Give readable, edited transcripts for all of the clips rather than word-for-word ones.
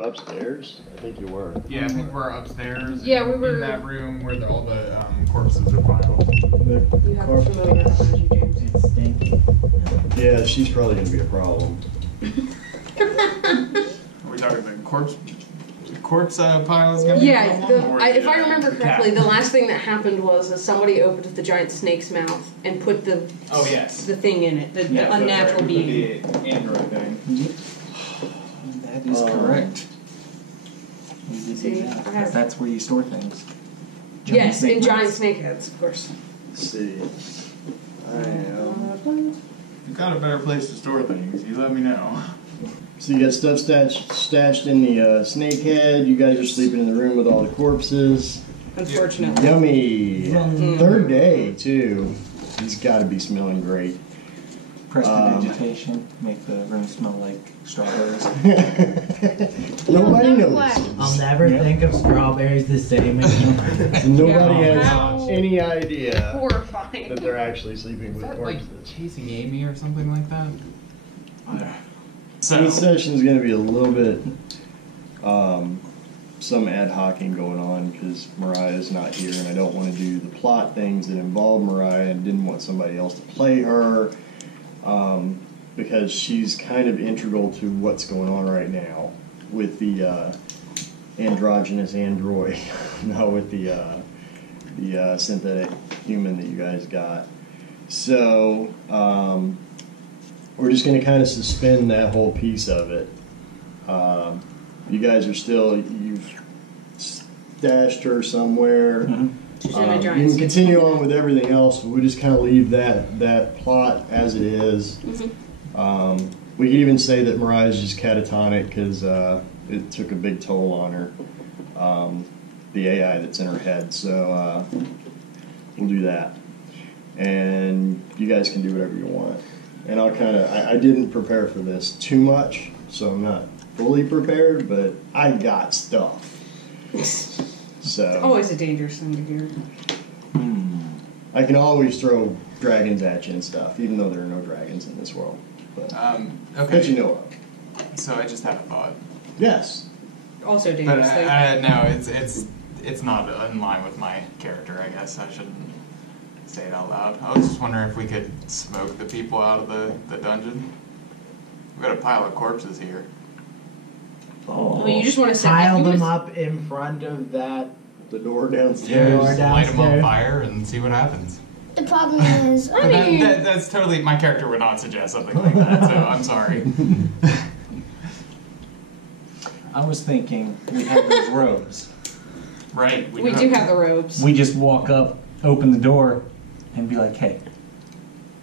Upstairs? I think you were. Yeah, I think we're upstairs. Yeah, we were in that room where all the corpses are piled. You have a familiar behind you, James. It's stinky. Yeah, she's probably going to be a problem. Are we talking the corpse pile is going to be a problem? If I remember correctly, the last thing that happened was that somebody opened the giant snake's mouth and put the the thing in it, the unnatural being. The android thing. That is correct. See, That's where you store things. Yes, in giant snake heads, of course. Let's see. I am. You've got a better place to store things. You let me know. So you got stuff stashed in the snake head. You guys are sleeping in the room with all the corpses. Unfortunately. Yummy. Third day, too. He's got to be smelling great. Prestidigitation, make the room smell like strawberries. Nobody knows. I'll never think of strawberries the same again. Nobody has any idea Horrifying. that they're actually sleeping with corpses. Like chasing Amy or something like that? So this session is going to be a little bit some ad hocing going on because Mariah's not here, and I don't want to do the plot things that involve Mariah, and didn't want somebody else to play her. Because she's kind of integral to what's going on right now with the androgynous android, not with the synthetic human that you guys got. So we're just going to kind of suspend that whole piece of it. You guys are still, you've stashed her somewhere. Mm-hmm. You can continue on with everything else, but we just kind of leave that plot as it is. Mm-hmm. We could even say that Mariah's just catatonic because it took a big toll on her, the AI that's in her head. So we'll do that, and you guys can do whatever you want. And I'll kind of I didn't prepare for this too much, so I'm not fully prepared, but I got stuff. So Always a dangerous thing to hear. I can always throw dragons at you and stuff, even though there are no dragons in this world. But, Okay. that you know of. So I just had a thought. Yes. Also But dangerous thing. no, it's not in line with my character. I guess I shouldn't say it out loud. I was just wondering if we could smoke the people out of the dungeon. We've got a pile of corpses here. Oh, Well, you just want to say pile them up in front of that. The door downstairs. Door Just light them on downstairs. fire and see what happens. The problem is, But that's totally, my character would not suggest something like that, so I'm sorry. I was thinking we have those robes. Right. we do have the robes. We just walk up, open the door, and be like, hey,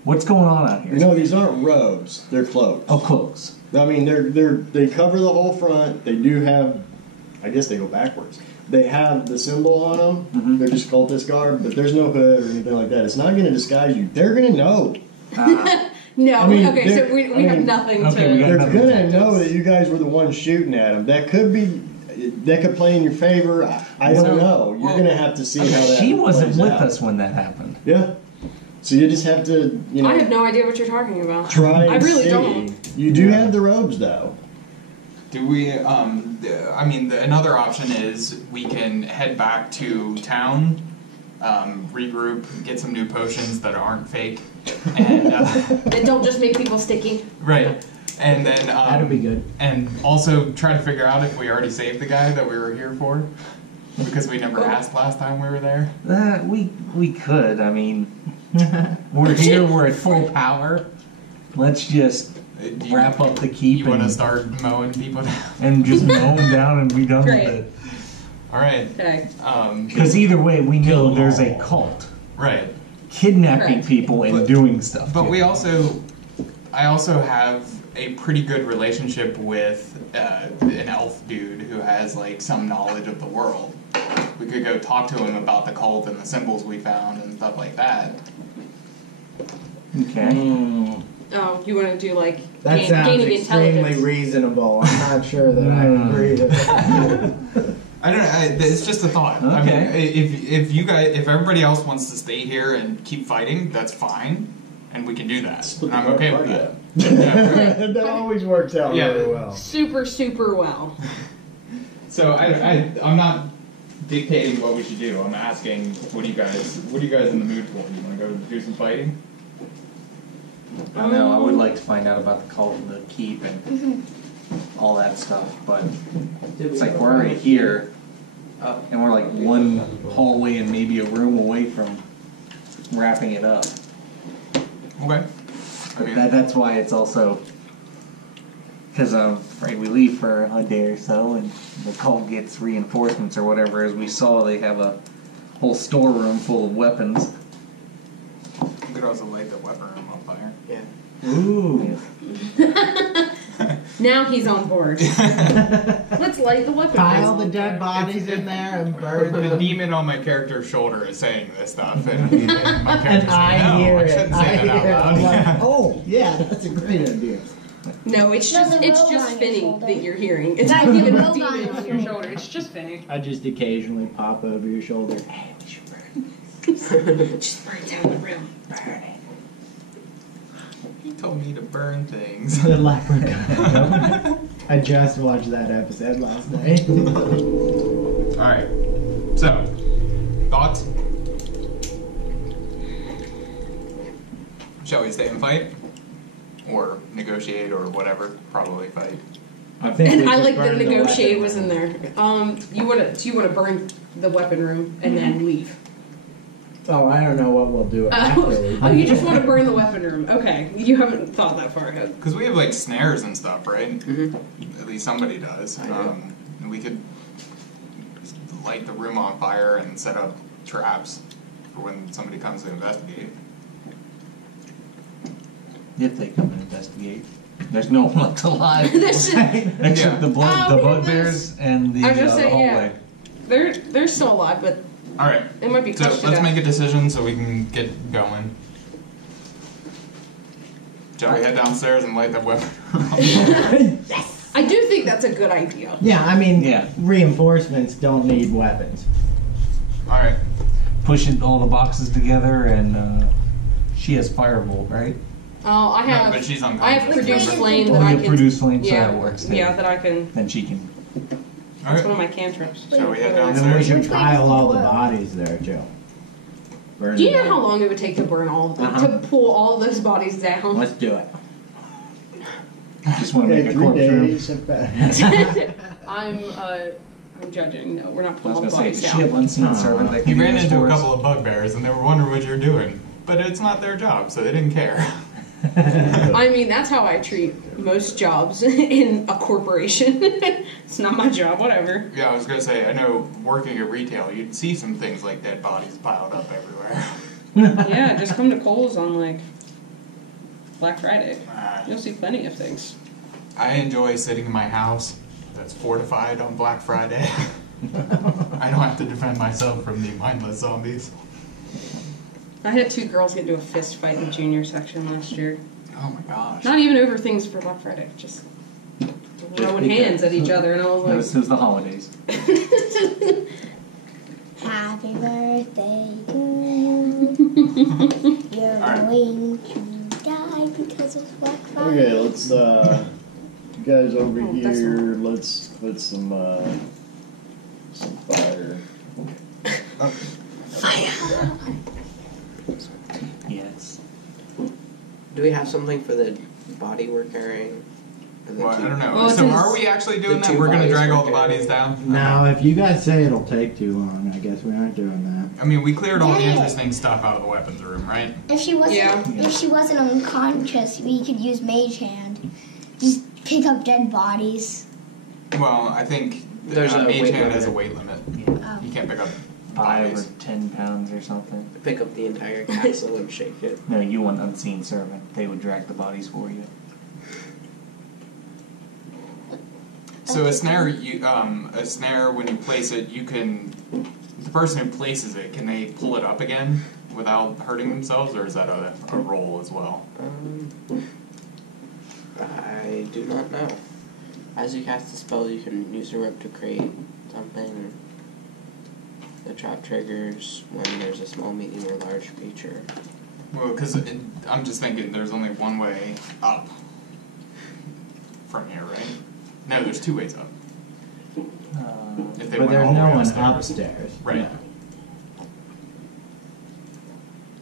what's going on out here? No, these aren't robes. They're cloaks. Oh, cloaks. I mean, they cover the whole front. They do have, I guess they go backwards. They have the symbol on them. Mm-hmm. They're just cultist garb, but there's no hood or anything like that. It's not going to disguise you. They're going to know. No, I mean, okay, so we have nothing okay, to... we got They're nothing. going to know that you guys were the ones shooting at them. That could play in your favor. I don't know. You're going to have to see how that She wasn't plays with out. us when that happened. Yeah. So you just have to, I have no idea what you're talking about. try and I really see. don't. You do have the robes, though. Do we, another option is we can head back to town, regroup, get some new potions that aren't fake, and, That don't just make people sticky. right, and then, That'd be good. and also try to figure out if we already saved the guy that we were here for, because we never asked last time we were there. We could. I mean, we're here. We're at full power. Let's just wrap up the keep You want to and, start mowing people down? and just mow them down and be done Great. with it. All right. Okay. Because either way, we know there's a cult Right. kidnapping Correct. people and But- doing stuff. But to I also have a pretty good relationship with an elf dude who has like some knowledge of the world. We could go talk to him about the cult and the symbols we found and stuff like that. Okay. Oh, you want to do like That sounds gaining extremely intelligence? reasonable. I'm not sure that I agree with that. I don't know. It's just a thought. I mean, if everybody else wants to stay here and keep fighting, that's fine, and we can do that. And I'm okay with that. Yeah. That always works out Yeah. really well. Super, super well. So I'm not dictating what we should do. I'm asking, what are you guys in the mood for? You want to go do some fighting? I don't know. I would like to find out about the cult and the keep and all that stuff, but it's like we're already here, and we're like one hallway and maybe a room away from wrapping it up. Okay. That's why it's also because I'm afraid we leave for a day or so, and the cult gets reinforcements or whatever. As we saw, they have a whole storeroom full of weapons. You could also light the weapon room on fire. Yeah. Ooh. Now he's on board. Let's light the weapon. Pile the dead bodies in there and burn them. The demon on my character's shoulder is saying this stuff, and my character's And like, I no, hear I it. shouldn't I say that hear it. out I'm loud. like, oh, yeah, that's a great idea. No, it's There's just a robe on your Finny shoulder. that you're hearing. It's Guys, not even there's a a robe demon on on your your shoulder. It's just Finny. I just occasionally pop over your shoulder. Hey, we should burn. Just burn down the room. Burn it. He told me to burn things. The leprechaun. I just watched that episode last night. Alright. So, thoughts? Shall we stay and fight? Or negotiate or whatever? Probably fight. I think I like that negotiate was in there. Do you want to burn the weapon room and then leave? Oh, I don't know what we'll do after we Oh, you just want to burn the weapon room. Okay. You haven't thought that far ahead. Because we have like snares and stuff, right? Mm-hmm. At least somebody does. And we could light the room on fire and set up traps for when somebody comes to investigate. If they come and investigate. There's no one left alive. Except Yeah. the bugbears and the I was gonna say, hallway. They're still alive, but Alright. it might be So crushed to let's death. make a decision so we can get going. Shall we head downstairs and light the weapon room? I do think that's a good idea. Yeah, I mean, Yeah. reinforcements don't need weapons. Alright. Pushing all the boxes together, and she has firebolt, right? Oh, I have. No, but she's I have unconscious. produce remember? flame Oh, that I you can. produce flame, so yeah, that works. Then. yeah, that I can. Then she can. That's one Okay. of my cantrips. Shall we head And then we downstairs? should Which way pile does all it the work? bodies there, too. Burn Do you them know all. how long it would take to burn all of them? Uh-huh. To pull all those bodies down? Let's do it. Just want to make a corpse room. I'm judging. No, we're not I was pulling all gonna the say, bodies does she have down. unseen servant that You can ran do this into for a us? couple of bugbears and they were wondering what you're doing. But it's not their job, so they didn't care. I mean, that's how I treat most jobs in a corporation. It's not my job, whatever. Yeah, I was gonna say, I know working at retail, you'd see some things like dead bodies piled up everywhere. Yeah, just come to Kohl's on like Black Friday. Uh, You'll see plenty of things. I enjoy sitting in my house that's fortified on Black Friday. I don't have to defend myself from the mindless zombies. I had 2 girls get into a fist fight in the junior section last year. Oh my gosh. Not even over things for Black Friday, just throwing hands at each other, and I It was was the holidays. Happy birthday to you. You're Alright. going to die because of Black Friday. Okay, let's you guys over Oh, that's here. Let's put some fire. Yes. Do we have something for the body we're carrying? Well, I don't know. Well, So it's are we actually doing the that? two We're gonna bodies drag we're all the carrying. bodies down? Now, if you guys say it'll take too long, I guess we aren't doing that. I mean, we cleared all the Yeah. interesting stuff out of the weapons room, right? If she wasn't, Yeah. if she wasn't unconscious, we could use Mage Hand. Just pick up dead bodies. Well, I think There's a Mage weight Hand has a limit. weight limit. Oh. You can't pick up 5 or bodies. 10 pounds or something. Pick up the entire castle and shake it. No, you want unseen servant. They would drag the bodies for you. So a snare, when you place it, you can. The person who places it, can they pull it up again without hurting themselves, or is that a roll as well? I do not know. As you cast the spell, you can use a rope to create something. The trap triggers when there's a small, medium, or large creature. Well, because I'm just thinking there's only one way up from here, right? No, there's 2 ways up. If they But went there's all the no way one upstairs. upstairs. Right.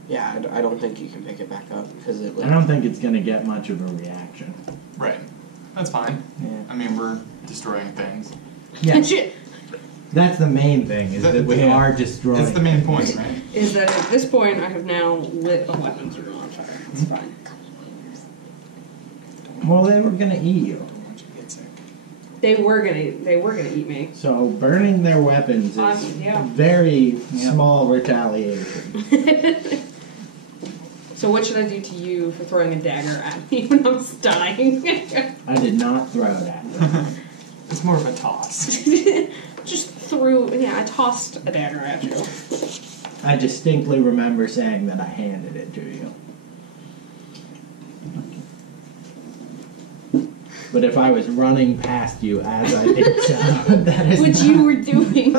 Yeah, I don't think you can pick it back up because it. I don't think it's going to get much of a reaction. Right. That's fine. Yeah. I mean, we're destroying things. Yeah. Shit. That's the main thing, is that we Yeah. are destroying. It's the main things. point, right? Is that at this point I have now lit the weapons room on fire. It's fine. Well, they were going to eat you. They were gonna eat me. So burning their weapons is Yeah. very small retaliation. So what should I do to you for throwing a dagger at me when I'm dying? I did not throw it at them. It's more of a toss. Just threw. Yeah, I tossed a dagger at you. I distinctly remember saying that I handed it to you. But if I was running past you as I did so, that is Which not... you were doing.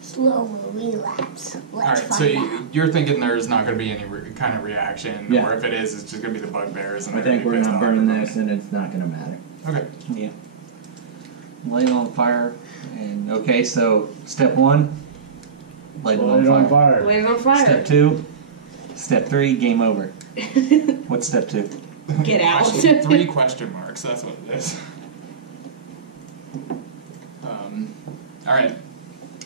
Slow relapse. Let's Alright, so find out. you're thinking there's not going to be any kind of reaction, Yeah. or if it is, it's just going to be the bugbears. And I they're think gonna we're be going to pissed burn off. this and it's not going to matter. Okay. Yeah. Light it on fire. And okay, so step 1, light it on fire. Light it on fire. Step 2, step 3, game over. What's step 2? Get out. 3 question marks, that's what it is. Alright.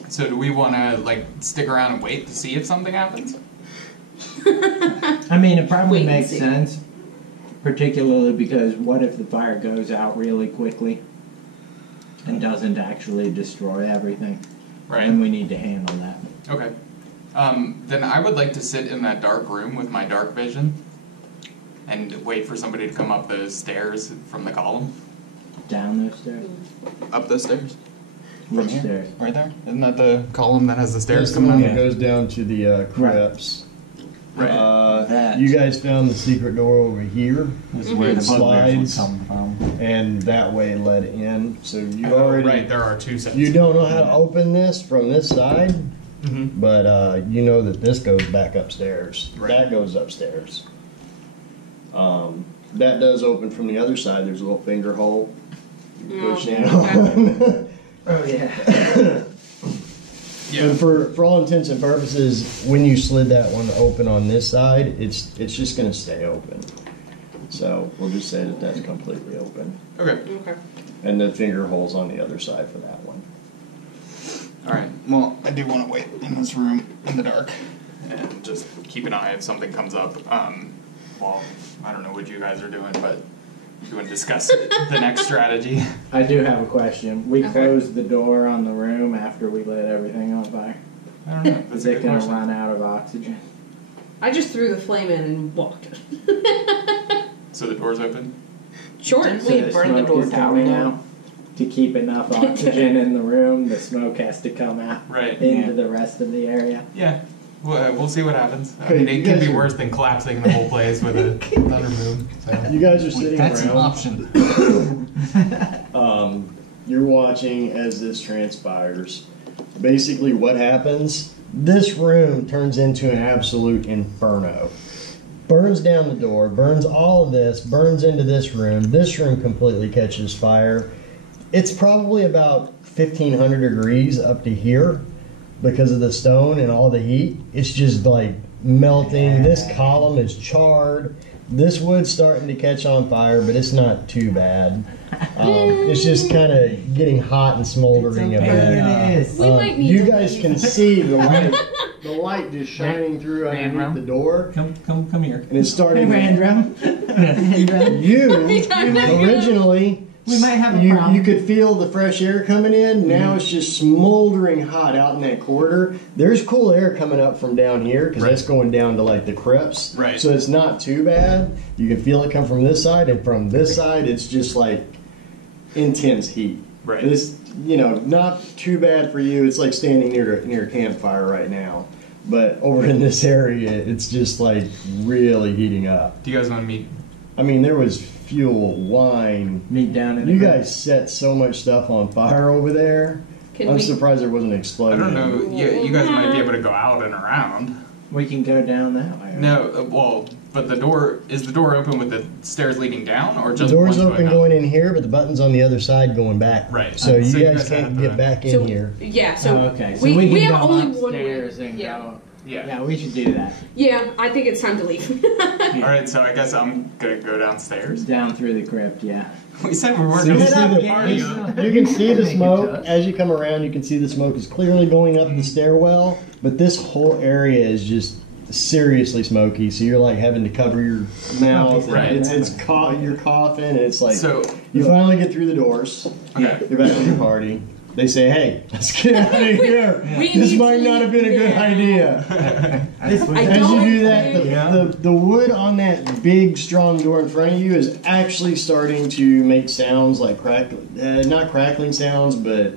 So do we want to, like, stick around and wait to see if something happens? I mean, it probably Wait and makes see. sense, particularly because what if the fire goes out really quickly and doesn't actually destroy everything? Right. Then we need to handle that. Okay. Then I would like to sit in that dark room with my dark vision and wait for somebody to come up those stairs from the column. Down those stairs? Up those stairs? Which here? stairs? Right there? Isn't that the column that has the stairs That's the coming one up? that goes down to the crypts. Right. That. You guys found the secret door over here, This is where the Mhm. bugbears would Slides. come from. and that way led in. So you Oh, already right, there are 2 sets. you don't know how to open this from this side, Mm-hmm. but you know that this goes back upstairs. Right. That goes upstairs. That does open from the other side. There's a little finger hole. You Oh, push okay. in on. Oh, yeah. Yeah. And for all intents and purposes, when you slid that one open on this side, it's just going to stay open. So we'll just say that that's completely open. Okay. Okay. And the finger hole's on the other side for that one. Alright. Well, I do want to wait in this room in the dark and just keep an eye if something comes up. Well, I don't know what you guys are doing, but you want to discuss the next strategy? I do have a question. We Okay. closed the door on the room after we lit everything on fire. I don't know. Is That's a it good going to question. run out of oxygen? I just threw the flame in and walked. So the door's open? Sure. Didn't we the burn the smoke door is down coming now? out. To keep enough oxygen in the room, the smoke has to come out Right. into the rest of the area. Yeah. We'll see what happens. I Okay, mean, you it can guys be are- worse than collapsing the whole place with a thunder boom. So. You guys are sitting That's an around. option. You're watching as this transpires. Basically, what happens? This room turns into an absolute inferno. Burns down the door, burns all of this, burns into this room. This room completely catches fire. It's probably about 1,500 degrees up to here because of the stone and all the heat. It's just like melting. This column is charred. This wood's starting to catch on fire, but it's not too bad. It's just kind of getting hot and smoldering a bit. It is. We might need You to guys leave. can see the light, just shining through underneath the door, Come here. and it's Hey, starting. Randrum. Randrum. You originally, We might have a you problem. could feel the fresh air coming in. Now it's just smoldering hot out in that corridor. There's cool air coming up from down here because Right. that's going down to like the crypts. Right. So it's not too bad. You can feel it come from this side, and from this side, it's just like intense heat. Right. This, not too bad for you. It's like standing near a campfire right now. But over in this area, it's just like really heating up. Do you guys want to meet? I mean, there was fuel, wine. Meet down in the You room. guys set so much stuff on fire over there. Can I'm we? surprised there wasn't an I explosion. don't know. You guys might be able to go out and around. We can go down that way. No, well, but the door open with the stairs leading down, or just The door's one open going in here, but the button's on the other side going back. Right. So you guys have can't to- get back in here. Yeah, so, okay, so we can have go only one way. upstairs and Yeah. go. Yeah. Yeah, we should do that. Yeah, I think it's time to leave. All right, so I guess I'm gonna go downstairs. Down through the crypt, yeah. We said we weren't So you, gonna can see see the party. you can see the smoke as you come around. You can see the smoke is clearly going up the stairwell, but this whole area is just seriously smoky. So you're like having to cover your mouth. Right. You're coughing. And it's like So you finally get through the doors. okay. You're back at your party. They say, "Hey, let's get out of here. We This need might to not have been a good leave idea." This was I As don't you do that, agree. the wood on that big, strong door in front of you is actually starting to make sounds like not crackling sounds, but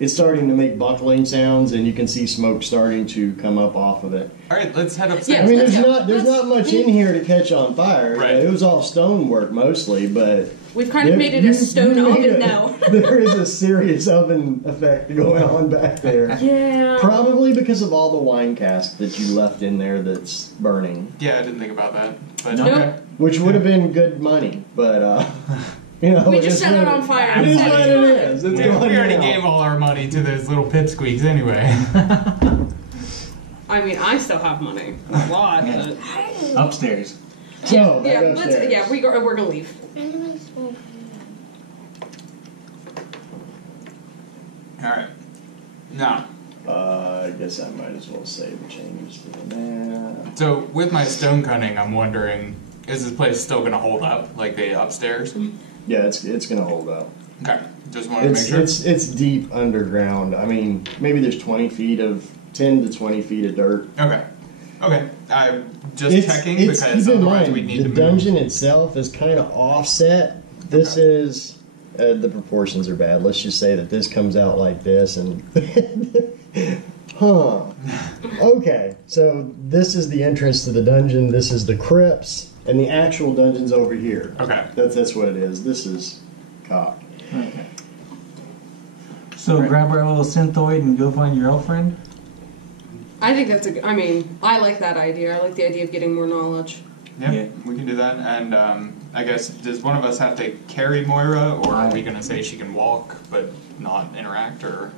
it's starting to make buckling sounds, and you can see smoke starting to come up off of it. All right, let's head Yeah, upstairs. I mean, let's there's go. not much in here to catch on fire. Right. It was all stonework mostly, but We've kind of made it a stone oven now. There is a serious oven effect going on back there. Yeah. Probably because of all the wine cask that you left in there that's burning. Yeah, I didn't think about that. But No. okay. Which would have been good money, but you know, We it just is set it what on fire. It is what it is. It's We going already now. gave all our money to those little pipsqueaks anyway. I mean, I still have money. A lot, Yeah. but... upstairs. So, Yeah, back upstairs. we're gonna leave. All right. Now, I guess I might as well save the changes to the map. so with my stone cutting, I'm wondering, is this place still going to hold up, like the upstairs? Yeah, it's gonna hold up. Okay, just wanted to make It's sure. it's deep underground. I mean, maybe there's 10 to 20 feet of dirt. Okay. Okay. I'm just It's- checking it's- because keep in otherwise mind, we need the to move. dungeon itself is kind of offset. This is the proportions are bad. Let's just say that this comes out like this, and huh? Okay, so this is the entrance to the dungeon. This is the crypts, and the actual dungeon's over here. Okay. That's what it is. This is cock. Okay. So grab our little synthoid and go find your elf friend? I think that's I mean, I like that idea. I like the idea of getting more knowledge. Yeah, Yeah. we can do that. And I guess, does one of us have to carry Moira, or are we going to say she can walk but not interact, or...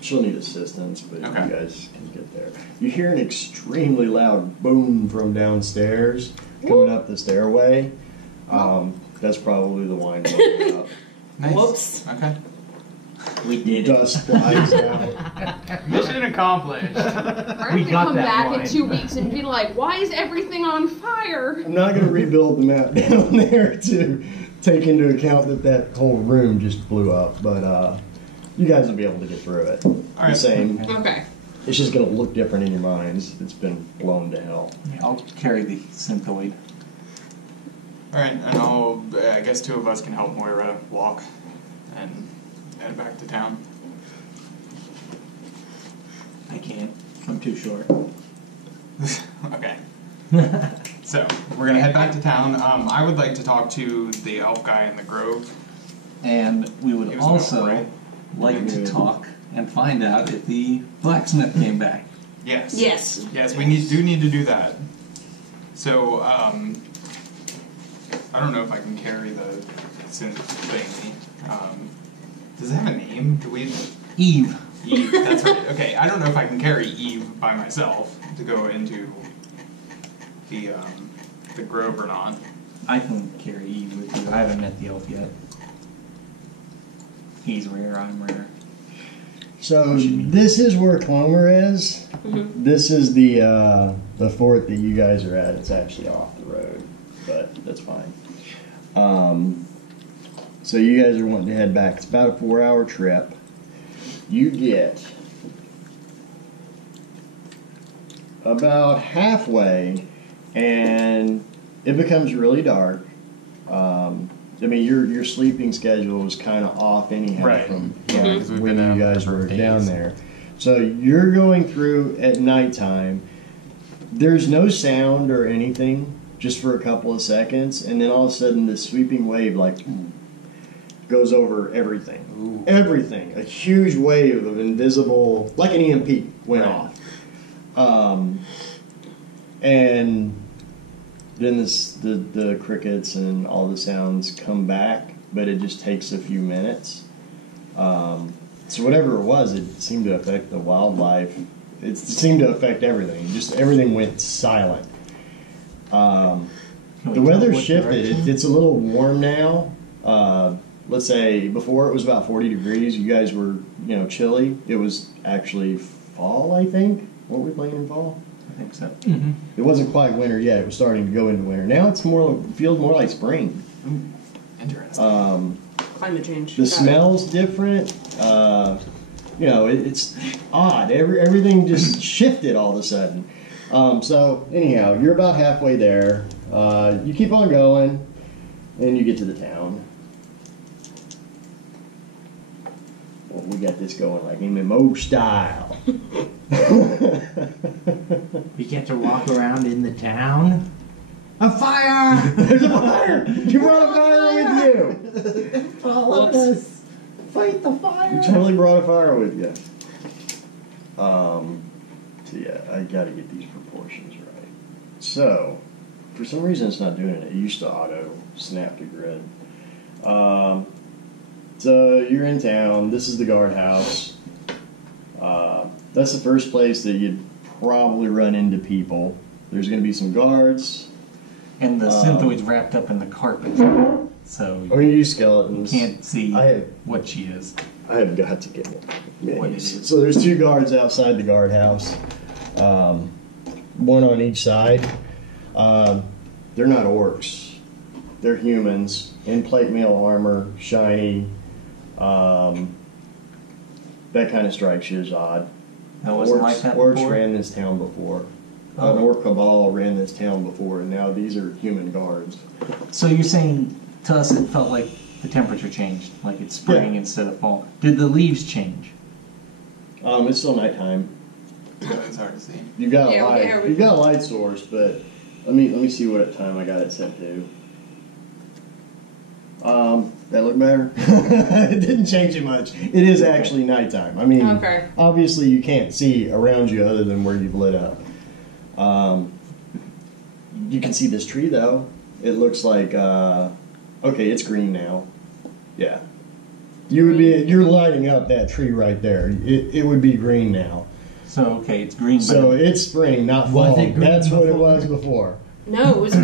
She'll need assistance, but Okay. you guys can get there. You hear an extremely loud boom from downstairs coming up the stairway. That's probably the wine blowing up. Nice. Whoops. Okay. We did it. Dust flies out. Mission accomplished. We're We gonna got come that back wine. in 2 weeks and be like, why is everything on fire? I'm not going to rebuild the map down there to take into account that whole room just blew up, but you guys will be able to get through it. The right. same. Okay. It's just going to look different in your minds. It's been blown to hell. I'll carry the synthoid. All right, and I guess two of us can help Moira walk and head back to town. I can't. I'm too short. Okay. So, we're going to head back to town. I would like to talk to the elf guy in the grove. And we would He was an elf, also right? like to talk and find out if the blacksmith came back. Yes. Yes. Yes, we do need to do that. So, I don't know if I can carry the synth thingy. Does it have a name? Do we... Eve. Eve, that's right. Okay, I don't know if I can carry Eve by myself to go into the grove or not. I can carry Eve with you. I haven't met the elf yet. He's rare, I'm rare. So this is where Clomer is. Mm-hmm. This is the fort that you guys are at. It's actually off the road, but that's fine. So you guys are wanting to head back. It's about a 4-hour trip. You get about halfway, and it becomes really dark. I mean, your sleeping schedule is kind of off anyhow Right. from Yeah, 'cause we've when been you out guys for were days. down there. So you're going through at nighttime. There's no sound or anything, just for a couple of seconds, and then all of a sudden this sweeping wave goes over everything. Ooh. Everything. A huge wave of invisible, like an EMP, went Right. off. And then the crickets and all the sounds come back, but it just takes a few minutes. So whatever it was, it seemed to affect the wildlife. It seemed to affect everything. Just everything went silent. The weather shifted. It's a little warm now. Let's say before it was about 40 degrees. You guys were, chilly. It was actually fall, I think. What were we playing in fall? I think so. Mm-hmm. It wasn't quite winter yet. It was starting to go into winter. Now it feels more like spring. Interesting. Climate change. The smell's different. It's odd. Everything just shifted all of a sudden. So anyhow, you're about halfway there. You keep on going, and you get to the town. Well, we got this going like MMO style. We get to walk around in the town. A fire! There's a fire! You brought a fire with you! All of us fight the fire! You totally brought a fire with you. So yeah, I gotta get these proportions right. So, for some reason it's not doing it. It used to auto snap to grid. So you're in town. This is the guardhouse. That's the first place that you'd probably run into people. There's going to be some guards. And the synthoid's wrapped up in the carpet, so I'm going to use skeletons. you can't see what she is. I have got to get What it minis. is. So there's 2 guards outside the guardhouse. One on each side. They're not orcs. They're humans in plate mail armor, shiny. That kind of strikes you as odd. That wasn't like that Orcs before? ran this town before. Oh. An orc cabal ran this town before, and now these are human guards. So you're saying to us it felt like the temperature changed, like it's spring instead of fall. Did the leaves change? It's still nighttime. It's hard to see. You got a Yeah, light. okay, You got a light source, but let me see what time I got it set to. That look better? It didn't change it much. It is actually nighttime. I mean, Okay. obviously you can't see around you other than where you've lit up. You can see this tree though. It looks like okay, it's green now. Yeah, you're lighting up that tree right there. It would be green now. So okay, it's green. So but it's spring, not fall. Was it green That's what it before? was before. No, it was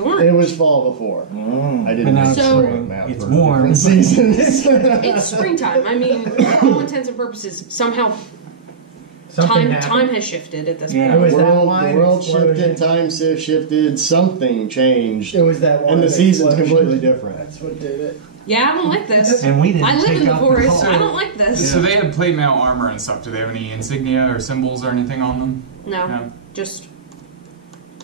orange. It was fall before. I didn't But now make it's a spring. map It's for warm. different seasons. It's springtime. I mean, for all intents and purposes, somehow Something time happened. has shifted at this Yeah. It point. was the that world, wine the world explosion. shifted, time shifted, something changed, It was that one. and the season's completely different. That's what did it. Yeah, I don't like this. and we didn't I live take in the out forest. the I don't like this. So they had plate mail armor and stuff. Do they have any insignia or symbols or anything on them? No, No. just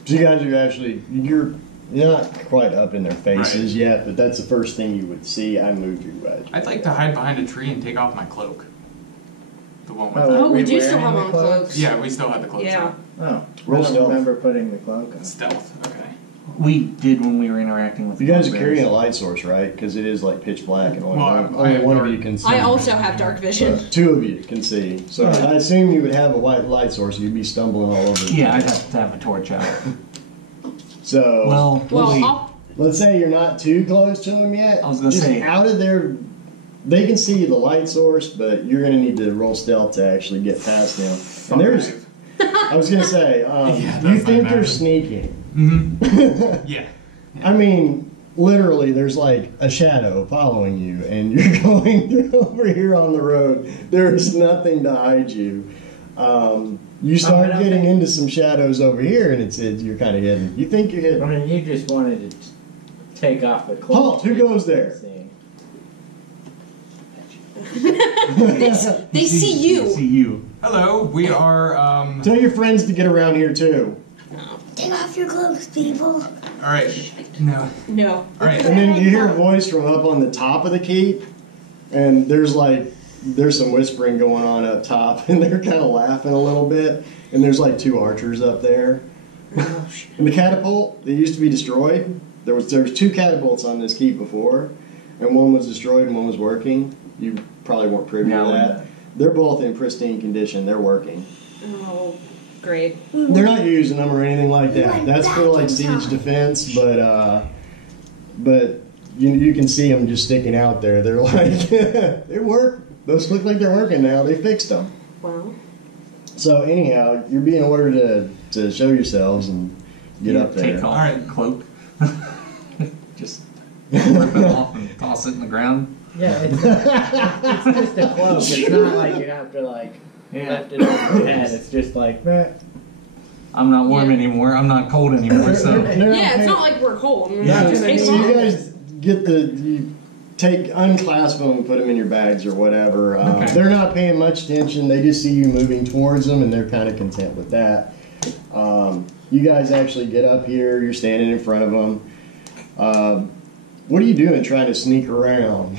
So you guys are actually, you're not quite up in their faces yet, but that's the first thing you would see. I moved you guys. I'd like to hide behind a tree and take off my cloak. The one with oh, we we do still wearing have the on cloaks? clothes. Yeah, we still had the cloaks Yeah. Oh, Roll I don't stealth. remember putting the cloak on. on. Stealth. Okay. We did when we were interacting with You the guys are bugbears. carrying a light source, right? Because it is like pitch black, and only, Well, I only have one of dark- you can see. I also have dark vision. 2 of you can see. So I assume you would have a white light source. You'd be stumbling all over. the Yeah, I'd place. have to have a torch out. So Well, Well, let's say you're not too close to them yet. I was gonna Just say- out of there, they can see the light source, but you're gonna need to roll stealth to actually get past them. And there's, I was gonna say, Yeah, you that's think not they're bad. sneaking? Mm-hmm. Yeah. I mean, literally, there's like a shadow following you, and you're going over here on the road. There's nothing to hide you. You start getting into some shadows over here, and you're kind of hidden. You think you're I hidden. mean, you just wanted to take off the cloak. Halt! Who goes there? they see you. See you. Hello. We are. Tell your friends to get around here too. Take off your clothes, people. All right. No. No. All right. And then you hear a voice from up on the top of the keep, and there's some whispering going on up top, and they're kind of laughing a little bit. And there's like 2 archers up there. And the catapult, they used to be destroyed. There was 2 catapults on this keep before, and one was destroyed and one was working. You probably weren't privy No, to that. They're both in pristine condition. They're working. Oh, Great. They're not using them or anything like that. That's for like siege defense, but you can see them just sticking out there. They're like, they work. Those look like they're working now. They fixed them. Wow. So anyhow, you're being ordered to show yourselves and get up there. Take off the cloak. Just rip it off and toss it in the ground. Yeah, it's just a cloak. It's not like you have to lift it over your head. It's just like, meh. I'm not warm anymore. I'm not cold anymore. So Yeah, it's not like we're cold. Yeah, Just take so them you off. guys you unclasp them and put them in your bags or whatever. Okay. They're not paying much attention. They just see you moving towards them and they're kind of content with that. You guys actually get up here. You're standing in front of them. What are you doing trying to sneak around?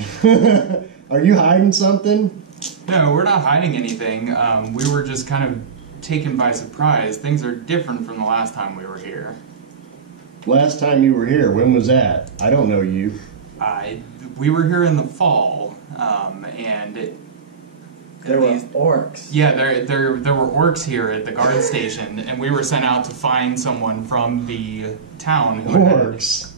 Are you hiding something? No, we're not hiding anything. We were just kind of taken by surprise. Things are different from the last time we were here. Last time you were here, when was that? I don't know you. We were here in the fall, and There were orcs. yeah, there were orcs here at the guard station, and we were sent out to find someone from the town who had... Orcs.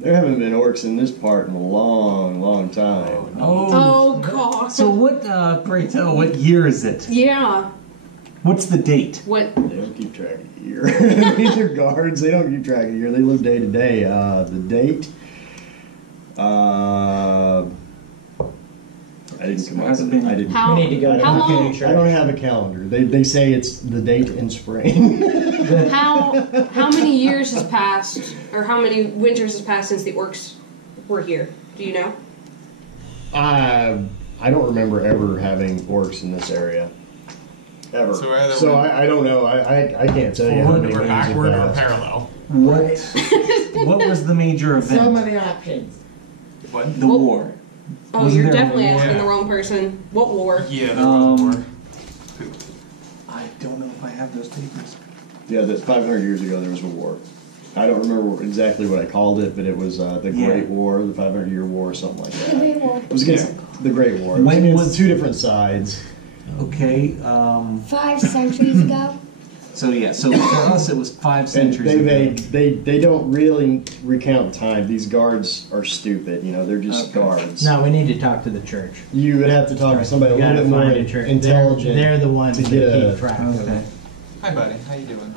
There haven't been orcs in this part in a long, long time. Oh, God. So what? Pray tell, what year is it? Yeah. What's the date? What? They don't keep track of the year. These are guards. They don't keep track of the year. They live day to day. The date. I didn't come up with it. I didn't. How, We need to go to how the long? church. I don't have a calendar. They say it's the date in spring. How many years has passed, or how many winters has passed since the orcs were here? Do you know? I don't remember ever having orcs in this area. Ever. So either So way- I don't know. I can't tell you how Forward many or winters have backward or passed. parallel? What was the major event? Some of the options. What? The war. Oh, Wasn't you're there a definitely war? asking Yeah. the wrong person. What war? Yeah, there was a war. I don't know if I have those papers. Yeah, that's 500 years ago there was a war. I don't remember exactly what I called it, but it was the Yeah. Great War, the 500-year war, or something like The that. Great War. It was against the Great War. It was When against was- two different sides. Okay. 5 centuries ago. So yeah. So for us, it was 5 And centuries ago. they don't really recount time. These guards are stupid. You know, they're just Okay. guards. No, we need to talk to the church. You would have to talk to somebody a We little gotta bit more find a church. intelligent. They're the ones to that get a- keep track of Okay. it. Hi, buddy. How you doing?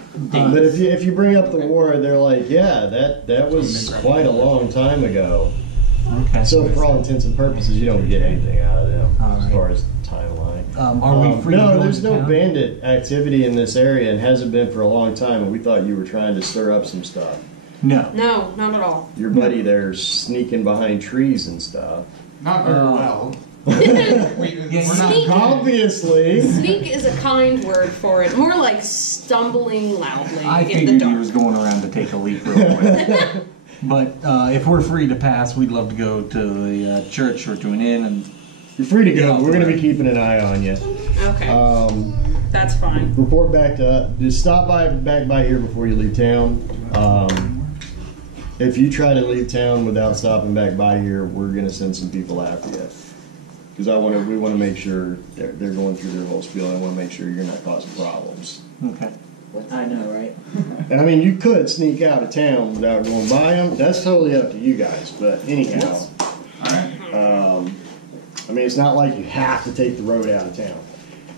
But if you bring up the war, they're like, yeah, that was quite a long time ago. Okay. So for all intents and purposes, you don't get anything out of them All as right. far as timeline. Are we free to No, go there's into no town? bandit activity in this area and hasn't been for a long time. And we thought you were trying to stir up some stuff. No. No, not at all. Your buddy there's sneaking behind trees and stuff. Not very well. Yeah, We're not Sneak. good. Obviously. Sneak is a kind word for it. More like stumbling loudly I in the figured you dark. was going around to take a leak real quick. But if we're free to pass, we'd love to go to the church or to an inn and. You're free to go. We're going to be keeping an eye on you. Okay, that's fine. Report back to just stop back by here before you leave town. If you try to leave town without stopping back by here, we're gonna send some people after you. Because we want to make sure they're going through their whole spiel. I want to make sure you're not causing problems. Okay. I know, right? And I mean, you could sneak out of town without going by them. That's totally up to you guys. But anyhow, Alright. I mean, it's not like you have to take the road out of town.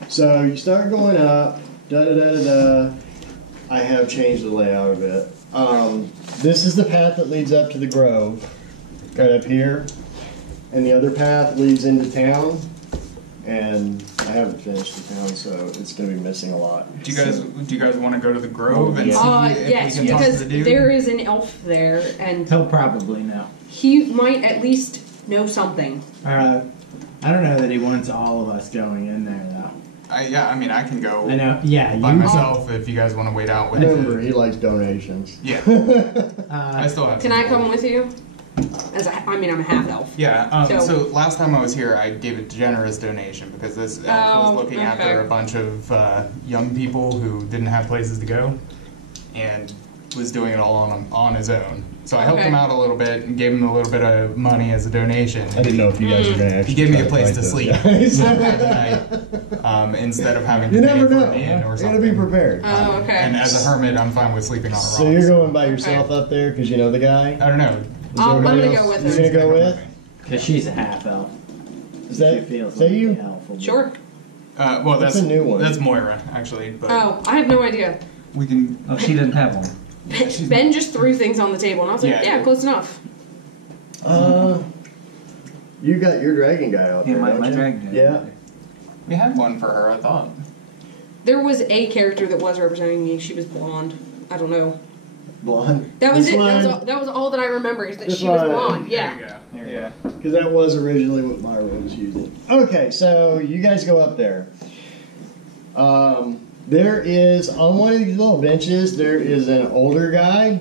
So you start going up. Da da da da da. I have changed the layout a bit. This is the path that leads up to the grove, right up here, and the other path leads into town. And I haven't finished the town, so it's going to be missing a lot. Do you guys want to go to the grove and see if Yes, we can talk to because the dude? there is an elf there, and He'll probably know. he might at least know something. I don't know that he wants all of us going in there, though. Yeah, I mean, I can go I know. Yeah, by you. myself if you guys want to wait out with Remember, it. he likes donations. Yeah, I still have. Can some I come more. with you? I'm a half elf. Yeah. So- So last time I was here, I gave a generous donation because this elf Oh, was looking okay. after a bunch of young people who didn't have places to go, and was doing it all on his own. So I helped him out a little bit and gave him a little bit of money as a donation. I didn't know if you guys were going to actually. He gave me a place to sleep at night, instead of having to pay for an inn or something. You gotta be prepared. Oh, okay. And as a hermit, I'm fine with sleeping on a rock. So you're going by yourself up there because you know the guy? I don't know. I'm gonna go with her. You're gonna go with? Because she's a half elf. Is that, She feels is that like you? the elf will be- Sure. Well, That's a new one. That's Moira, actually. But Oh, I have no idea. we can. Oh, she didn't have one. Ben just threw things on the table, and I was like, yeah, close enough. You got your dragon guy out Yeah, there, my don't you? dragon guy. Yeah. We had one for her, I thought. There was a character that was representing me. She was blonde. I don't know. Blonde. That was This it. one? That was all that I remember is that This she was one. blonde. Yeah. There you go. Because that was originally what Myra was using. Okay, so you guys go up there. There is, on one of these little benches, there is an older guy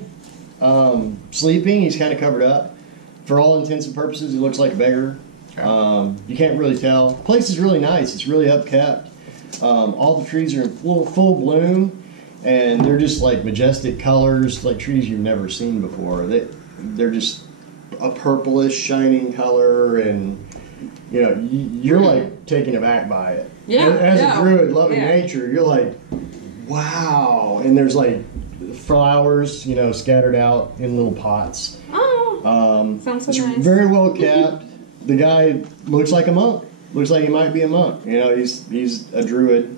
sleeping. He's kind of covered up. For all intents and purposes, he looks like a beggar. Okay. You can't really tell. The place is really nice. It's really upkept. All the trees are in full bloom, and they're just like majestic colors, like trees you've never seen before. They're just a purplish, shining color, and you know you're like taken aback by it. Yeah. As a druid loving yeah. nature, you're like, wow. And there's like flowers, you know, scattered out in little pots. Oh. Sounds so it's nice. very well kept. The guy looks like a monk. Looks like he might be a monk. You know, he's a druid.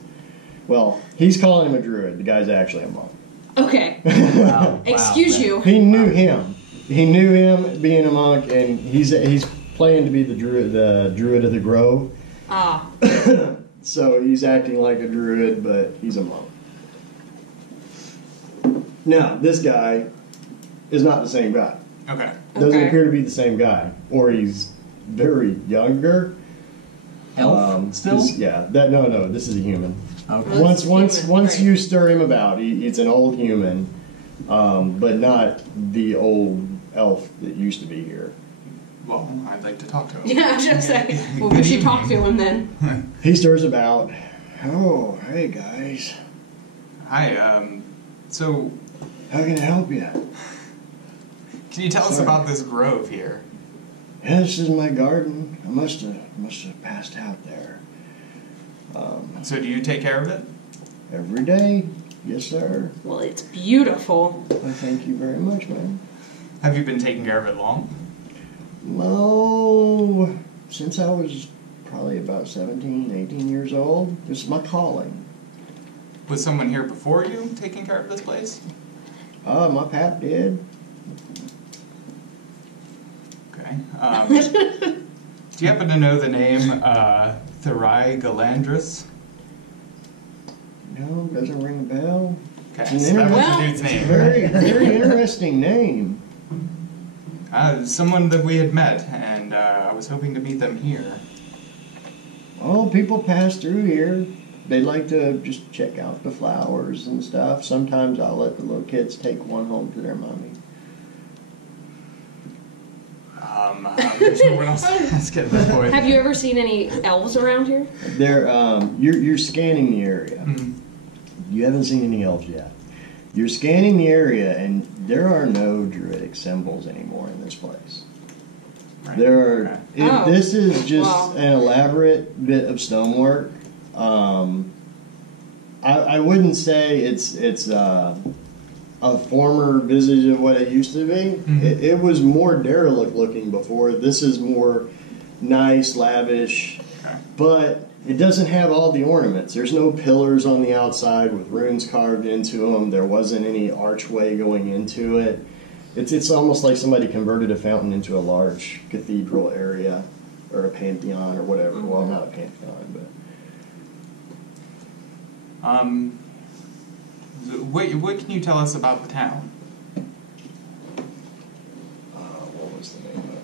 Well, he's calling him a druid. The guy's actually a monk. Okay. Wow. Excuse you. He knew him. He knew him being a monk, and he's playing to be the druid of the grove. Ah. So he's acting like a druid, but he's a monk. Now, this guy is not the same guy. Okay. Doesn't Okay. appear to be the same guy, or he's very younger. Elf still? Yeah. No. This is a human. Okay. Well, it's Once human, right. you stir him about, it's an old human, but not the old elf that used to be here. Well, I'd like to talk to him. Yeah, I was just saying. Well, we should talk to him then. He stirs about. Oh, hey guys, Hi. So, how can I help you? can you tell us Sorry. about this grove here? Yeah, this is my garden. I must have passed out there. So, do you take care of it? Every day, yes sir. Well, it's beautiful. I thank you very much, man. Have you been taking care of it long? No, since I was probably about 17, 18 years old. This is my calling. Was someone here before you taking care of this place? My pap did. Okay. Do you happen to know the name Thurai Galandris? No, doesn't ring a bell. Okay, It's so that was Well- the dude's It's a name. very interesting name. Someone that we had met, and I was hoping to meet them here. Oh, people pass through here. They like to just check out the flowers and stuff. Sometimes I'll let the little kids take one home to their mommy. There's no one else to ask at this point. Have you ever seen any elves around here? They're you're scanning the area. Mhm. You haven't seen any elves yet. You're scanning the area, and there are no druidic symbols anymore in this place. Right. There are. Okay. Oh. This is just Wow. an elaborate bit of stonework. I wouldn't say it's a former visage of what it used to be. Mhm. It was more derelict looking before. This is more nice, lavish, Okay. but it doesn't have all the ornaments. There's no pillars on the outside with runes carved into them. There wasn't any archway going into it. It's almost like somebody converted a fountain into a large cathedral area or a pantheon or whatever. Well, not a pantheon, but What can you tell us about the town? what was the name of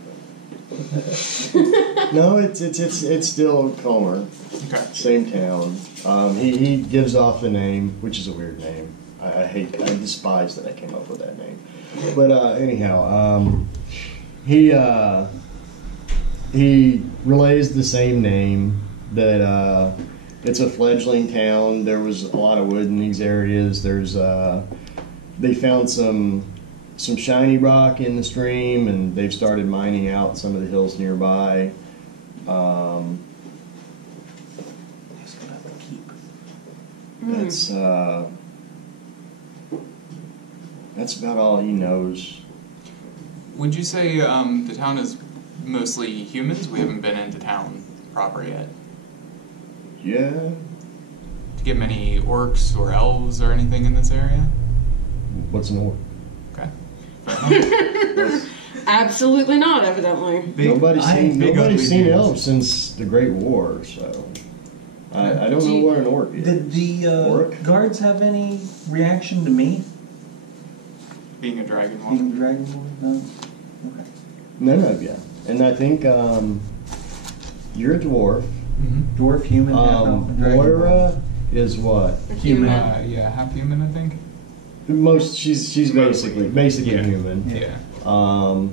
it? No, it's still Comer, Okay. same town. He gives off the name, which is a weird name. I despise that I came up with that name. But anyhow, he relays the same name, that it's a fledgling town. There was a lot of wood in these areas. There's they found some shiny rock in the stream, and they've started mining out some of the hills nearby. That's about all he knows. Would you say the town is mostly humans? We haven't been into town proper yet. Yeah. Do you get many orcs or elves or anything in this area? What's an orc? Okay. Absolutely not, evidently. Nobody's seen elves since the Great War, so I don't know what an orc is. Did the guards have any reaction to me? Being a dragon Being a woman? dragon woman? No? Okay. None of you. And I think you're a dwarf. Mm-hmm. Dwarf, human, half-elf, dragon Moira woman. is what? Human. Yeah, half human, I think. She's basically human. Yeah. I'm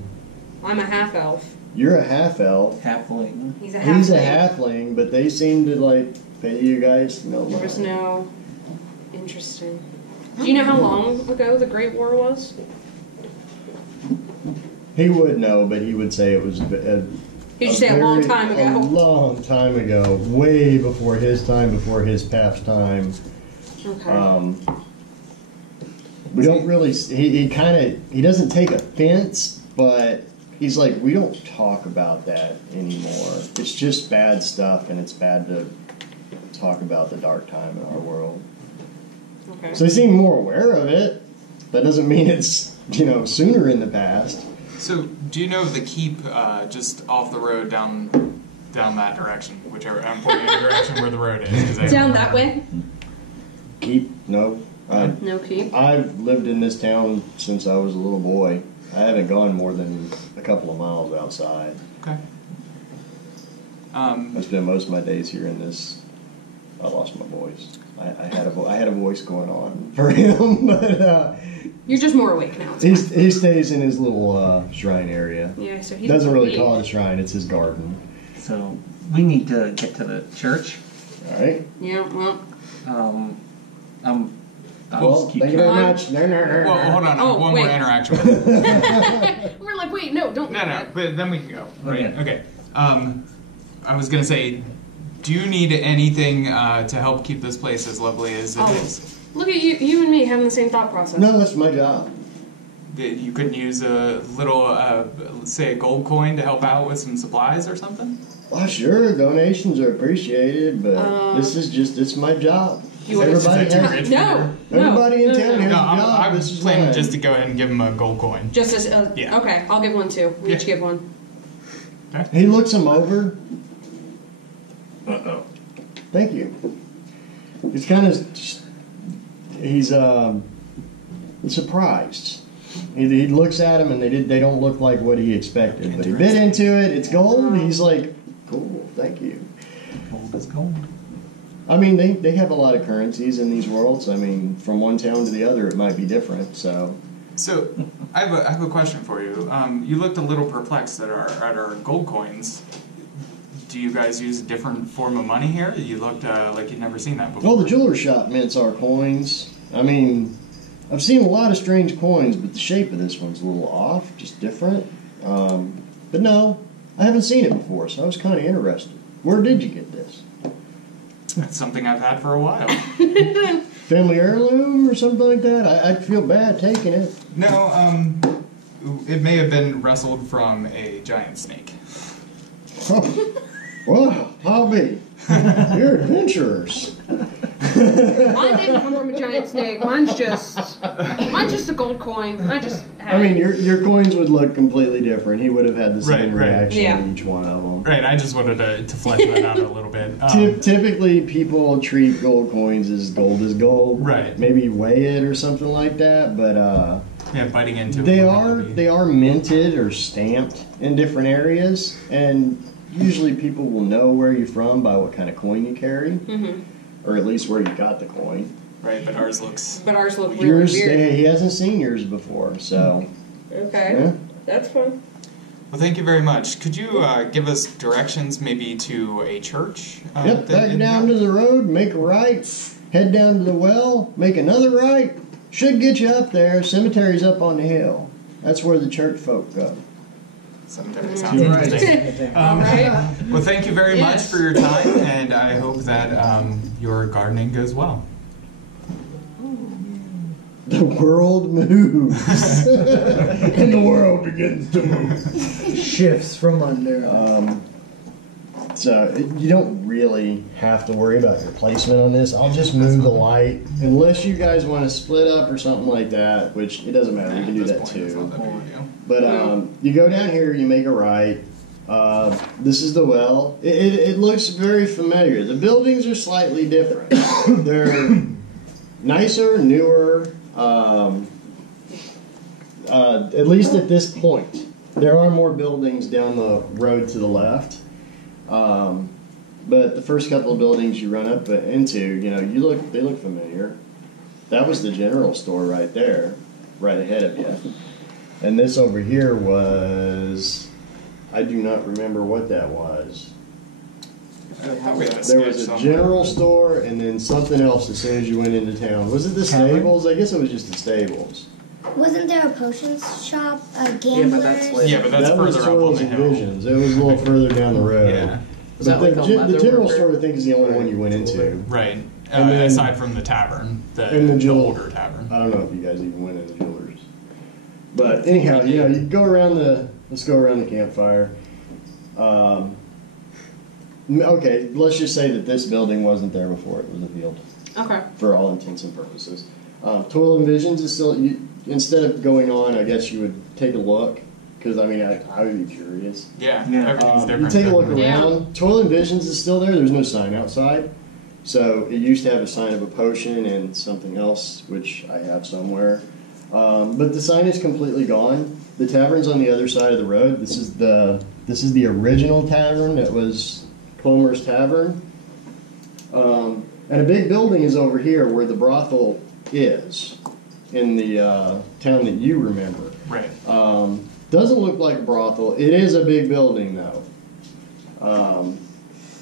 a half elf. You're a half elf. Halfling. He's a halfling. He's a halfling, but they seem to pay you guys no There was mind. no. Interesting. Do you know how long ago the Great War was? He would know, but he would say it was Did you say a long time A ago? long time ago, way before his time, before his pap's time. Okay. We don't really. He doesn't take offense, but he's like, we don't talk about that anymore. It's just bad stuff, and it's bad to talk about the dark time in our world. Okay. So they seem more aware of it. That doesn't mean it's sooner in the past. So, do you know the keep just off the road down that direction? Whichever, I'm pointing in the direction where the road is. Down that way? Keep? No. No keep. I've lived in this town since I was a little boy. I haven't gone more than a couple of miles outside. Okay. I spent most of my days here in this. I lost my voice. I had a voice going on for him, but You're just more awake now. he stays in his little shrine area. Yeah, so he Doesn't really call it a shrine; it's his garden. So we need to get to the church. All right. Yeah, well. Well, thank you very much. Well, hold on. Oh, one wait. more interaction. We're like, wait, no, don't. No, but then we can go. Right. Okay. Okay. I was gonna say, do you need anything to help keep this place as lovely as it is? Look at you and me having the same thought process. No, that's my job. That you couldn't use a little, say, a gold coin to help out with some supplies or something? Well, sure, donations are appreciated, but it's my job. Everybody in town has a job. No, I'm This is planning mine. just to go ahead and give him a gold coin. Just as Yeah. Okay, I'll give one too. We each give one. He looks him over. Thank you. He's kind of he's surprised. He looks at him and they don't look like what he expected. But he bit into it. It's gold. He's like, cool. Thank you. Gold is gold. I mean, they have a lot of currencies in these worlds. I mean, from one town to the other, it might be different. So I have a question for you. You looked a little perplexed at our gold coins. Do you guys use a different form of money here? You looked like you'd never seen that before. Well, the jeweler shop mints our coins. I mean, I've seen a lot of strange coins, but the shape of this one's a little off, just different. But no, I haven't seen it before, so I was kind of interested. Where did you get this? That's something I've had for a while. Family heirloom or something like that? I'd feel bad taking it. No, it may have been wrestled from a giant snake. Oh, well, I'll be. You're adventurers. Mine didn't come from a giant snake. Mine's just a gold coin. I mean, your coins would look completely different. He would have had the same reaction Yeah. to each one of them. Right, I just wanted to flesh that out a little bit. Typically, people treat gold coins as gold. Right. Maybe weigh it or something like that, but Yeah, biting into they it. they are minted or stamped in different areas, and usually people will know where you're from by what kind of coin you carry, or at least where you got the coin. Right, but ours look really Yours, weird. he hasn't seen yours before, so Okay, yeah. that's fun. Well, thank you very much. Could you give us directions maybe to a church? Yep, back down to the road, make a right, head down to the well, make another right, Should get you up there. Cemetery's up on the hill. That's where the church folk go. Cemetery sounds interesting. Well, thank you very much for your time, and I hope that your gardening goes well. The world moves. And the world begins to move. Shifts from under. So you don't really have to worry about your placement on this. I'll just move the light. Unless you guys want to split up or something like that, which it doesn't matter. You can do that too. But you go down here, you make a right. This is the well. It looks very familiar. The buildings are slightly different. They're nicer, newer, at least at this point. There are more buildings down the road to the left. But the first couple of buildings you run up into, they look familiar. That was the general store right there, right ahead of you. And this over here was, I do not remember what that was. There was a general store and then something else as soon as you went into town. Was it the stables? I guess it was just the stables. Wasn't there a potions shop, a gambler's? But that's that further was up on Toils the and hill. Visions. It was a little further down the road. Yeah. But the general store, I think, is the only one you went into. Right. And then- Aside from the tavern, And the the jewel- older tavern. I don't know if you guys even went into jewelers. But anyhow, you go around let's go around the campfire. Okay, let's just say that this building wasn't there before it was a field. Okay. For all intents and purposes. Toil and Visions is still, instead of going on, I guess you would take a look. Because, I would be curious. Yeah, everything's You different. take a look Yeah. around. Toil and Visions is still there. There's no sign outside. So it used to have a sign of a potion and something else, which I have somewhere. But the sign is completely gone. The tavern's on the other side of the road. This is the original tavern that was Palmer's Tavern. And a big building is over here where the brothel is in the town that you remember. Right. Doesn't look like a brothel. It is a big building, though.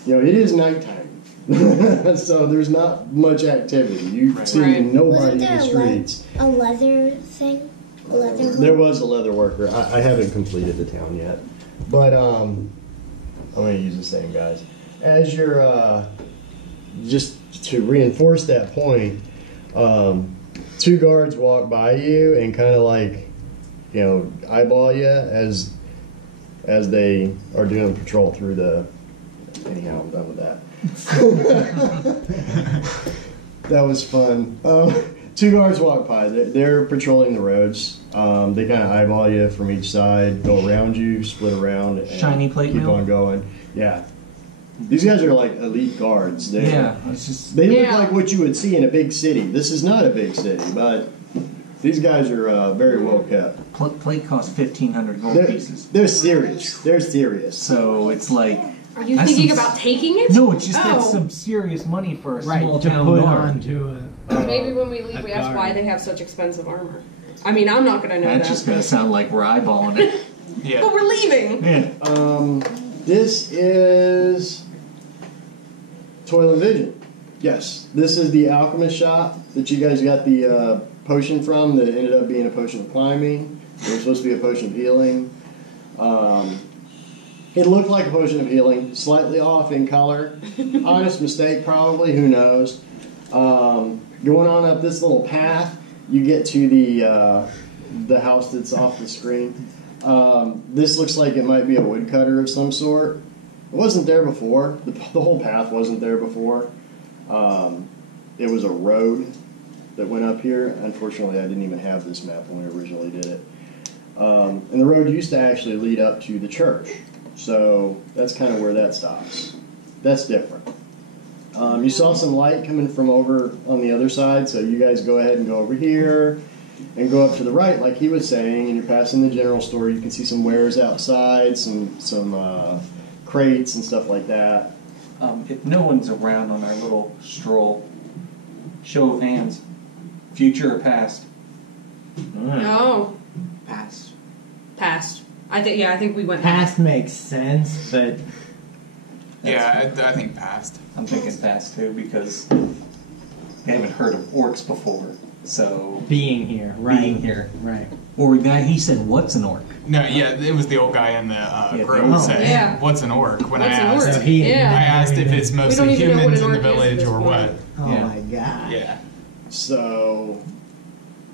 It is nighttime, so there's not much activity. You see nobody Wasn't in there the streets. a leather thing? A leather There was a leather worker. I haven't completed the town yet, but I'm going to use the same guys. As you're just to reinforce that point, two guards walk by you and kind of eyeball you as they are doing patrol through the. Anyhow, I'm done with that. That was fun. Two guards walk by. They're patrolling the roads. They kind of eyeball you from each side, go around you, split around, and Shiny plate keep mail? on going. Yeah. These guys are like elite guards. They look like what you would see in a big city. This is not a big city, but these guys are very well kept. Plate costs 1,500 gold pieces. They're serious. They're serious. So it's like. Are you thinking about taking it? No, it's just that's some serious money for a small town put guard. on to Maybe when we leave, we ask why they have such expensive armor. I'm not going to know that. That's just going to sound like we're eyeballing it. Yeah. But we're leaving. Yeah. This is Toil and Vision. Yes, this is the alchemist shop that you guys got the potion from that ended up being a potion of climbing. It was supposed to be a potion of healing. It looked like a potion of healing, slightly off in color. Honest mistake, probably. Who knows? Going on up this little path, you get to the house that's off the screen. This looks like it might be a woodcutter of some sort. It wasn't there before. The whole path wasn't there before. It was a road that went up here. Unfortunately, I didn't even have this map when we originally did it. And the road used to actually lead up to the church. So that's kind of where that stops. That's different. You saw some light coming from over on the other side, so you guys go ahead and go over here and go up to the right, like he was saying, and you're passing the general store. You can see some wares outside, some crates and stuff like that. If no one's around on our little stroll, show of hands, future or past? No. Past. I think we went Past makes sense, but Yeah, I think past. I'm thinking past too because we haven't heard of orcs before. So being here, right? Being here, right? Or the guy, he said, "What's an orc?" No, yeah, it was the old guy in the grove oh, saying, yeah. "What's an orc?" When What's I an asked, orc? So he- Yeah. I asked if it's mostly don't even know what humans an in the orc is at village this or point. what. Oh Yeah. my god! Yeah. So,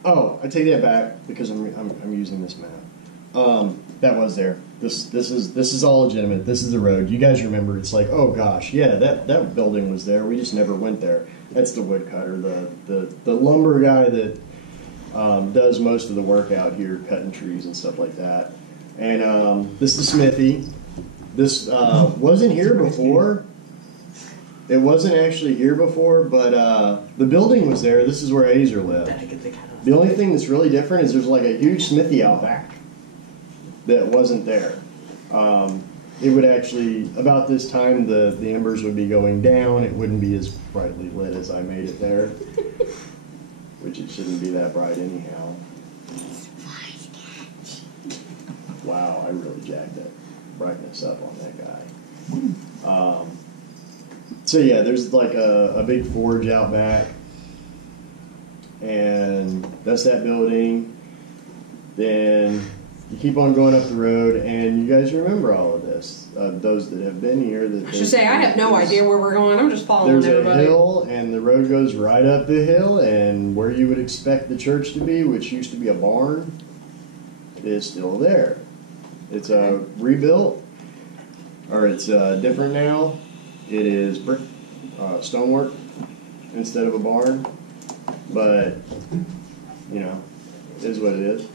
I take that back because I'm using this map. That was there. This is all legitimate. This is the road. You guys remember? It's like, oh gosh, yeah, that building was there. We just never went there. That's the woodcutter, the lumber guy that does most of the work out here, cutting trees and stuff like that. And this is the smithy. This wasn't here before. It wasn't actually here before, but the building was there. This is where Azer lived. The only thing that's really different is there's like a huge smithy out back that wasn't there. It would actually, about this time, the embers would be going down. It wouldn't be as brightly lit as I made it there, which it shouldn't be that bright anyhow. Wow, I really jacked that brightness up on that guy. So yeah, there's like a big forge out back, and that's that building. Then you keep on going up the road, and you guys remember all of this. Those that have been here. I should say, I have no idea where we're going. I'm just following there's everybody. a hill, and the road goes right up the hill, and where you would expect the church to be, which used to be a barn, is still there. It's rebuilt, or it's different now. It is brick, stonework instead of a barn, but you know, it is what it is.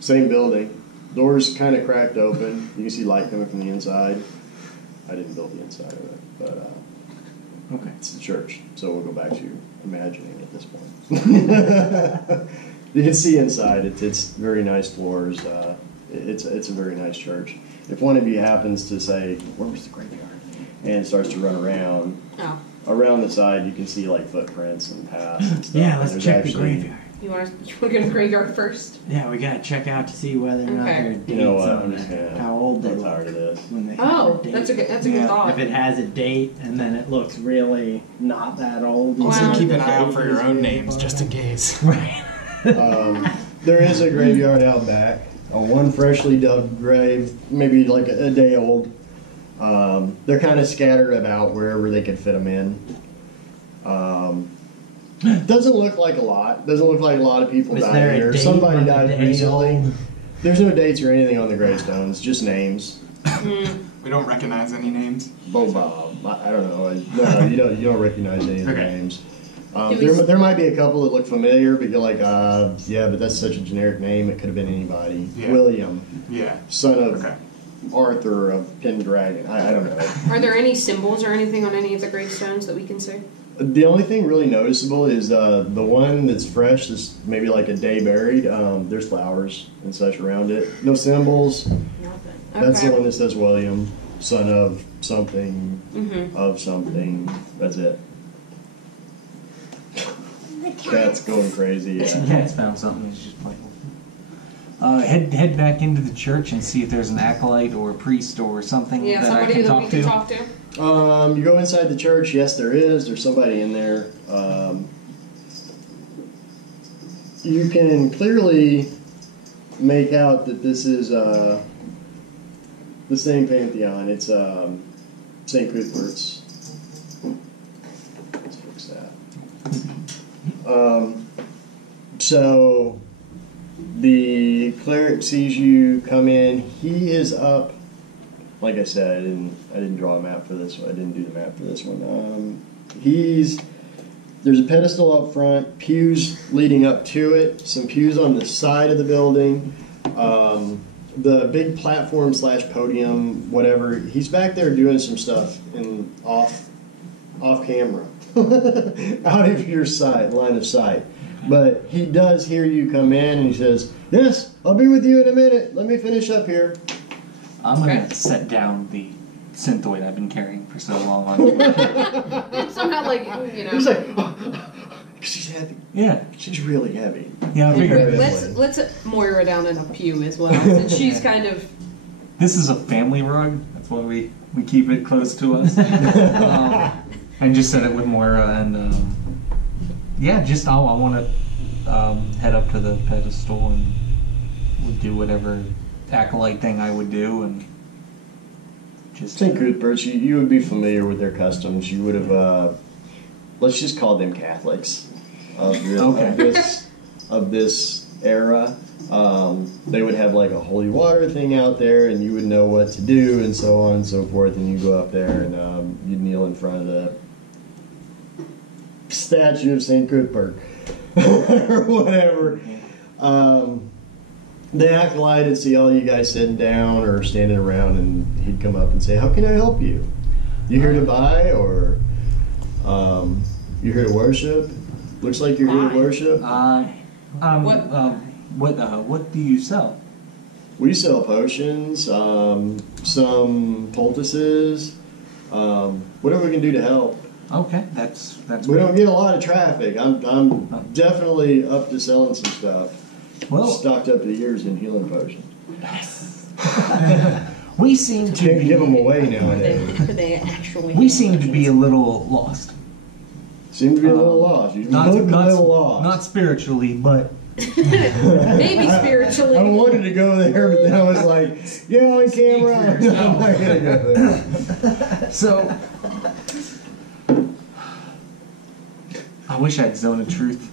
Same building. Doors kind of cracked open. You can see light coming from the inside. I didn't build the inside of it, but Okay. it's the church, so we'll go back to imagining at this point. You can see inside. It's very nice floors. It's a very nice church. If one of you happens to say, "Where was the graveyard?" and starts to run around, around the side, you can see like footprints and paths and stuff. Yeah, let's There's check the graveyard. You want to go to the graveyard first? Yeah, we gotta check out to see whether or not Okay. there are dates You know what? on I'm just it. gonna. How old they I'm look. tired of this. When they Oh, have a date. that's a good thought. If it has a date and then it looks really not that old. Also, Wow. keep an eye out for your own names, just in case. Right. There is a graveyard out back, one freshly dug grave, maybe like a day old. They're kind of scattered about wherever they could fit them in. Doesn't look like a lot. Doesn't look like a lot of people Is died there a here. date Somebody on the died day recently. old? There's no dates or anything on the gravestones, just names. We don't recognize any names. Bob. I don't know. No, you don't recognize any of the Okay. names. Do we- There might be a couple that look familiar, but you're like, yeah, but that's such a generic name. It could have been anybody. Yeah. William, Yeah. son of Okay. Arthur of Pendragon. I don't know. Are there any symbols or anything on any of the gravestones that we can see? The only thing really noticeable is the one that's fresh, that's maybe like a day buried. There's flowers and such around it. No symbols. Nothing. That's the Okay. one that says William, son of something, Mm-hmm. of something. That's it. The Cat's going crazy. Yeah. Cat's found something. He's just playing with it. Head back into the church and see if there's an acolyte or a priest or something Yeah, that I somebody can that talk we can to. talk to. You go inside the church. Yes, there is. There's somebody in there. You can clearly make out that this is the same pantheon. It's St. Cuthbert's. Let's fix that. So the cleric sees you come in. He is up. Like I said, I didn't draw a map for this one. I didn't do the map for this one. There's a pedestal up front, pews leading up to it, some pews on the side of the building, the big platform / podium, whatever. He's back there doing some stuff off camera, out of your line of sight. But he does hear you come in, and he says, "Yes, I'll be with you in a minute. Let me finish up here." I'm gonna set down the synthoid I've been carrying for so long. Somehow, like, you know. He's like, she's heavy. Yeah, She's really heavy. yeah. I figured Let's Moira down in a pew as well, since she's kind of. this is a family rug. That's why we keep it close to us. And just set it with Moira, and Yeah, just I want to head up to the pedestal and would do whatever acolyte thing I would do, and just. St. Cuthbert's, you would be familiar with their customs. You would have, let's just call them Catholics of this era. They would have like a holy water thing out there, and you would know what to do, and so on and so forth. And you go up there, and you'd kneel in front of the statue of St. Cuthbert or whatever. The acolyte would see all you guys sitting down or standing around, and he'd come up and say, "How can I help you? You here to buy, or you here to worship? Looks like you're here to worship." What do you sell? We sell potions, some poultices, whatever we can do to help. Okay, that's. We don't get a lot of traffic. I'm definitely up to selling some stuff. Well, stocked up to the ears in healing potions. We seem to Can't give them away nowadays. They actually. We seem to be a little lost. Seem to be a little lost. You look a little lost. Not spiritually, but. Maybe spiritually. I wanted to go there, but then I was like, "Yeah, on camera, I'm not gonna go there." So, I wish I had Zone of Truth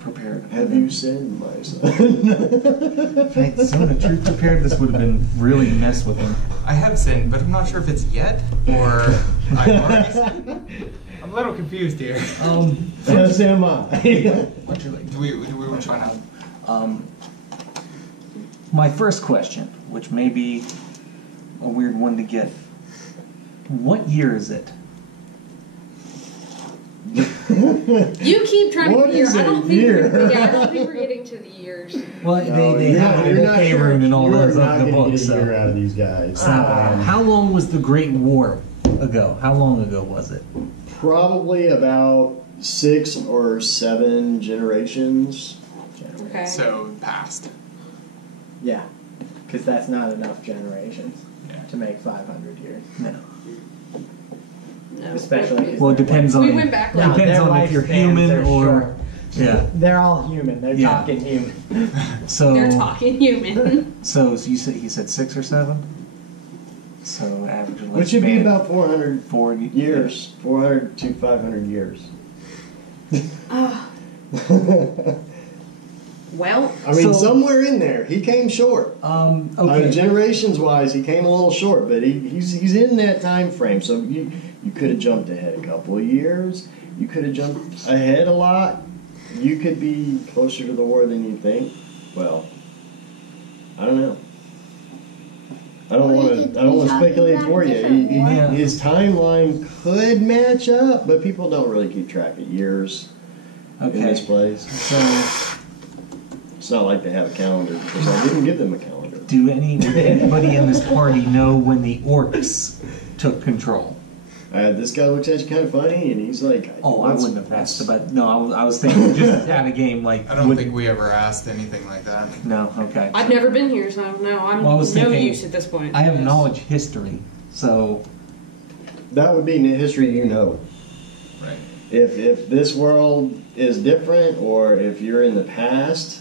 prepared. Have you sinned, my son? If I had Zone of Truth prepared, this would have been really mess with him. I have sinned, but I'm not sure if it's yet or I've already sinned. I'm a little confused here. Yes, am I? What's your like? Do we want to find out? My first question, which may be a weird one to get. What year is it? You keep trying What to get is I a don't think year? I don't think we're getting to the years. Well, No, they you're have not- it in you're the not pay sure. room and all You are those not of the gonna books. get a year So. out of these guys. How long was the Great War ago? How long ago was it? Probably about 6 or 7 generations. Okay. So past. Yeah, because that's not enough generations Yeah. to make 500 years. No. No. Especially. Well, it depends on. We went back. No, Depends their on if you're lifespans human are or. short. Yeah. They're all human. They're Yeah. talking human. So. They're talking human. So you said he said 6 or 7. So average lifespan. Which would be about 400 40 years. 400 to 500 years. Well, I mean, So- somewhere in there, he came short. Okay. Generations wise, he came a little short, but he's in that time frame. So you could have jumped ahead a couple of years. You could have jumped ahead a lot. You could be closer to the war than you think. Well, I don't know. I don't Well, want you to. could I don't be want to talking speculate about for you. different wars. Yeah. His timeline could match up, but people don't really keep track of years in this Okay. place. So It's not like they have a calendar because I didn't give them a calendar. do anybody in this party know when the orcs took control? This guy looks at you kind of funny, and he's like, Oh, I wouldn't have asked about. No, I was thinking just at a game like. I don't think we ever asked anything like that. No. Okay. I've never been here, so no, I'm Well, I was no thinking- use at this point. I have knowledge history, so That would be history you know. Right. If this world is different, or if you're in the past,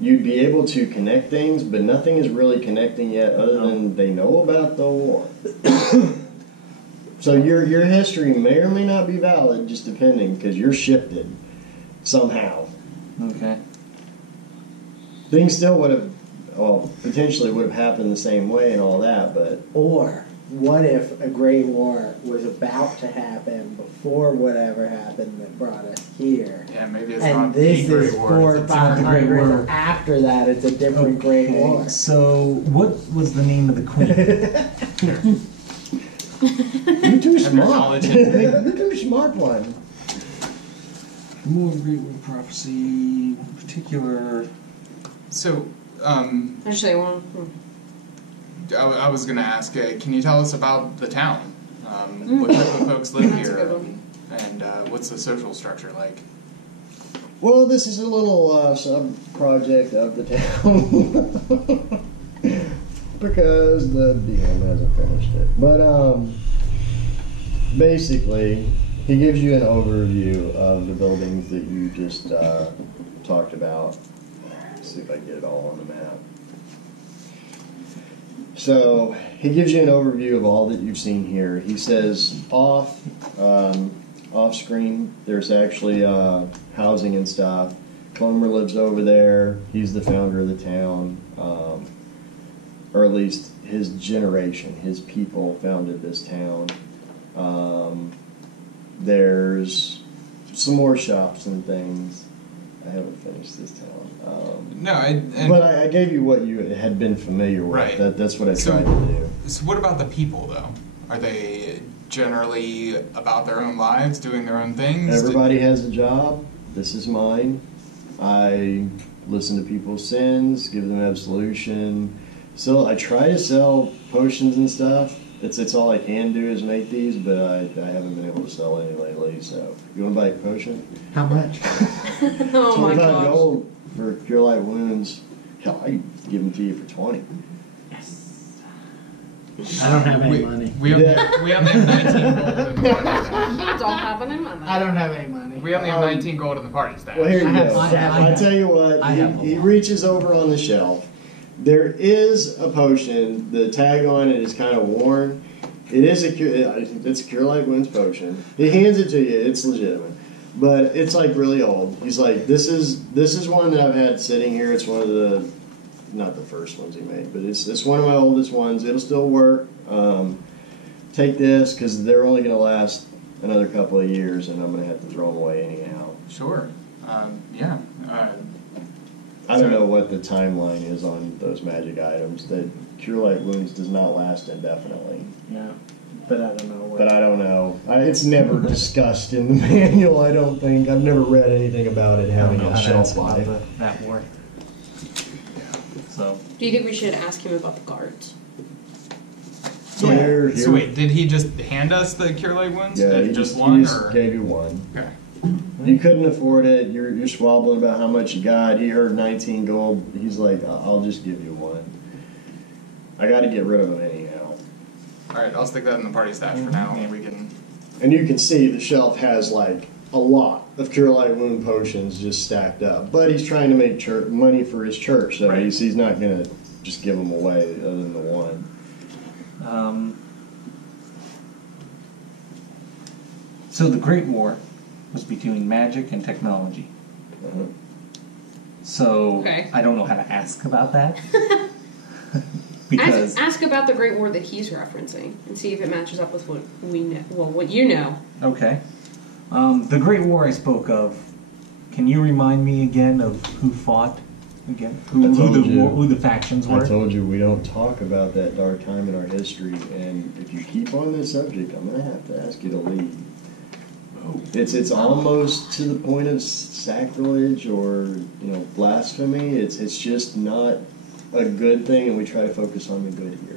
you'd be able to connect things, but nothing is really connecting yet other than they know about the war. So your history may or may not be valid, just depending, because you're shifted somehow. okay. Things still would have, well, potentially would have happened the same way and all that, but Or what if a great war was about to happen before whatever happened that brought us here? Yeah, maybe it's And not this the is Great War. 400 or It's not the Great War. 500 after that. It's a different great war. So what was the name of the queen? you're too Have your smart. knowledge You're too smart one. More Great War prophecy, particular. So, I just say one. I was going to ask, can you tell us about the town? What type of folks live That's a here? good one. And what's the social structure like? Well, this is a little sub-project of the town. Because the DM hasn't finished it. But, basically, he gives you an overview of the buildings that you just talked about. Let's see if I can get it all on the map. So he gives you an overview of all that you've seen here. He says off screen, there's actually housing and stuff. Clomer lives over there. He's the founder of the town, or at least his generation, his people founded this town. There's some more shops and things. I haven't finished this town. But I gave you what you had been familiar with. Right. That's what I tried to do. So what about the people, though? Are they generally about their own lives, doing their own things? Everybody has a job. This is mine. I listen to people's sins, give them absolution. So I try to sell potions and stuff. It's all I can do is make these, but I haven't been able to sell any lately. So you want to buy a potion? How much? Oh my 25 gosh. gold for cure light wounds. Hell, I can give them to you for 20. I don't have any money. We only have 19 gold in the party stash. It's all happening, man. I don't have any money. We only have 19 gold in the party stash. Well, here you I have- go. I have- I'll tell you what. He reaches over on the shelf. There is a potion. The tag on it is kind of worn. It is it's a cure light wounds potion. He hands it to you. It's legitimate, but it's like really old. He's like, this is one that I've had sitting here. It's one of the, not the first ones he made, but it's one of my oldest ones. It'll still work. Take this because they're only going to last another couple of years, and I'm going to have to throw them away anyhow. Sure. Yeah. I don't know what the timeline is on those magic items. That cure light wounds does not last indefinitely. No, but I don't know. But I don't know. It's never discussed in the manual. I don't think. I've never read anything about it having a shelf life. That war. So. Do you think we should ask him about the guards? Here. So wait, did he just hand us the cure light wounds? Yeah, he just one, he just or gave you one. okay? You couldn't afford it. You're swabbling about how much you got. He heard 19 gold. He's like, I'll just give you one. I got to get rid of them anyhow. All right, I'll stick that in the party stash for now. We can. And you can see the shelf has like a lot of cure light wound potions just stacked up. But he's trying to make money for his church, so Right. he's not gonna just give them away other than the one. So the Great War was between magic and technology. Uh-huh. So Okay. I don't know how to ask about that. Because ask about the Great War that he's referencing and see if it matches up with what we know. Well, what you know. okay, the Great War I spoke of. Can you remind me again of who fought again? Who the factions were? I told you we don't talk about that dark time in our history, and if you keep on this subject, I'm gonna have to ask you to leave. It's almost to the point of sacrilege or blasphemy. It's just not a good thing, and we try to focus on the good here.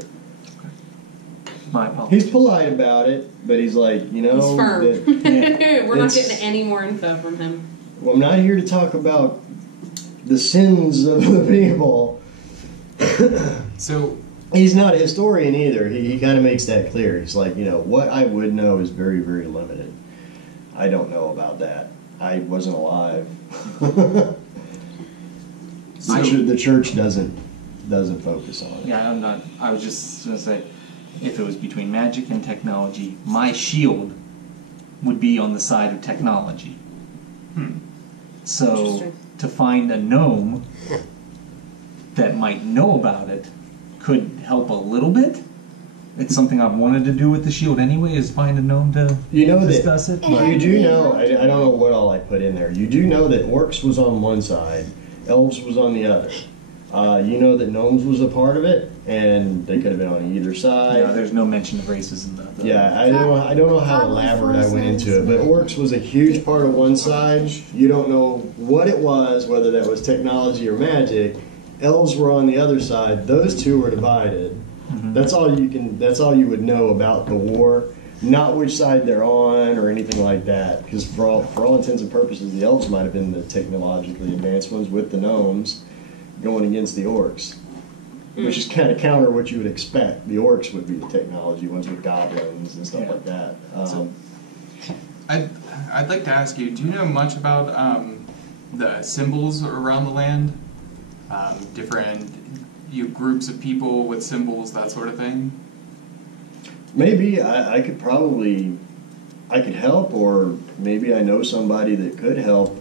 My apologies. He's polite about it, but he's like, He's firm. We're not it's- getting any more info from him. well, I'm not here to talk about the sins of the people. So He's not a historian either. He kind of makes that clear. He's like, what I would know is very, very limited. I don't know about that. I wasn't alive. The church doesn't focus on it. Yeah, I'm not. I was just gonna say, if it was between magic and technology, my shield would be on the side of technology. So Interesting. to find a gnome that might know about it could help a little bit. It's something I've wanted to do with the shield anyway, is find a gnome to discuss it. But you do know, I don't know what all I put in there. You do know that orcs was on one side, elves was on the other. You know that gnomes was a part of it, and they could have been on either side. No, there's no mention of races in the Yeah, I don't know how elaborate I went into it, but orcs was a huge part of one side. You don't know what it was, whether that was technology or magic. Elves were on the other side. Those two were divided. Mm-hmm. That's all you would know about the war, not which side they're on or anything like that. Because for all intents and purposes, the elves might have been the technologically advanced ones with the gnomes going against the orcs, which is kind of counter what you would expect. The orcs would be the technology ones with goblins and stuff like that. I'd like to ask you, do you know much about the symbols around the land? Different groups of people with symbols, that sort of thing? Maybe I could help, or maybe I know somebody that could help.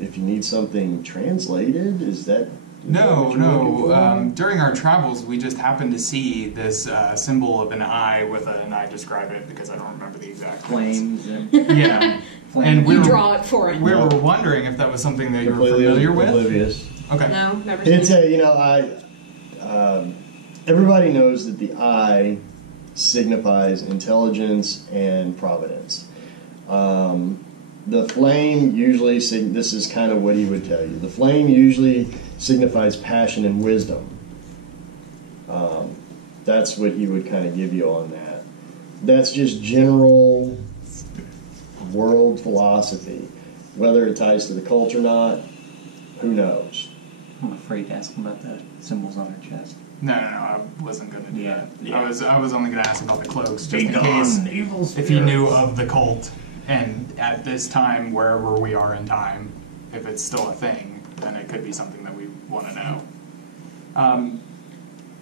If you need something translated, is that? No. During our travels, we just happened to see this symbol of an eye with and I describe it because I don't remember the exact Flames and yeah. And we draw it for it. We were wondering if that was something that you were familiar with. Oblivious. Okay. No, never seen It's it. Everybody knows that the eye signifies intelligence and providence. The flame usually, this is kind of what he would tell you. The flame usually signifies passion and wisdom. That's what he would kind of give you on that. That's just general world philosophy. Whether it ties to the cult or not, who knows? I'm afraid to ask him about the symbols on her chest. No, I wasn't going to do that. Yeah. I was only going to ask about the cloaks, just in case if he knew of the cult, and at this time, wherever we are in time, if it's still a thing, then it could be something that we want to know.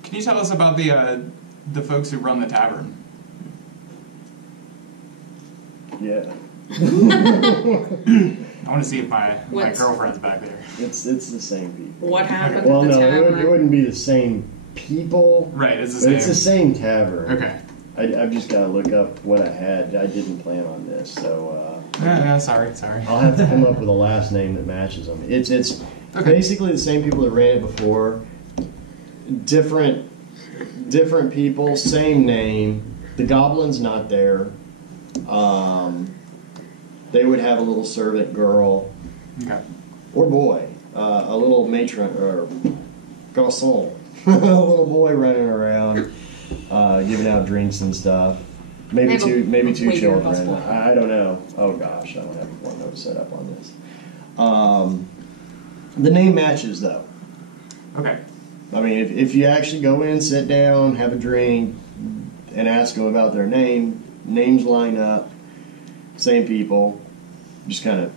Can you tell us about the folks who run the tavern? Yeah. I want to see if my girlfriend's back there. It's the same people. What happened Well, at the no, tavern? it wouldn't be the same people. Right, it's the But same. it's the same tavern. Okay. I've just got to look up what I had. I didn't plan on this, so Sorry. I'll have to come up with a last name that matches them. It's Okay. basically the same people that ran it before. Different people, same name. The goblin's not there. They would have a little servant girl, Okay. or boy, a little matron or garçon, a little boy running around, giving out drinks and stuff. Maybe two waiter children. busboy. I don't know. Oh gosh, I don't have one note set up on this. The name matches though. Okay. I mean, if you actually go in, sit down, have a drink, and ask them about their name, names line up, same people, just kind of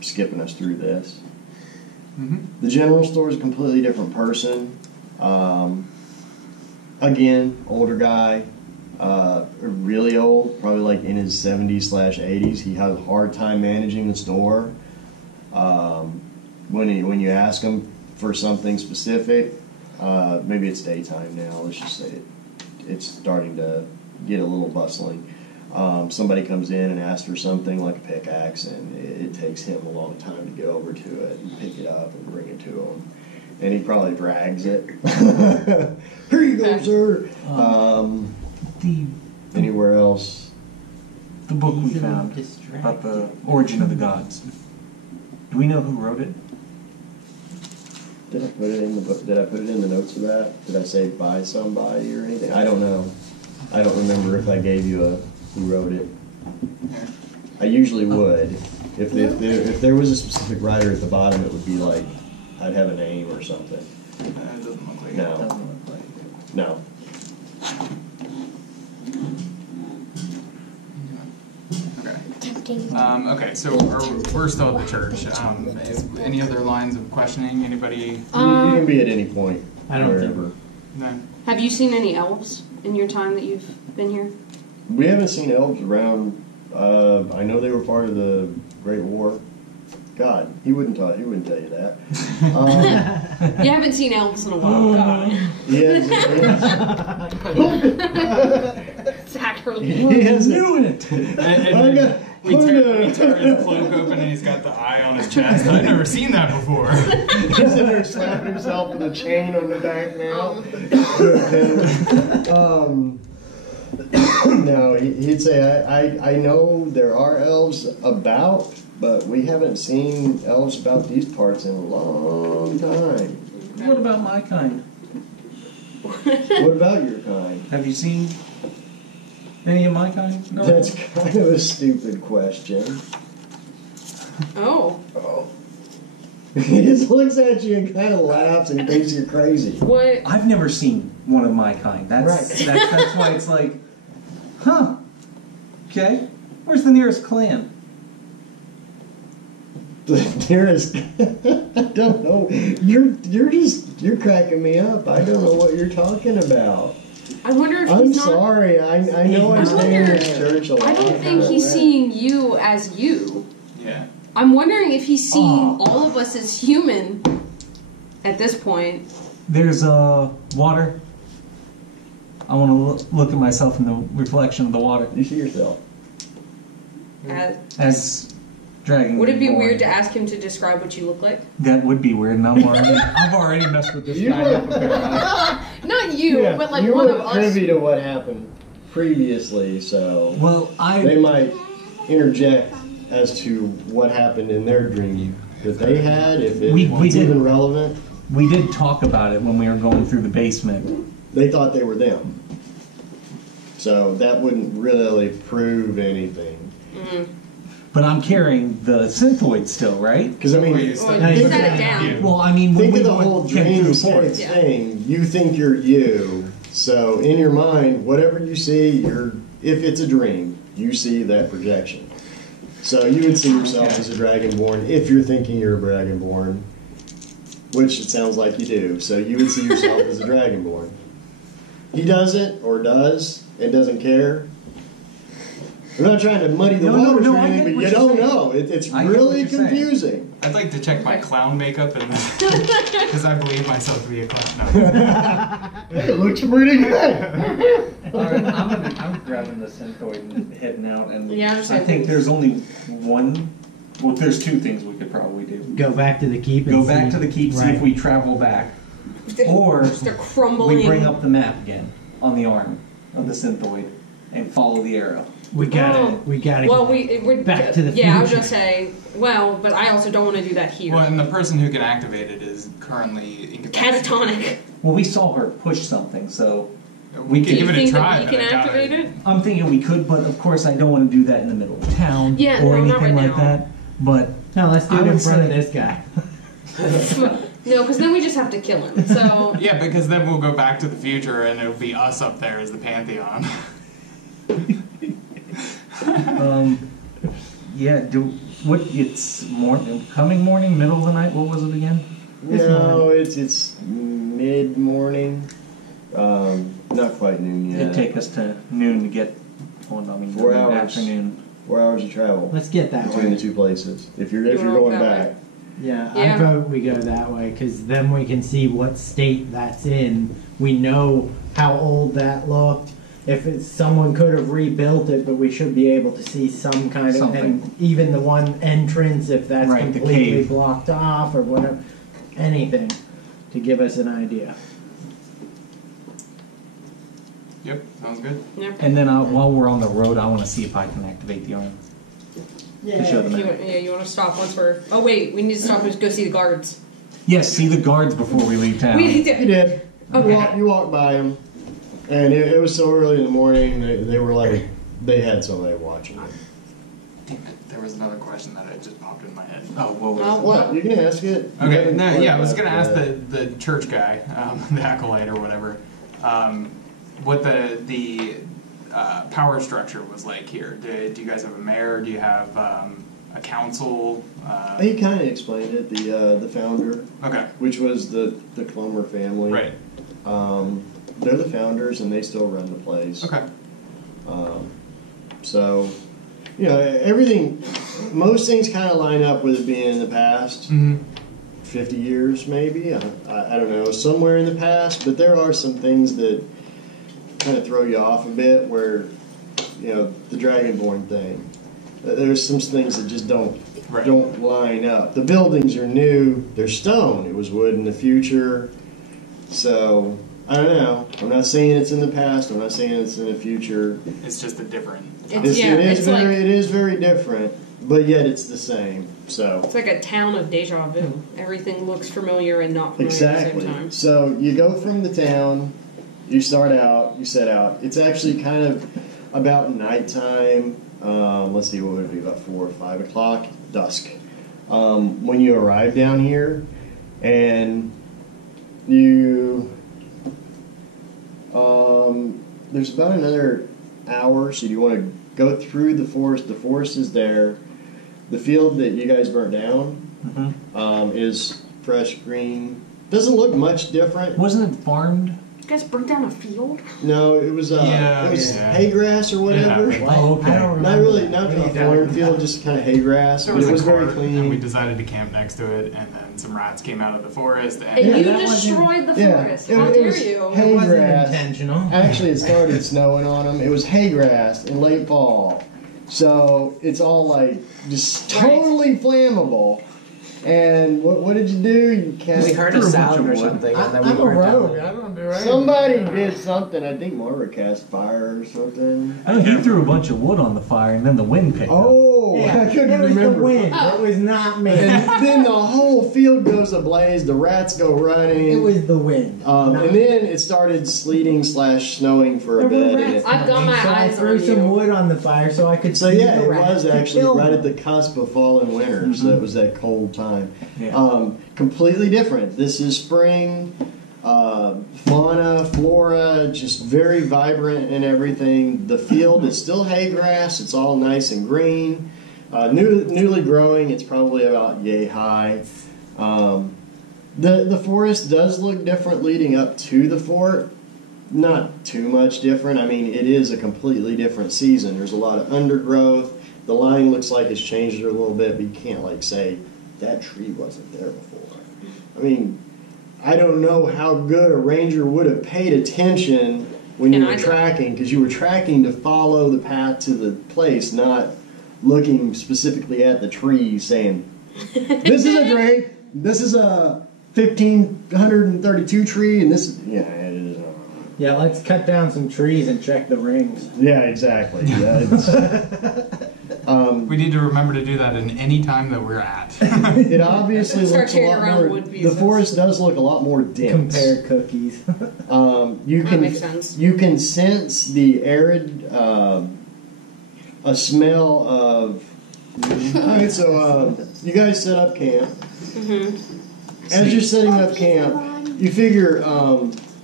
skipping us through this. Mm-hmm. The general store is a completely different person. Again, older guy, really old, probably like in his 70s/80s. He had a hard time managing the store. When you ask him for something specific, maybe it's daytime now, let's just say it's starting to get a little bustling. Somebody comes in and asks for something like a pickaxe, and it takes him a long time to get over to it and pick it up and bring it to him. And he probably drags it. Here you go, sir. Anywhere else? The book we found about the origin of the gods. Do we know who wrote it? Did I put it in the book? Did I put it in the notes of that? Did I say by somebody or anything? I don't know. I don't remember if I gave you who wrote it. I usually would. If there was a specific writer at the bottom, it would be like I'd have a name or something. It doesn't look like it. No. No. Okay. Okay, so we're still at the church. Any other lines of questioning? Anybody? You can be at any point. I don't wherever. No. Have you seen any elves in your time that you've been here? We haven't seen elves around. I know they were part of the Great War. God, he wouldn't tell you that. You haven't seen elves in a while. God. Yes. Exactly. Yes. Knew it! And then we tear his cloak open and he's got the eye on his chest. I've never seen that before. He's in there slapping himself with a chain on the back now. No, he'd say, I know there are elves about, but we haven't seen elves about these parts in a long time. What about my kind? What about your kind? Have you seen any of my kind? No. That's kind of a stupid question. Oh. He just looks at you and kind of laughs and thinks you're crazy. What? I've never seen one of my kind. That's why it's like, huh? Okay. Where's the nearest clan? The nearest, I don't know. You're cracking me up. I don't know what you're talking about. I wonder if I'm he's not. sorry. I know I'm staying in this church a lot. I don't think he's seeing you as you. Yeah. I'm wondering if he's seeing all of us as human at this point. There's water. I want to look at myself in the reflection of the water. You see yourself. As dragon. Would it be weird to ask him to describe what you look like? That would be weird, and I've already messed with this guy. Not you, but like one of us. You were privy to what happened previously, so they might interject as to what happened in their dream that they had, if it's even relevant. We did talk about it when we were going through the basement. They thought they were them, so that wouldn't really prove anything. Mm-hmm. But I'm carrying the synthoid still, right? Because I mean, you set it down. Well, I mean, think of the whole dreamscape thing. You think you're you, so in your mind, whatever you see, if it's a dream, you see that projection. So you would see yourself as a dragonborn if you're thinking you're a dragonborn, which it sounds like you do. So you would see yourself as a dragonborn. He doesn't, or does, and doesn't care. I'm not trying to muddy the waters or anything, but you don't know. It's really confusing. I'd like to check my clown makeup because I believe myself to be a clown. No. It looks pretty good. Alright, I'm grabbing the synthoid and heading out, and Yeah, I think there's only one. Well, there's two things we could probably do. Go back to the keep. Go back to the keep, see if we travel back, or they're crumbling. we bring up the map again on the arm of the synthoid and follow the arrow. We gotta Well, we're back to the future. Yeah, I was gonna say. Well, but I also don't want to do that here. Well, and the person who can activate it is currently incapacitated. Catatonic. Well, we saw her push something, so we could give it a think try. that we can activate it? I'm thinking we could, but of course I don't want to do that in the middle of town Yeah, or no, not anything right like now. that. But no, let's do I it in would front of say- this guy. No, because then we just have to kill him. So Yeah, because then we'll go back to the future and it'll be us up there as the Pantheon. yeah, it's coming morning, middle of the night. What was it again? No, it's mid morning. Not quite noon yet. It'd take us to noon to get. Well, I mean, 4 hours. afternoon. 4 hours of travel Let's get that between way. the two places. If you're wanna going walk that back. Yeah, Yeah. I vote we go that way because then we can see what state that's in. We know how old that looked. If someone could have rebuilt it, but we should be able to see some kind of, Something. and even the one entrance if that's Right, the completely cave. blocked off or whatever, anything to give us an idea. Yep, sounds good. And then while we're on the road, I want to see if I can activate the arm. Yeah. To show them. you want to stop once we're. Oh wait, we need to stop and go see the guards. Yes, see the guards before we leave town. We You did. Okay. You walked by them, and it was so early in the morning. They were like, they had somebody watching them. Damn it, there was another question that had just popped in my head. Oh, what was Well, it? What? You can ask it. You Okay, haven't no, quite yeah, I was left gonna ask yet. the church guy, the acolyte or whatever, what the power structure was like here. Do you guys have a mayor? Do you have a council? He kind of explained it. The founder, Okay, which was the Clomer family. right. They're the founders, and they still run the place. Okay. So, everything, most things kind of line up with it being in the past. Mm-hmm. 50 years, maybe. I don't know, somewhere in the past. But there are some things that kind of throw you off a bit, where, the Dragonborn thing. There's some things that just don't line up. The buildings are new. They're stone. It was wood in the future. So, I don't know. I'm not saying it's in the past. I'm not saying it's in the future. It's just a different. It is very different, but yet it's the same. So It's like a town of deja vu. Everything looks familiar and not familiar at the exactly. same time. So you go from the town. You start out. You set out. It's actually kind of about nighttime. Let's see, what would it be? About 4 or 5 o'clock, dusk. When you arrive down here, and you, there's about another hour. So do you want to go through the forest. The forest is there. The field that you guys burnt down is fresh green. Doesn't look much different. Wasn't it farmed? You guys burnt down a field? No, it was hay grass or whatever. Yeah. Oh, okay. I don't Not really, not remember. a farm field, just kind of hay grass. There But was it was a very cart, and we clean. decided to camp next to it, and then some rats came out of the forest. And Yeah, you that destroyed the Yeah, forest. it How was dare you? hay It wasn't grass. intentional. Actually, it started snowing on them. It was hay grass in late fall, so it's all like just totally flammable. And what did you do? You cast We heard a sound or something, and then we I'm a burnt down. rogue. I don't do anything. Somebody did something. I think Mara cast fire or something. I know he threw a bunch of wood on the fire, and then the wind picked up. Oh, Yeah, I couldn't it was remember. the wind. It was not me. And then the whole field goes ablaze. The rats go running. It was the wind. And then it started sleeting / snowing for a bit. and it- I've got my So I eyes threw on some you. wood on the fire so I could So see yeah, the it rats was to actually kill right them. at the cusp of fall and winter, so it was that cold time. Yeah. Completely different. This is spring. Fauna, flora, just very vibrant and everything. The field is still hay grass. It's all nice and green. Newly growing. It's probably about yay high. The forest does look different leading up to the fort. Not too much different. I mean, it is a completely different season. There's a lot of undergrowth. The line looks like it's changed a little bit, but you can't like say that tree wasn't there before. I mean, I don't know how good a ranger would have paid attention when you were tracking, because you were tracking to follow the path to the place, not looking specifically at the tree saying, this is a great, this is a 1532 tree, and this, yeah, it is. Yeah, let's cut down some trees and check the rings. Yeah, exactly. Yeah, We need to remember to do that in any time that we're at. it obviously Start looks a carrying lot around more. wood The pieces. forest does look a lot more dense. Compare cookies. You That can makes sense. you can sense the arid, a smell of. All right, so you guys set up camp. As you're setting up camp, you figure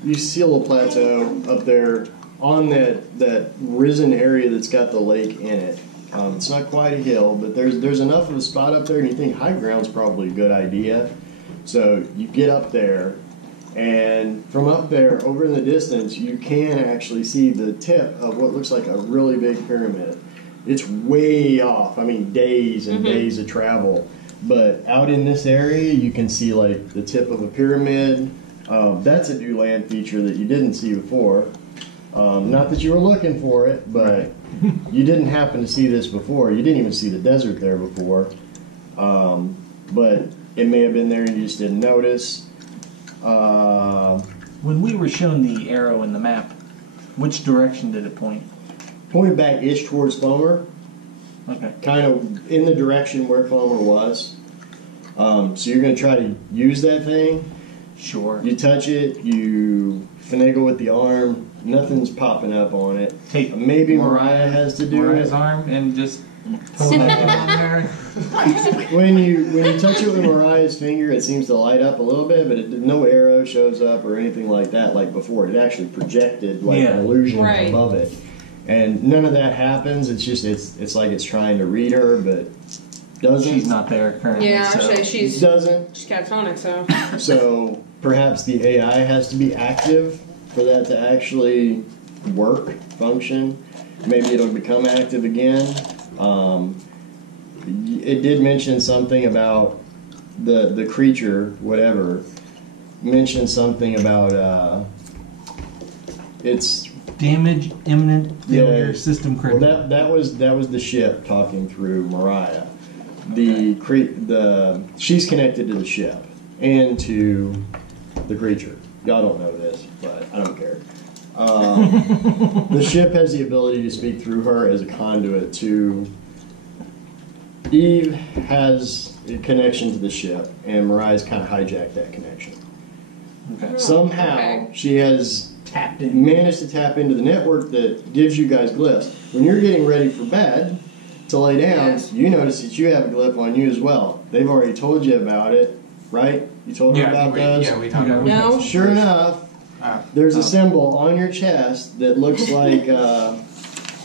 you seal a plateau up there on that risen area that's got the lake in it. It's not quite a hill, but there's enough of a spot up there, and you think high ground's probably a good idea. So you get up there, and from up there, over in the distance, you can actually see the tip of what looks like a really big pyramid. It's way off. I mean, days and days of travel. But out in this area, you can see like the tip of a pyramid. That's a new land feature that you didn't see before. Not that you were looking for it, but you didn't happen to see this before. You didn't even see the desert there before. But it may have been there and you just didn't notice. When we were shown the arrow in the map, which direction did it point? Point back-ish towards Foamer. Okay. Kind of in the direction where Foamer was. So you're going to try to use that thing. Sure. You touch it, you finagle with the arm, nothing's popping up on it. Take Maybe Mariah has to do Mariah's it. arm and just Hold that on there. When you touch it with Mariah's finger, it seems to light up a little bit, but no arrow shows up or anything like that like before. It actually projected like an illusion Right. above it. And none of that happens. It's just it's like it's trying to read her, but doesn't. she's not there currently. Yeah, so. actually, she's Doesn't. catatonic, so. So perhaps the AI has to be active for that to actually work, function. Maybe it'll become active again. It did mention something about the creature, whatever. Mentioned something about it's Damage imminent failure Yeah. system well critical. that was the ship talking through Mariah. She's connected to the ship and to the creature. Y'all don't know this, but I don't care. The ship has the ability to speak through her as a conduit to. Eve has a connection to the ship, and Mariah's kind of hijacked that connection. Okay. Somehow she has Tapped in. managed to tap into the network that gives you guys glyphs. When you're getting ready for bed to lay down, Yes. you notice that you have a glyph on you as well. They've already told you about it, right? You told them about those? we talked about No. that. Sure enough, there's a symbol on your chest that looks like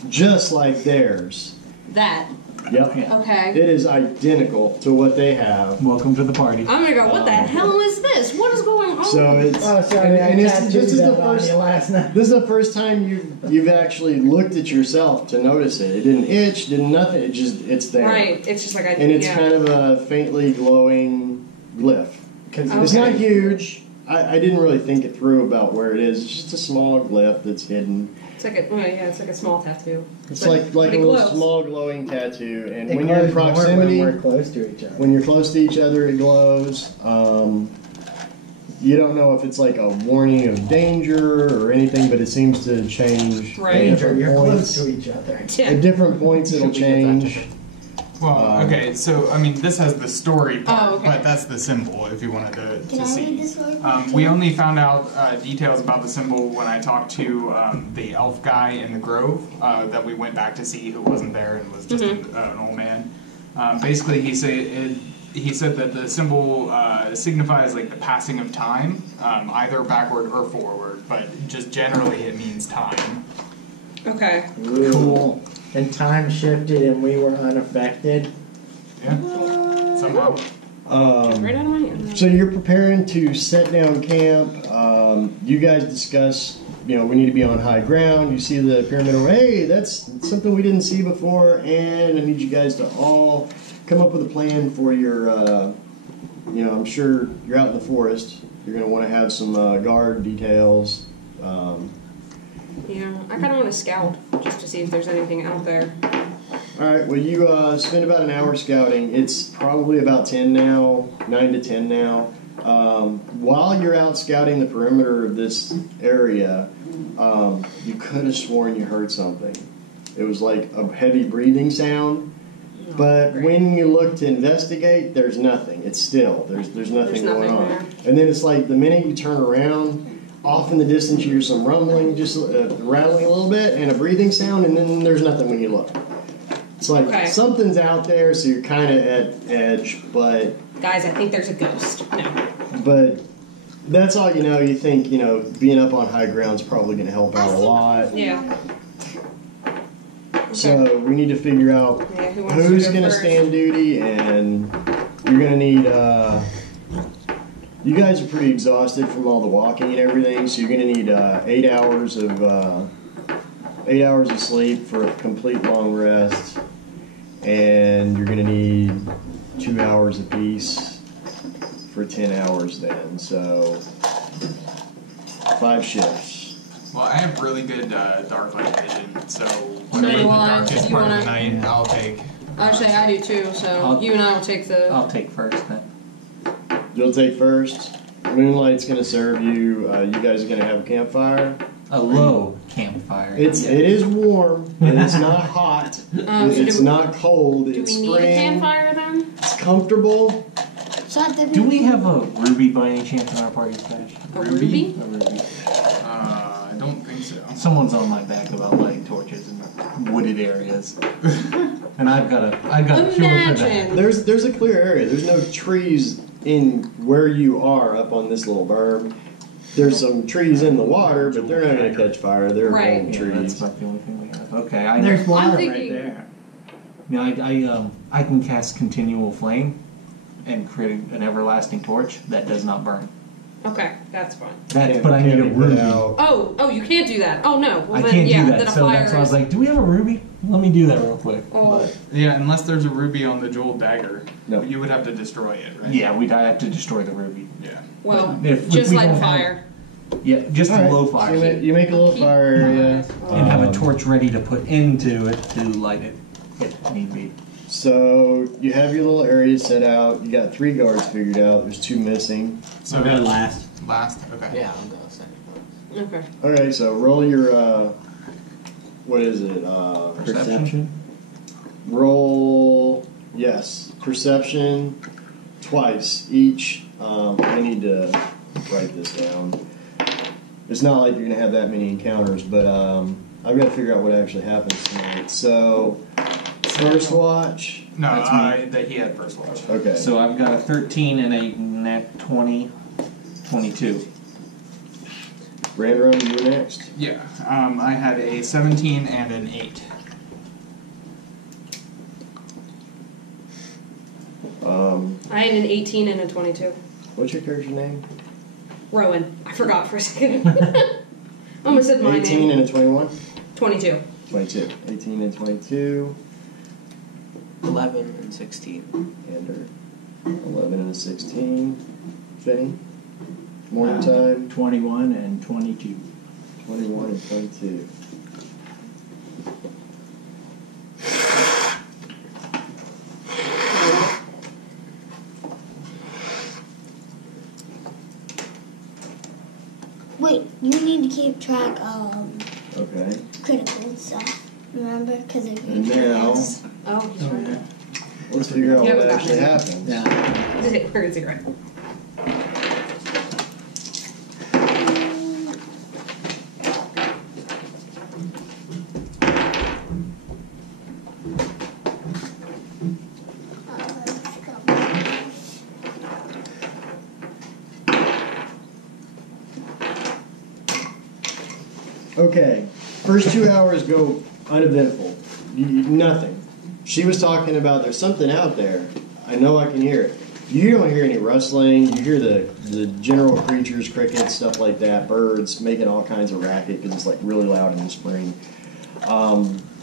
just like theirs. That. Yep. Okay. It is identical to what they have. Welcome to the party. I'm gonna go. What the hell is this? What is going on? So it's. Oh, sorry, this is the first. last night. This is the first time you've actually looked at yourself to notice it. It didn't itch, didn't nothing. It's there. Right. It's just like And it's kind of a faintly glowing glyph. Okay. It's not huge. I didn't really think it through about where it is. It's just a small glyph that's hidden. It's like it's like a small tattoo. It's like a little small glowing tattoo, and when It you're in glows more proximity, when we're close to each other. when you're close to each other, it glows. You don't know if it's like a warning of danger or anything, but it seems to change Right. at Danger, different you're points. close to each other. At different points, it'll change. Well, okay, so I mean, this has the story part, okay. but that's the symbol if you wanted Can to I see. read this one? We only found out details about the symbol when I talked to the elf guy in the grove that we went back to see, who wasn't there and was just an old man. Basically, he said that the symbol signifies like the passing of time, either backward or forward, but just generally it means time. Okay. Cool. And time shifted and we were unaffected. Yeah, somehow. Right out of my hand. So you're preparing to set down camp. You guys discuss, we need to be on high ground. You see the pyramid over, hey, that's something we didn't see before, and I need you guys to all come up with a plan for your, I'm sure you're out in the forest. You're going to want to have some guard details. Yeah, I kind of want to scout just to see if there's anything out there. All right, well, you spend about an hour scouting. It's probably about 10 now, 9 to 10 now. While you're out scouting the perimeter of this area, you could have sworn you heard something. It was like a heavy breathing sound. But when you look to investigate, there's nothing. It's still. There's nothing going on. There. And then it's like the minute you turn around, off in the distance you hear some rumbling, just rattling a little bit, and a breathing sound, and then there's nothing when you look. It's like something's out there, so you're kind of at edge, but... Guys, I think there's a ghost. No. But that's all you know. You think, being up on high ground is probably going to help out a lot. Yeah. So we need to figure out who's going to stand duty, and you're going to need... you guys are pretty exhausted from all the walking and everything, so you're going to need 8 hours of sleep for a complete long rest, and you're going to need 2 hours apiece for 10 hours then. So 5 shifts. Well, I have really good dark light vision, so So the you darkest part of wanna- the night, I'll take. Actually, I do too, so you and I will take the... I'll take first then. You'll take first. Moonlight's going to serve you. You guys are going to have a campfire. A low campfire. It is warm, and it's not hot. It's not cold. Do It's we spring. need a campfire then? It's comfortable. Do we have a ruby by any chance in our party stash? A ruby? A ruby. I don't think so. Someone's on my back about lighting torches in wooded areas, and I've got a cure for that. Imagine. There's a clear area. There's no trees in where you are up on this little berm. There's some trees in the water, but they're not going to catch fire. They're Right. old Yeah, trees. that's about the only thing we have. Okay, There's water right thinking- there. I can cast continual flame and create an everlasting torch that does not burn. Okay, that's fine. But I need a Can't put ruby. out- Oh, you can't do that. Oh no. Well, I then, can't yeah, do then that, a so fire that's why I was is- like, do we have a ruby? Let me do that real quick. Oh. But, Yeah, unless there's a ruby on the jeweled dagger, No. you would have to destroy it, right? yeah, we'd have to destroy the ruby. Yeah. Well, If just we like don't a have- fire. Yeah, just All a right, low so fire. you make a little fire area. And have a torch ready to put into it to light it if need be. So you have your little area set out. You got 3 guards figured out. There's 2 missing. So I'll go last. Last? Okay. Yeah, I'll go second. Okay. Okay, so roll your what is it? Perception? Roll perception twice each. I need to write this down. It's not like you're gonna have that many encounters, but I've got to figure out what actually happens tonight. So first watch. No, That's me. that he had first watch. Okay. So I've got a 13 and a nat 20, 22. Random, you were next. Yeah. I had a 17 and an 8. I had an 18 and a 22. What's your character's name? Rowan. I forgot for a second. I almost said my 18 name. and a 21? 22. 22. 18 and 22. 11 and 16. And 11 and a 16. Finney? Morning time? 21 and 22. 21 and 22. Wait, you need to keep track of Okay. critical stuff. Remember? Because if you And now, Oh, he's right. let's figure out Yeah, we what got actually it. happens. Yeah. We're gonna see right. let's go. Okay, first 2 hours go uneventful. Nothing. She was talking about there's something out there. I know I can hear it. You don't hear any rustling. You hear the general creatures, crickets, stuff like that, birds making all kinds of racket because it's like really loud in the spring.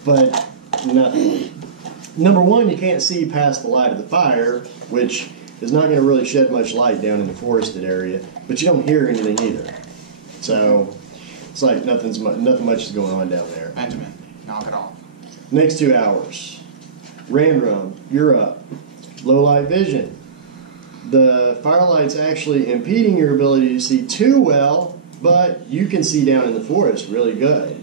But nothing. Number one, you can't see past the light of the fire, which is not going to really shed much light down in the forested area. But you don't hear anything either. So it's like nothing much is going on down there. Benjamin, knock it off. Next 2 hours. Randrum, you're up. Low light vision. The firelight's actually impeding your ability to see too well, but you can see down in the forest really good.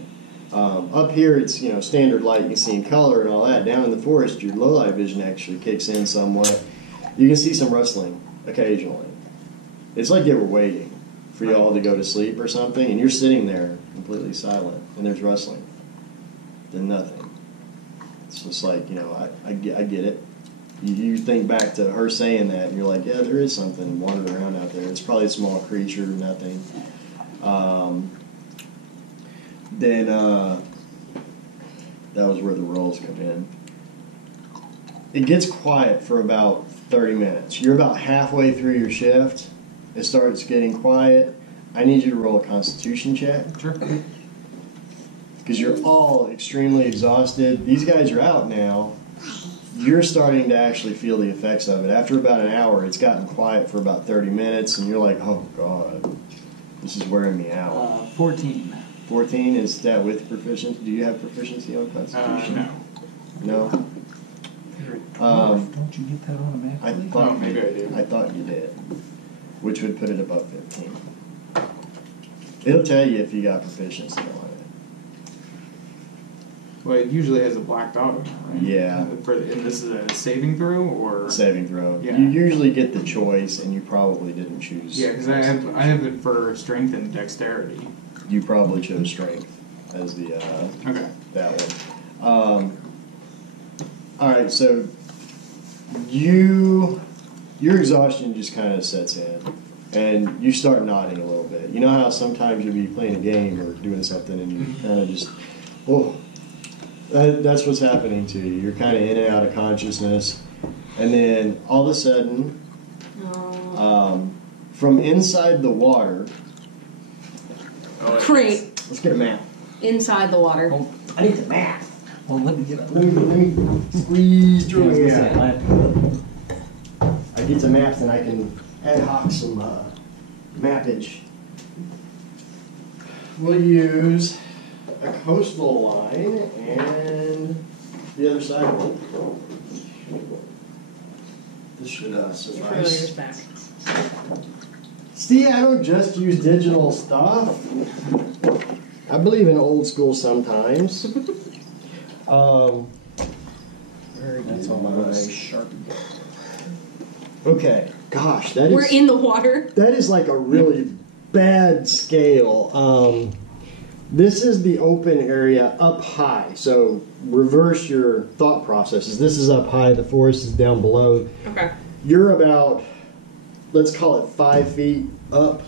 Up here, it's standard light, you can see in color and all that. Down in the forest, your low light vision actually kicks in somewhat. You can see some rustling occasionally. It's like they were waiting for you all to go to sleep or something, and you're sitting there completely silent, and there's rustling. Then nothing. It's just like, I get it. You think back to her saying that, and you're like, yeah, there is something wandering around out there. It's probably a small creature, nothing. Then that was where the rolls come in. It gets quiet for about 30 minutes. You're about halfway through your shift. It starts getting quiet. I need you to roll a Constitution check. Sure. Because you're all extremely exhausted. These guys are out now. You're starting to actually feel the effects of it. After about an hour, it's gotten quiet for about 30 minutes, and you're like, oh, God, this is wearing me out. 14. 14, is that with proficiency? Do you have proficiency on Constitution? No. No? Don't you get that automatically? I thought maybe I do. I thought you did, which would put it above 15. It'll tell you if you got proficiency on it. Well, it usually has a black dot on it, right? Yeah. And this is a saving throw, or? Saving throw. Yeah. You usually get the choice, and you probably didn't choose. Yeah, because I have it for strength and dexterity. You probably chose strength as the Okay. that one. All right, so your exhaustion just kind of sets in, and you start nodding a little bit. You know how sometimes you'll be playing a game or doing something, and you kind of just, that's what's happening to you. You're kind of in and out of consciousness, and then all of a sudden, from inside the water. Great. Let's get a map. Inside the water. I need the map. Well, let me get up. Let me squeeze through here. Yeah. I get some maps and I can ad hoc some mappage. We'll use a coastal line and the other side of it. This should Familiar's suffice. back. See, I don't just use digital stuff. I believe in old school sometimes. That's all my sharp. Okay, gosh, that is. We're in the water. That is like a really bad scale. This is the open area up high. So reverse your thought processes. This is up high. The forest is down below. Okay. You're about, let's call it 5 feet up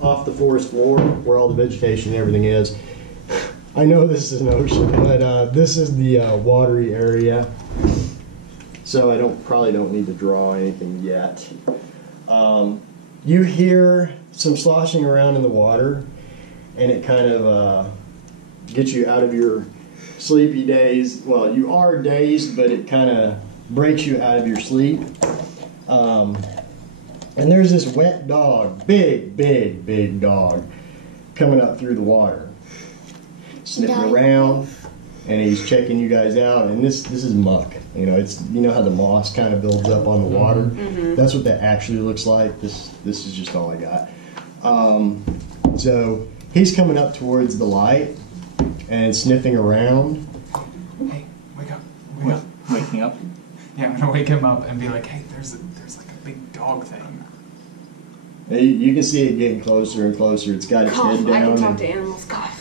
off the forest floor where all the vegetation and everything is. I know this is an ocean, but this is the watery area. so I probably don't need to draw anything yet. You hear some sloshing around in the water, and it kind of gets you out of your sleepy daze. Well, you are dazed, but it kind of breaks you out of your sleep. And there's this wet dog, big dog, coming up through the water, sniffing around, and he's checking you guys out. And this is muck. You know, you know how the moss kind of builds up on the water. Mm-hmm. That's what that actually looks like. This is just all I got. So he's coming up towards the light and sniffing around. Hey, wake up! Wake up! Waking up? Yeah, I'm gonna wake him up and be like, hey, there's like a big dog thing. You can see it getting closer and closer. It's got its head down. I can talk to animals. Cough.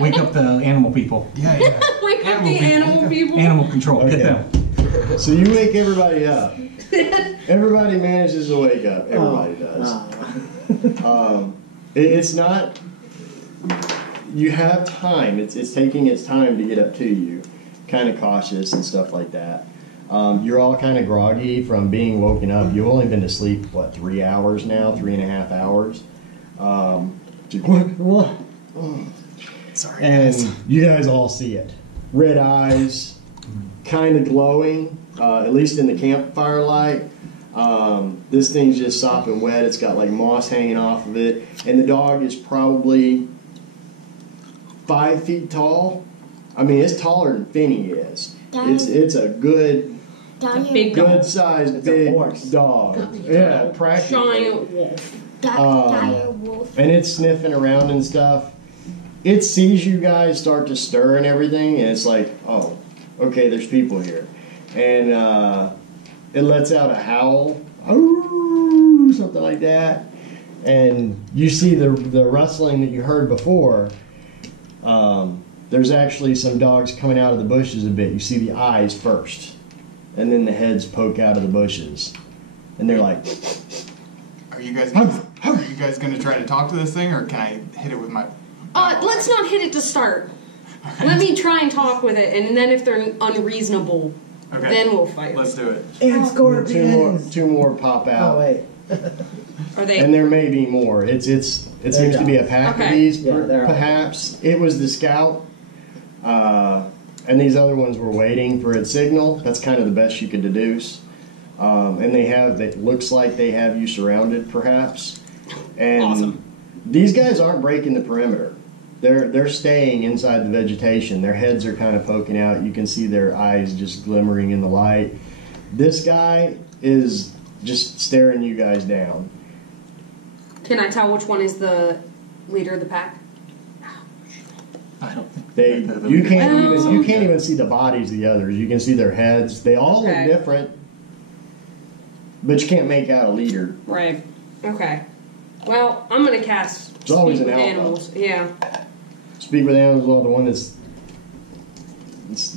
Wake up the animal people. Yeah. Wake up the animal people. Animal control. Okay. Get them. So you wake everybody up. Everybody manages to wake up. Everybody does. It's not. You have time. It's taking its time to get up to you. Kind of cautious and stuff like that. You're all kind of groggy from being woken up. You've only been to sleep, what, 3 hours now? 3.5 hours? What? Sorry, And guys. you guys all see it. Red eyes, kind of glowing, at least in the campfire light. This thing's just sopping wet. It's got like moss hanging off of it. And the dog is probably 5 feet tall. I mean, it's taller than Finny is. It's a good, Big dog. good-sized, big dog. Yeah, practically. Giant wolf. Dire wolf. And it's sniffing around and stuff. It sees you guys start to stir and everything, and it's like, oh, okay, there's people here. And it lets out a howl, ooh, something like that. And you see the rustling that you heard before. There's actually some dogs coming out of the bushes a bit. You see the eyes first, and then the heads poke out of the bushes. And they're like, Are you guys gonna try to talk to this thing, or can I hit it with my... Let's not hit it to start. Let me try and talk with it, and then if they're unreasonable, then we'll fight. Let's do it. And scorpions. Two more pop out. Oh wait. Are they? And there may be more. It seems to be a pack of these, Yeah, they're perhaps. It was the scout, and these other ones were waiting for its signal. That's kind of the best you could deduce. And it looks like they have you surrounded, perhaps. And Awesome. These guys aren't breaking the perimeter. They're staying inside the vegetation. Their heads are kind of poking out. You can see their eyes just glimmering in the light. This guy is just staring you guys down. Can I tell which one is the leader of the pack? I don't think You can't even see the bodies of the others. You can see their heads. They all look different, but you can't make out a leader. Right. Okay. Well, I'm gonna cast. It's always Speak an with alpha. Animals. Yeah. Speak with animals. Well, the one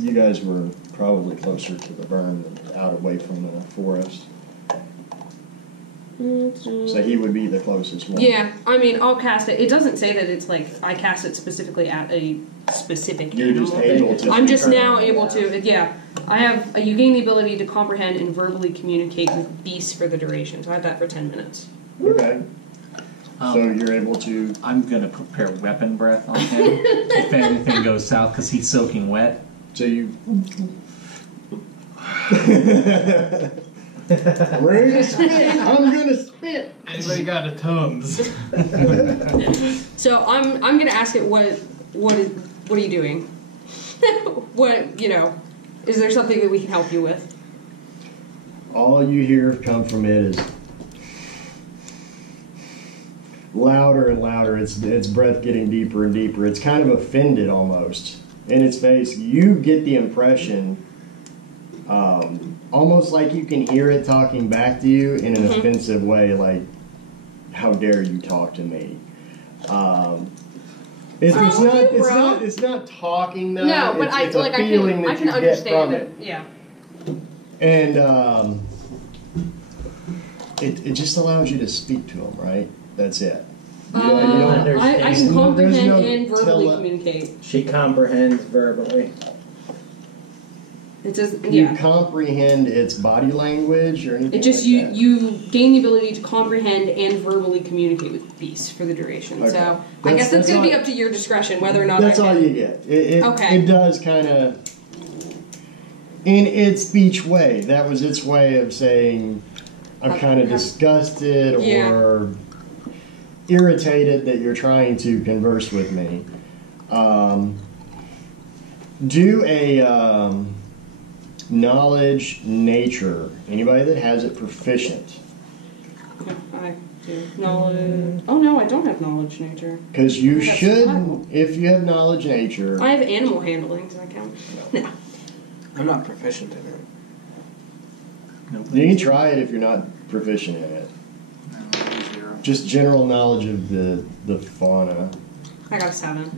you guys were probably closer to the burn than out away from the forest. So he would be the closest one. Yeah, I mean, I'll cast it. It doesn't say that it's like I cast it specifically at a specific You're animal. just able to. I'm just now able to. Yeah, I have. You gain the ability to comprehend and verbally communicate with beasts for the duration. So I have that for 10 minutes. Okay. So you're able to. I'm gonna prepare weapon breath on him if anything goes south because he's soaking wet. So you. I'm ready to spit. I'm gonna spit. Anybody got a Tums? So I'm gonna ask it what are you doing? What is there something that we can help you with? All you hear come from it is louder and louder. Its breath getting deeper and deeper. It's kind of offended almost in its face. You get the impression, almost like you can hear it talking back to you in an offensive way, like, "How dare you talk to me?" It's not talking though. No, but it's a feeling I can that you get understand from it. Yeah. And it just allows you to speak to them, right? That's it. You don't I can comprehend there's no and verbally communicate. She comprehends verbally. It does. Do you Yeah. comprehend its body language or anything? It just like that? you gain the ability to comprehend and verbally communicate with beasts for the duration. Okay. So I guess that's going to be up to your discretion whether or not. That's all you get. Okay. It does kind of, in its speech way. That was its way of saying, I'm kind of disgusted or irritated that you're trying to converse with me. Do a knowledge nature. Anybody that has it proficient. I do knowledge. Oh no, I don't have knowledge nature. Because you That's should, survival. if you have knowledge nature. I have animal handling. Does that count? No. I'm not proficient in it. You can try it if you're not proficient in it. No, 0. Just general knowledge of the fauna. I got a 7.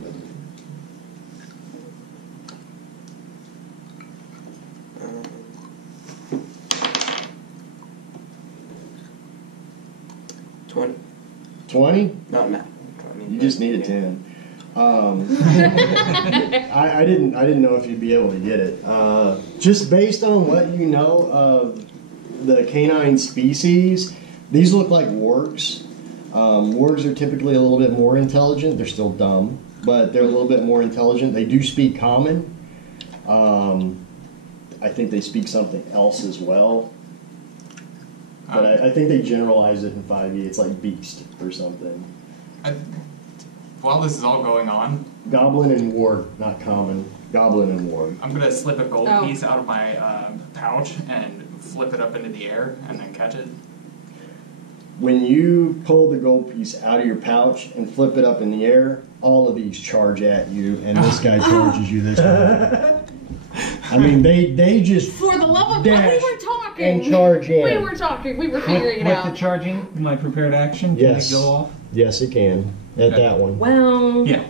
Um, 20. 20? No, 20. You just need a 10. I didn't know if you'd be able to get it. Just based on what you know of the canine species, these look like wargs. Wargs are typically a little bit more intelligent. They're still dumb, but they're a little bit more intelligent. They do speak common. I think they speak something else as well. But I think they generalize it in 5e. It's like beast or something. While this is all going on, Goblin and warg, not common. Goblin and warg. I'm gonna slip a gold piece out of my pouch and flip it up into the air and then catch it. When you pull the gold piece out of your pouch and flip it up in the air, all of these charge at you, and this guy charges you this time. I mean, they just For the love of God, dash we were talking. and charge in. We were talking. We were figuring it With out. the charging, my prepared action, can Yes. it go off? Yes, it can. At that one. Well. Yeah.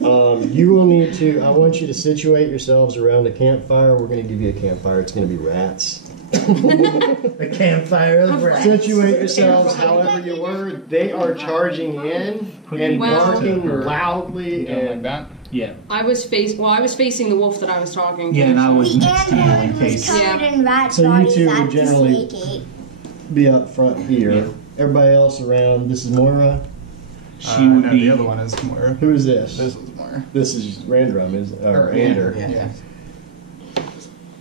You will need to, I want you to situate yourselves around a campfire. We're going to give you a campfire. It's going to be rats. A campfire of rats. Situate yourselves however you were. They are charging in and barking loudly. Like And that? Yeah. I was facing the wolf that I was talking to. Yeah, and I was The next to you in N-word was case. covered in rat So you bodies two would at the generally- snake ate. be up front here. Yeah. Everybody else around. This is Moira. She would no, be. the other one is Moira. Who is this? This was Moira. This is Randrum, or Ander. Yeah.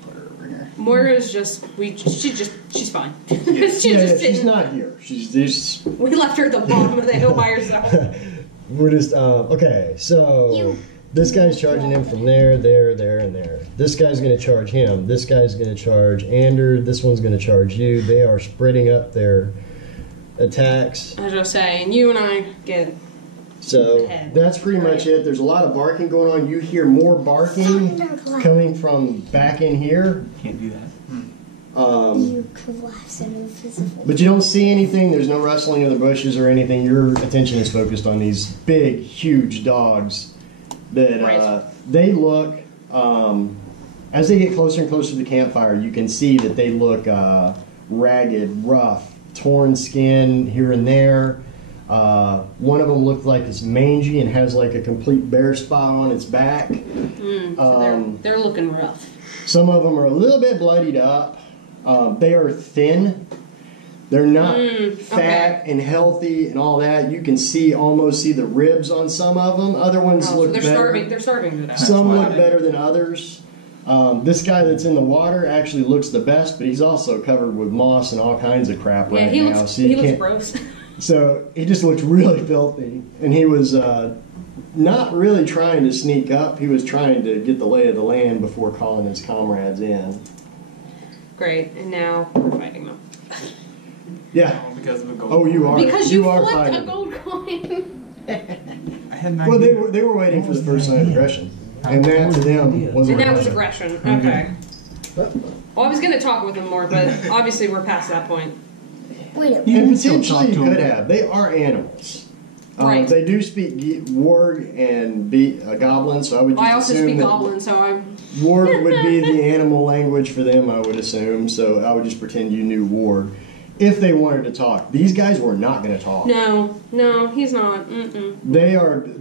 Put her over here. Moira's just she's fine. she's Yeah, just she's sitting. not here. She's just. We left her at the bottom of the hill by herself. We're just okay. So You- this guy's charging him from there, there, there, and there. This guy's going to charge him. This guy's going to charge Ander. This one's going to charge you. They are spreading up their attacks. I was just saying, you and I get. So that's pretty much it. There's a lot of barking going on. You hear more barking coming from back in here. Can't do that. You collapse and invisible. But you don't see anything. There's no rustling of the bushes or anything. Your attention is focused on these big, huge dogs that Right. they look. As they get closer and closer to the campfire, you can see that they look ragged, rough, torn skin here and there. One of them looks like it's mangy and has like a complete bare spot on its back. So they're looking rough. Some of them are a little bit bloodied up. They are thin. They're not fat and healthy and all that. You can almost see the ribs on some of them. Other ones Oh, so look they're better. starving. They're starving to death. Some look better than others. This guy that's in the water actually looks the best, but he's also covered with moss and all kinds of crap Yeah, right he now. looks. So you He looks can't- gross. So he just looked really filthy, and he was not really trying to sneak up. He was trying to get the lay of the land before calling his comrades in. Great, and now we're fighting them. Yeah. Oh, because of a gold. Oh, you are. Because you are flipped fighting. a gold coin. I had an Well, idea. they were waiting for the first sign of aggression, and that to them was And that was aggression. aggression. Okay. Well, I was going to talk with them more, but obviously we're past that point. Wait a You And can still potentially talk you to could them. have. They are animals. Right. They do speak warg and goblin, so I would just I also assume speak that goblin, so I'm. warg would be the animal language for them, I would assume. So I would just pretend you knew warg. If they wanted to talk. These guys were not going to talk. No, he's not. Mm-mm.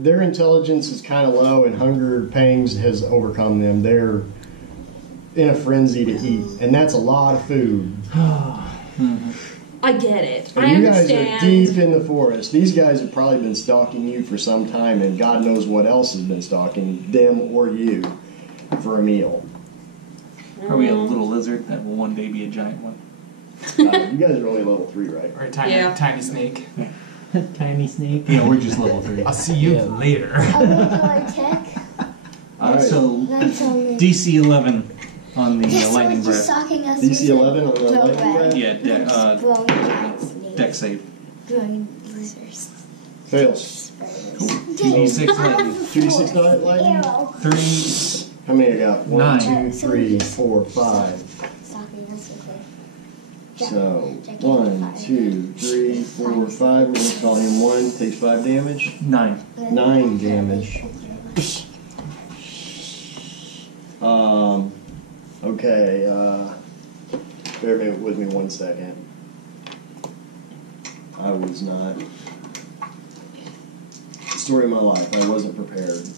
Their intelligence is kind of low, and hunger pangs has overcome them. in a frenzy to eat, and that's a lot of food. I get it. And I you guys understand. are deep in the forest. These guys have probably been stalking you for some time, and God knows what else has been stalking them or you for a meal. Probably a little lizard that will one day be a giant one. You guys are only level 3, right? Or a tiny snake. Tiny snake. Yeah, we're just level 3. I'll see you later. I will do our tech. All right. So That's only. DC 11 on the Yes, lightning just breath. stalking us. DC with 11 on the a lightning breath? Yeah, Growing giant snakes. deck save. Growing lizards. Fails. Spiders. 2d6 lightning. 2d6 lightning? Arrow. 3. How many I got? 1, Nine. 2, 3, 4, 5. Stalking us with a So, 1, 2, 3, 4, 5. We're going to call him 1. Takes 5 damage. 9. 9 damage. Okay, bear with me 1 second. I was not. Story of my life, I wasn't prepared.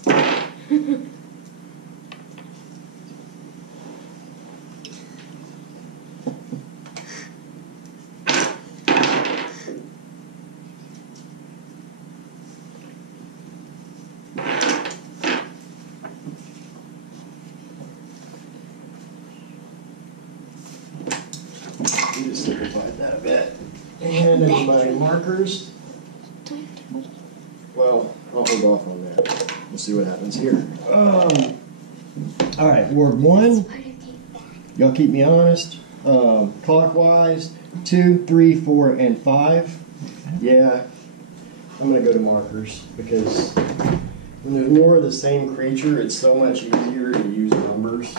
We just simplified that a bit. And everybody markers. Well, I'll hold off on that. We'll see what happens here. All right, ward 1. Y'all keep me honest. Clockwise, 2, 3, 4, and 5. Yeah, I'm gonna go to markers because when there's more of the same creature, it's so much easier to use numbers.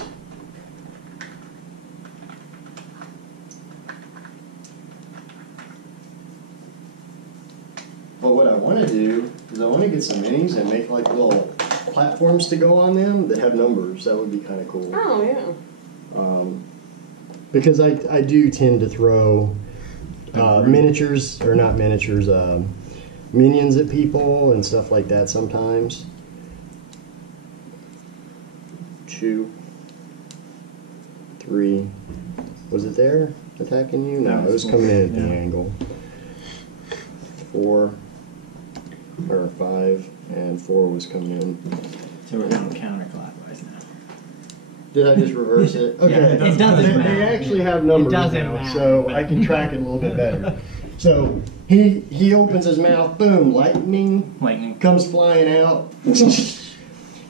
But what I want to do is I want to get some minis and make like little platforms to go on them that have numbers. That would be kind of cool. Oh, yeah. Because I do tend to throw miniatures, or not miniatures, minions at people and stuff like that sometimes. 2, 3. Was it there attacking you? No, it was coming in at the angle. 4. Or 5, and 4 was coming in. So we're going counterclockwise now. Did I just reverse it? Okay. Yeah, it doesn't they matter. actually have numbers doesn't now, matter. so I can track it a little bit better. So he opens his mouth, boom, lightning comes flying out,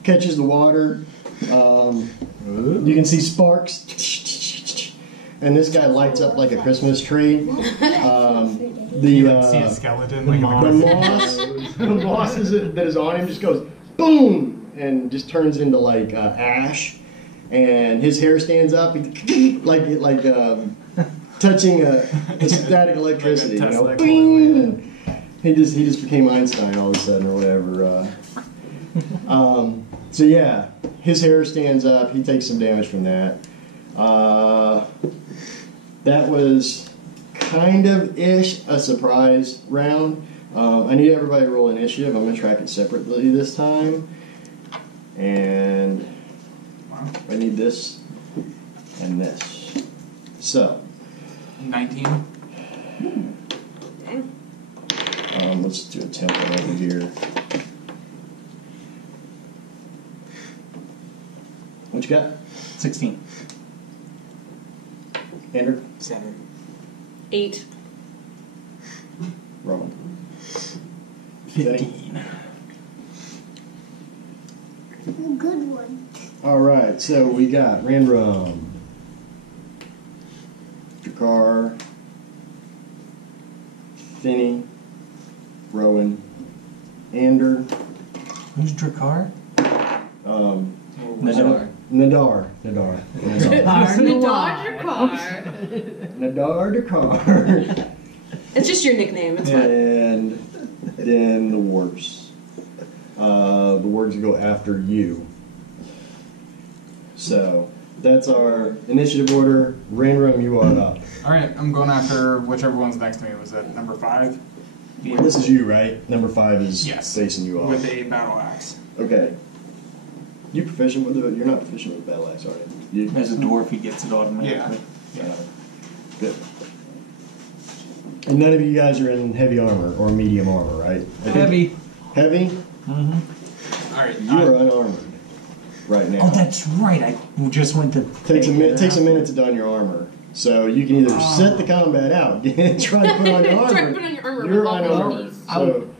catches the water. You can see sparks. And this guy lights up like a Christmas tree. See a skeleton like the moss that is on him just goes boom and just turns into like ash, and his hair stands up like touching a static electricity. Like you know, Tesla, bing, and he just became Einstein all of a sudden or whatever. So yeah, his hair stands up. He takes some damage from that. That was kind of ish a surprise round. I need everybody to roll initiative. I'm going to track it separately this time. And I need this and this. So. 19. Let's do a template over here. What you got? 16. Andrew? 7. 8. Roman? 15. Good one. All right, so we got Randrum, Jakar, Finney, Rowan, Ander. Who's Drakkar? Nadar. Nadar Dakar. It's just your nickname. It's fine. And then the wargs. The wargs go after you. So that's our initiative order. Randrum, you are up. Alright, I'm going after whichever one's next to me. Was that number 5? Well, this is you, right? Number 5 is Yes. facing you off. With a battle axe. Okay. You proficient with it? You're not proficient with battle axe, are you? As a dwarf, he gets it automatically. Yeah. Good. And none of you guys are in heavy armor or medium armor, right? Heavy. Heavy? Mm-hmm. All right. You are unarmored right now. Oh, that's right. I just went to. Takes a minute to don your armor. So you can either set the combat out, try to put on your armor. Try to put on your armor. You're with all unarmored. these. So,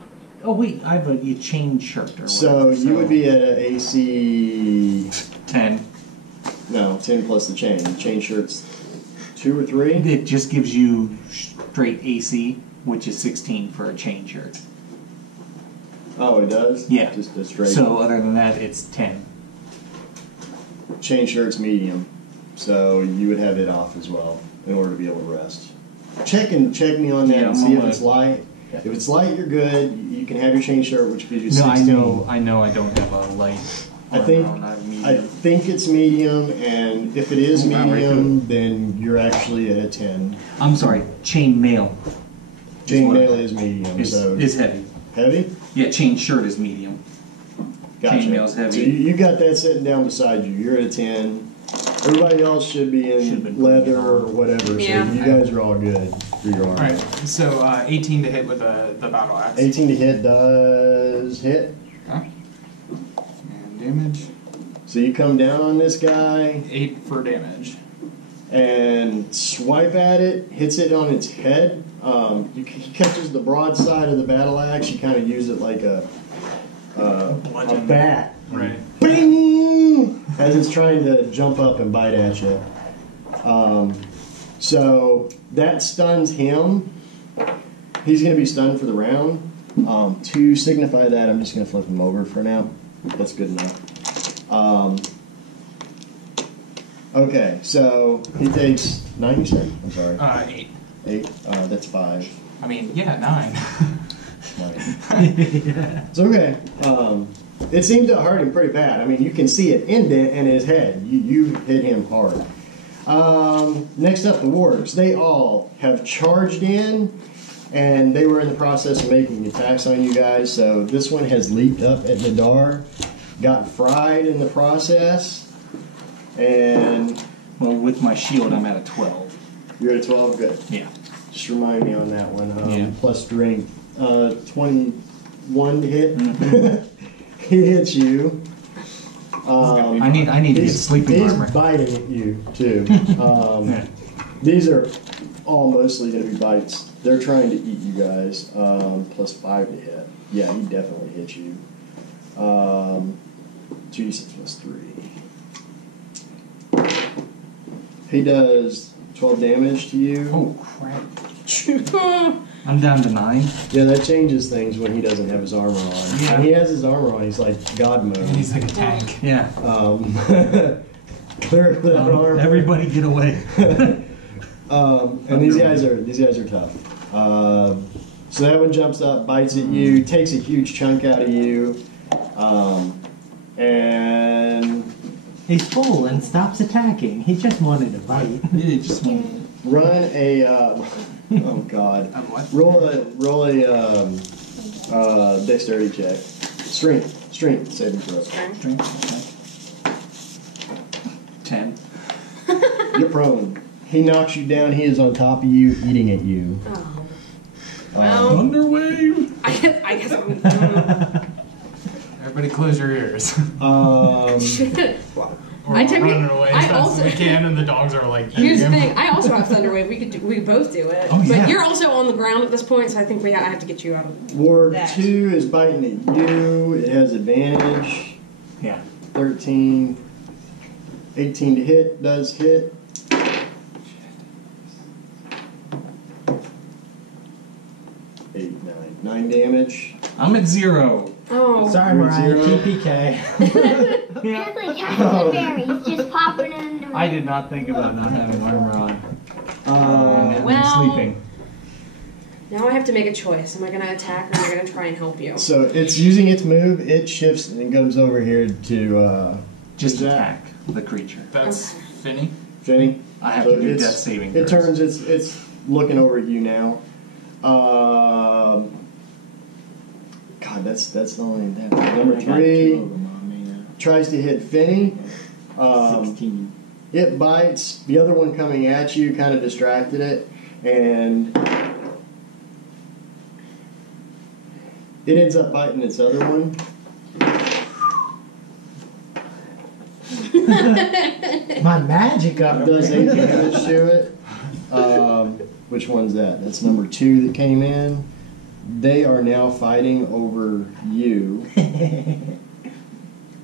Oh wait, I have a chain shirt or whatever. so you would be at an AC 10. No, 10 plus the chain. Chain shirt's 2 or 3. It just gives you straight AC, which is 16 for a chain shirt. Oh, it does? Yeah. Just a straight. So other than that, it's 10. Chain shirt's medium. So you would have it off as well in order to be able to rest. Check me on that Yeah, and see if I'm it's light. Yeah. If it's light, you're good. You can have your chain shirt, which gives you 16. No, I know I don't have a light. I think I think it's medium, and if it is medium, then you're actually at a 10. I'm sorry, chain mail. Chain mail is medium, so is heavy. heavy. Yeah, chain shirt is medium. Gotcha. Chain mail's heavy. So you got that sitting down beside you. You're at a 10. Everybody else should be in leather or whatever. Yeah. So you guys are all good for your armor. All right. So 18 to hit with the battle axe. 18 to hit does hit. Okay. And damage. So you come down on this guy 8 for damage. and swipe at it, hits it on its head. He catches the broadside of the battle axe. You kind of use it like a bat. Right. Bing! As it's trying to jump up and bite at you. So that stuns him. He's going to be stunned for the round. To signify that, I'm just going to flip him over for now. That's good enough. Okay, so he takes 9, you said? I'm sorry. 8. 8. That's 5. I mean, yeah, 9. 9. It's okay. It seems to hurt him pretty bad. I mean, you can see it indent in his head. You hit him hard. Next up, the wargs. They all have charged in, and they were in the process of making attacks on you guys. So this one has leaped up at Nadar, got fried in the process, and Well, with my shield, I'm at a 12. you're at a 12. Good. Yeah. Just remind me on that one. Yeah. Plus strength. 21 to hit. Mm-hmm. He hits you. I need to get sleeping He's armor. biting at you too. Yeah. These are all mostly going to be bites. They're trying to eat you guys. Plus 5 to hit. Yeah, he definitely hit you. 2d6 plus 3. He does 12 damage to you. Oh crap! I'm down to 9. Yeah, that changes things when he doesn't have his armor on. Yeah. When he has his armor on, he's like God mode. He's like a tank. Yeah. Clear that armor. Everybody get away. And these guys are tough. So that one jumps up, bites at you, takes a huge chunk out of you, and He's full and stops attacking. He just wanted to bite. Yeah, just one. run a. Oh God! Roll a dexterity check. Strength saving throw. Strength. 10. You're prone. He knocks you down. He is on top of you, eating at you. Oh. Well, Thunderwave. I guess I'm. Everybody close your ears. Well, We're I took running it. away I as fast also. as we can, and the dogs are like. Here's the eating thing. I also have Thunderwave. We both do it. Oh, But yeah. you're also on the ground at this point, so I think I have to get you out of. Ward That. 2 is biting at you. It has advantage. Yeah. 13. 18 to hit. Does hit. 8, 9. 9 damage. I'm at 0. Oh. Sorry, You're Mariah. zero. TPK. Seriously, Captain Berry's just popping in the I did not think about not having armor on. And Well- I'm sleeping. Now I have to make a choice. Am I going to attack or am I going to try and help you? So it's using its move. It shifts and goes over here to Just who's that? attack the creature. That's Finny. Finny. I have So to do it's- death saving It throws. turns. It's looking over at you now. God, that's the only that. Number 3 tries to hit Finny. 16. it bites. The other one coming at you kind of distracted it, and it ends up biting its other one. My magic up Does 8 damage to it. Which one's that? That's number 2 that came in. They are now fighting over you. I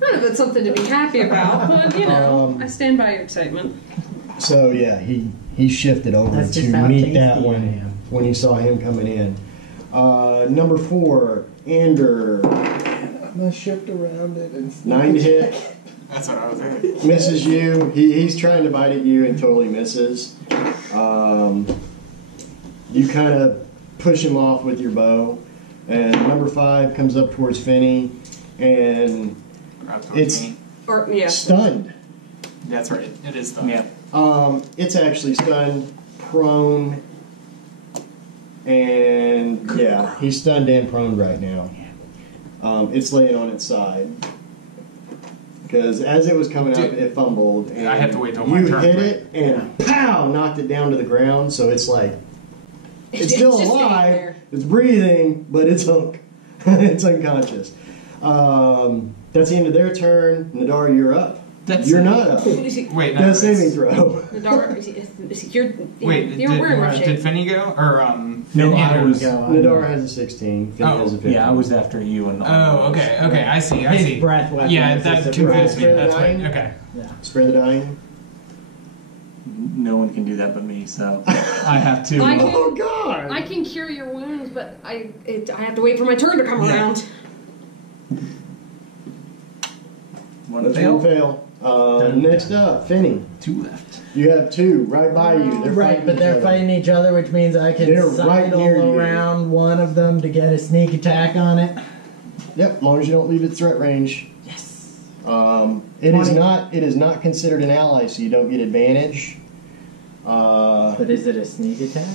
don't know if that's something to be happy about, but you know, I stand by your excitement. So yeah, he shifted over That's just to how meet tasty that I one am. when he saw him coming in. Number 4, Ender. I'm gonna shift around it and 9 to hit. That's what I was thinking. Misses you. He's trying to bite at you and totally misses. You kind of push him off with your bow. And number 5 comes up towards Finney, and it's stunned. That's right. It is stunned. Yeah. It's actually stunned, prone, and yeah, he's stunned and prone right now. It's laying on its side. Because as it was coming up, it fumbled. And I have to wait till my you turn. hit it and pow, knocked it down to the ground. So it's like it's still just alive. It's breathing, but it's it's unconscious. That's the end of their turn. Nadar, you're up. You're not up. Wait, no. That's saving throw. Nadar, you're wearing rough Did shape. Finney go or No, Ender? I was. Nadar has a 16. Finn has a 15. Yeah, I was after you and. Oh, okay. I see. His breath weapon. Yeah, is that a confused me. Spare the That's right. dying? Okay. Yeah. Spare the dying. No one can do that but me, so I have to. I can- Oh God! I can cure your wounds, but I have to wait for my turn to come around. One That's fail. one fail. Next up, Finney. 2 left. You have 2 right by you. They're Right, fighting but each they're other. fighting each other, which means I can They're right sidle near you. around one of them to get a sneak attack on it. Yep, as long as you don't leave it threat range. Yes. It is 20. not. It is not considered an ally, so you don't get advantage. But is it a sneak attack?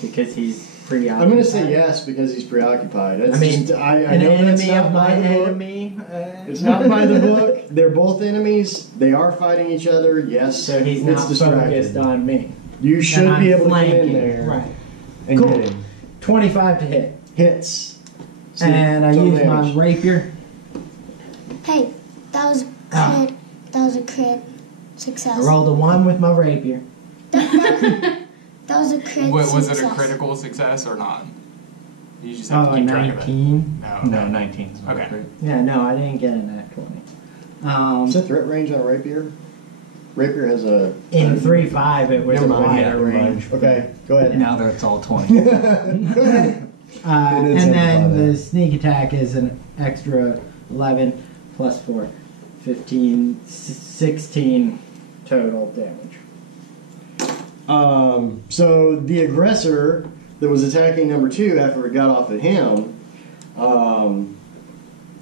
Because he's preoccupied. I'm going to say yes because he's preoccupied. That's I mean, just, I an know that's enemy not of my by the book. enemy. It's not by the book. They're both enemies. They are fighting each other. Yes, So he's it's not distracted. focused on me. You should And be I'm able to come in flanking. there Right. and Cool. get him. 25 to hit. Hits. So And I total use my damage. rapier. Hey, that was a crit. That was a crit success. I rolled a 1 with my rapier. That was a crit Was success. it a critical success or not? You just have Oh, to keep track of it. 19. No. No, 19. Okay. Yeah, no, I didn't get a nat 20. Is that threat range on a rapier? Rapier has a. In 3-5, it was Never a mind. wider Never mind. range. Okay, go ahead. Now that it's all 20. Go ahead. And It is then simplified. the sneak attack is an extra 11 plus 4. 15, 16 total damage. So the aggressor that was attacking number 2 after it got off of him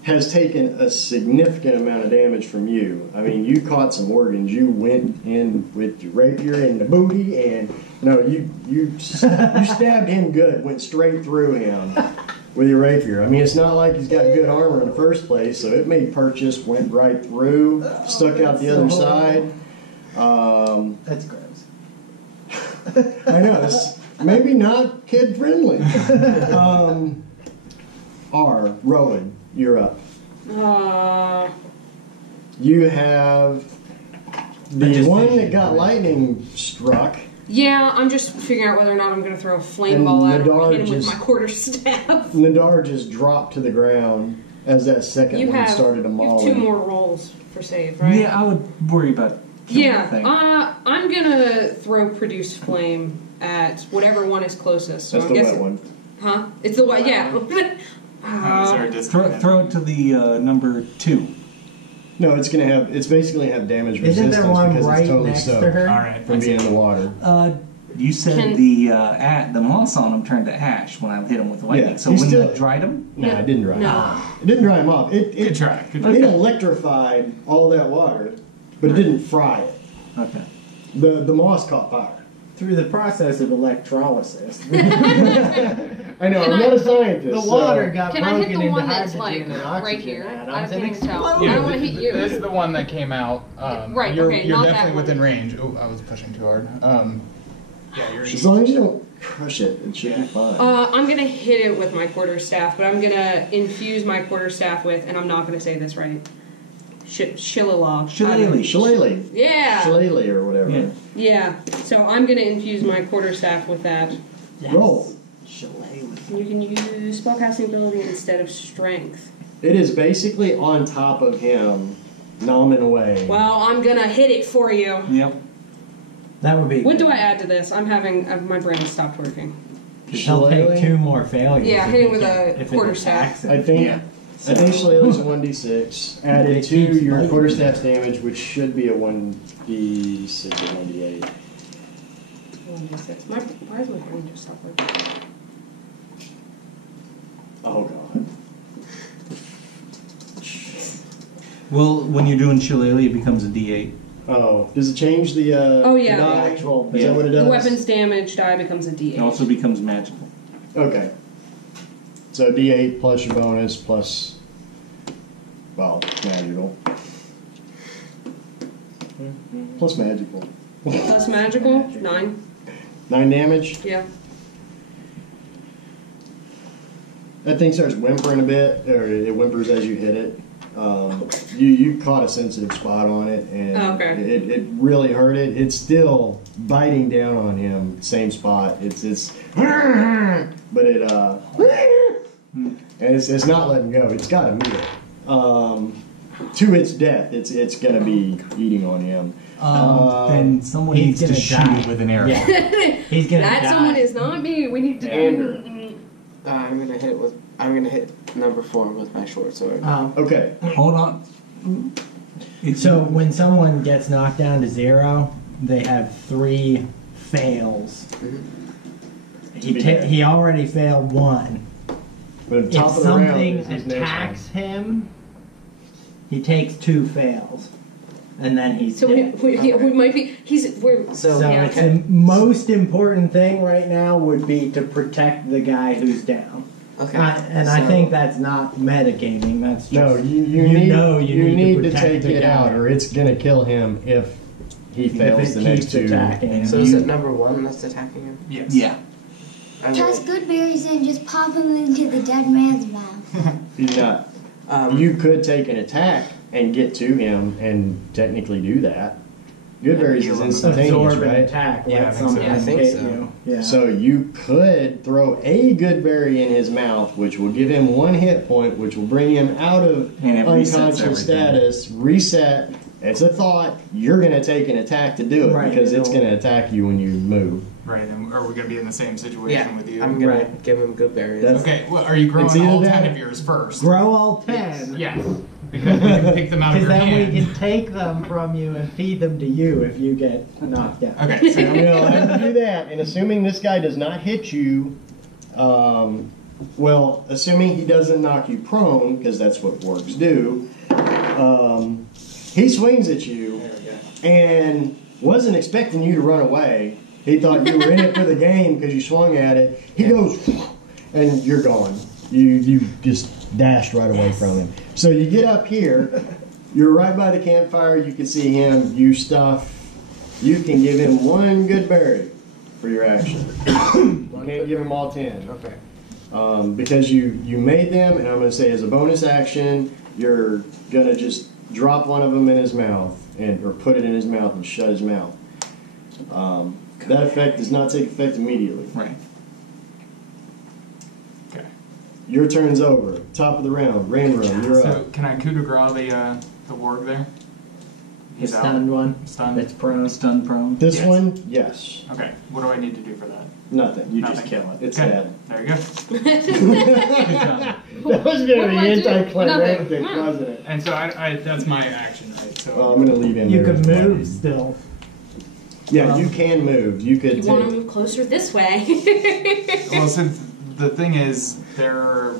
has taken a significant amount of damage from you. I mean, you caught some organs. You went in with your rapier in the booty, and you stabbed him good. Went straight through him with your rapier. I mean, it's not like he's got good armor in the first place, so it made purchase, went right through, stuck out the other side. That's gross. I know, it's maybe not kid friendly. Rowan, you're up. You have the one that got lightning struck. Yeah, I'm just figuring out whether or not I'm going to throw a flame And ball at him Nadar or hit him with just- my quarterstaff. Nadar just dropped to the ground as that second You one have, started to you maul have 2 him. more rolls for save, right? Yeah, I would worry about. Yeah, thing. I'm gonna throw produce flame at whatever one is closest. So That's I'm the guessing, wet one. Huh? It's the wet. Yeah. Throw it to the number 2. No, it's basically gonna have damage Isn't resistance there one because right it's totally next to soaked her? Alright. from being in the water. You said Can- the moss on him turned to ash when I hit him with the lightning. Yeah, so he's when still- it dried him, No, it didn't dry. No. It didn't dry him off. Good try. Good try. It electrified all that water, but it didn't fry it. okay. The moss caught fire. Through the process of electrolysis. I know, Can I'm I- not a scientist. The water so. got Can I hit broken the into one that's hydrogen like and oxygen right here? I atoms and can't tell. exploded. I don't want to hit you. This is the one that came out. Right, You're, okay, you're not that definitely one. within range. Oh, I was pushing too hard. Yeah, you're. As long as you don't crush it, it should be fine. I'm gonna hit it with my quarterstaff, but I'm gonna infuse my quarterstaff with, and I'm not gonna say this right. Shillelagh. Shillelagh. Yeah. Shillelagh or whatever. Yeah. Yeah. So I'm gonna infuse my quarterstaff with that. Yes. Roll. You can use spellcasting ability instead of strength. It is basically on top of him, nomming away. Well, I'm gonna hit it for you. Yep. That would be. What do good. I add to this? I'm having my brain stopped working. He'll take 2 more failures. Yeah, if hit it it with can- a if it quarterstaff. attacks him. I think Yeah. I think Shillelagh's a 1d6 added It to keeps your fighting. quarterstaff's damage, which should be a 1d6 or 1d8. 1d6. Why is my brain just stop working? Oh god. Well, when you're doing shillelagh, it becomes a D8. Oh, does it change the? Oh, yeah. the die? Actual- Is that what it does? The weapon's damage die becomes a d8. It also becomes magical. Okay. So d8 plus your bonus plus, well, magical. Plus magical. Plus magical, 9. 9 damage. Yeah. That thing starts whimpering a bit, or it whimpers as you hit it. You caught a sensitive spot on it, and Oh, okay. it really hurt it. It's still biting down on him, same spot. It's but it and it's not letting go. It's got a meal. To its death, it's gonna be eating on him. Then someone he's needs to gonna shoot die. it with an arrow. Yeah. He's gonna That die. someone is not me. We need to. Andrew. I'm gonna hit number 4 with my short sword. Okay. Hold on. So when someone gets knocked down to 0, they have 3 fails. He already failed 1. But at the If top of the round something is his next attacks him, he takes 2 fails, and then he's So dead. we might be. We're. So yeah. it's the most important thing right now would be to protect the guy who's down. Okay. I think that's not metagaming. That's just No, you need to protect take the it guy. out, or it's gonna kill him if he fails it the next keeps 2. attacking him. So is it number 1 that's attacking him? Yes. Yeah. I'm Toss gonna- good berries and just pop them into the dead man's mouth. He's not. You could take an attack and get to him and technically do that. Goodberries is instantaneous, Absorb an right? attack. Yeah, Let I think so. something Yeah, I think hit so. you. Yeah. So you could throw a Goodberry in his mouth, which will give him 1 hit point, which will bring him out of And it resets unconscious everything. status, reset. It's a thought. You're going to take an attack to do it Right, because it's it'll- going to attack you when you move. Right. And are we going to be in the same situation Yeah, with you? I'm gonna Right. give him good berries. That's- Okay. Well, are you growing It's either all that- 10 of yours first? Grow all 10. Yes. Because we can pick them out of Because your then hand. we can take them from you and feed them to you if you get knocked out. Okay. So I'm going to allow you to do that, and assuming this guy does not hit you, well, assuming he doesn't knock you prone, because that's what orcs do, he swings at you and wasn't expecting you to run away. He thought you were in it for the game because you swung at it. He goes, and you're gone. You just dashed right away from him. So you get up here. You're right by the campfire. You can see him. You stuff. You can give him 1 good berry for your action. You can't give him all 10. Okay. Because you made them, and I'm going to say as a bonus action, you're going to just drop one of them in his mouth, or put it in his mouth and shut his mouth. That effect does not take effect immediately. Right. Okay. Your turn's over. Top of the round. Ranrum, you're So up. can I coup de grace the warg there? The He's out. stunned one. Stunned. That's prone. Stun prone. This Yes. one, yes. Okay. What do I need to do for that? Nothing. You Nothing. just kill it. It's Okay. dead. There you go. That was What very do I do? anticlimactic, Nothing. wasn't it? And so I that's my action, right? So Well, I'm going to leave him You there. can as well. move still. Yeah, you can move. You could You want to take. move closer this way. well, since the thing is, their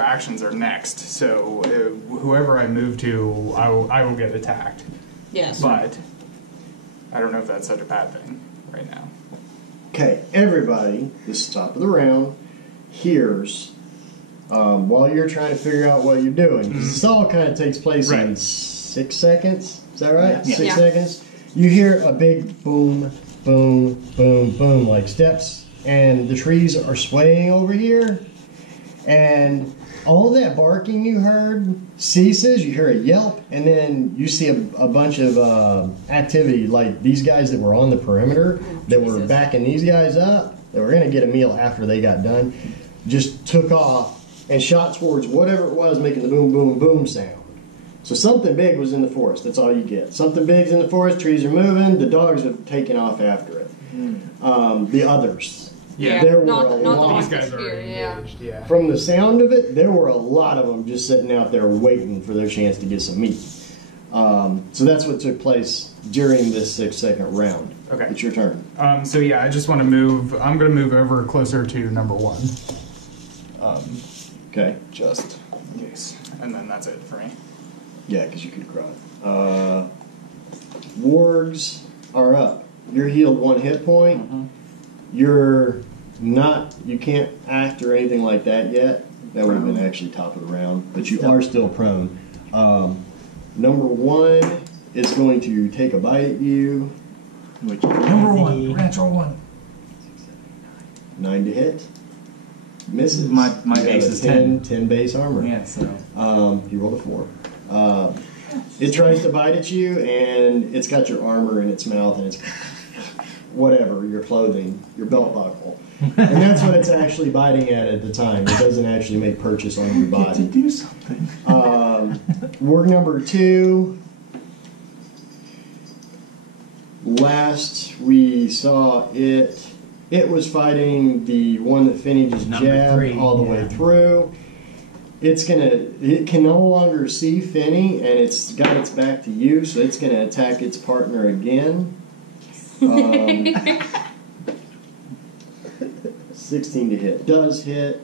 actions are next. So whoever I move to, I will get attacked. Yes. But I don't know if that's such a bad thing right now. Okay, everybody, this is top of the round. hears while you're trying to figure out what you're doing. 'Cause this all kind of takes place in 6 seconds. Is that right? Yeah. 6 seconds. You hear a big boom, boom, boom, boom, like steps, and the trees are swaying over here. And all that barking you heard ceases. You hear a yelp, and then you see a bunch of activity, like these guys that were on the perimeter that were backing these guys up, that were going to get a meal after they got done, just took off and shot towards whatever it was making the boom, boom, boom sound. So something big was in the forest. That's all you get. Something big's in the forest. Trees are moving. The dogs have taken off after it. The others. Yeah. There were not a the lot. ones These guys here, are yeah. engaged, yeah. From the sound of it, there were a lot of them just sitting out there waiting for their chance to get some meat. So that's what took place during this 6-second round. Okay. It's your turn. So yeah, I just want to move. I'm going to move over closer to number 1. Okay. Just in case, and then that's it for me. Yeah, because you could cry. Wargs are up. You're healed 1 hit point. You're not. You can't act or anything like that yet. That would have been actually top of the round, but you are still prone. Number 1 is going to take a bite at you. Which Number 1, natural 1. 9 to hit. Misses. My You base have a is 10. 10 base armor. Yeah, so. You rolled a 4. It tries to bite at you, and it's got your armor in its mouth, and it's whatever, your clothing, your belt buckle. And that's what it's actually biting at the time. It doesn't actually make purchase on your body. To do something. Warg number 2. Last we saw it was fighting the one that Finney just Number jabbed 3, all the way through. It can no longer see Finney, and it's got its back to you, so it's going to attack its partner again. 16 to hit. Does hit.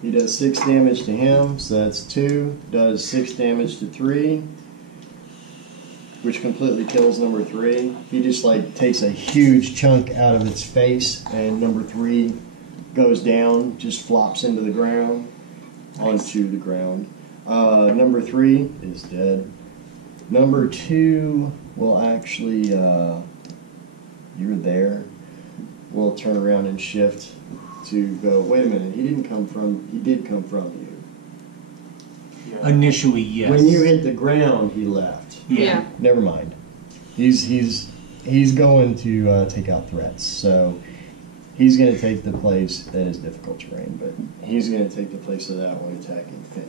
He does 6 damage to him, so that's 2. Does 6 damage to 3, which completely kills number 3. He just takes a huge chunk out of its face, and number 3 goes down, just flops into the ground, onto the ground. Number 3 is dead. Number 2 will actually, you're there. We'll turn around and shift to go, wait a minute, he did come from you. Yeah. Initially, yes. When you hit the ground, he left. Yeah. Never mind. He's going to take out threats, so he's going to take the place that is difficult terrain, but he's going to take the place of that one attacking Finney.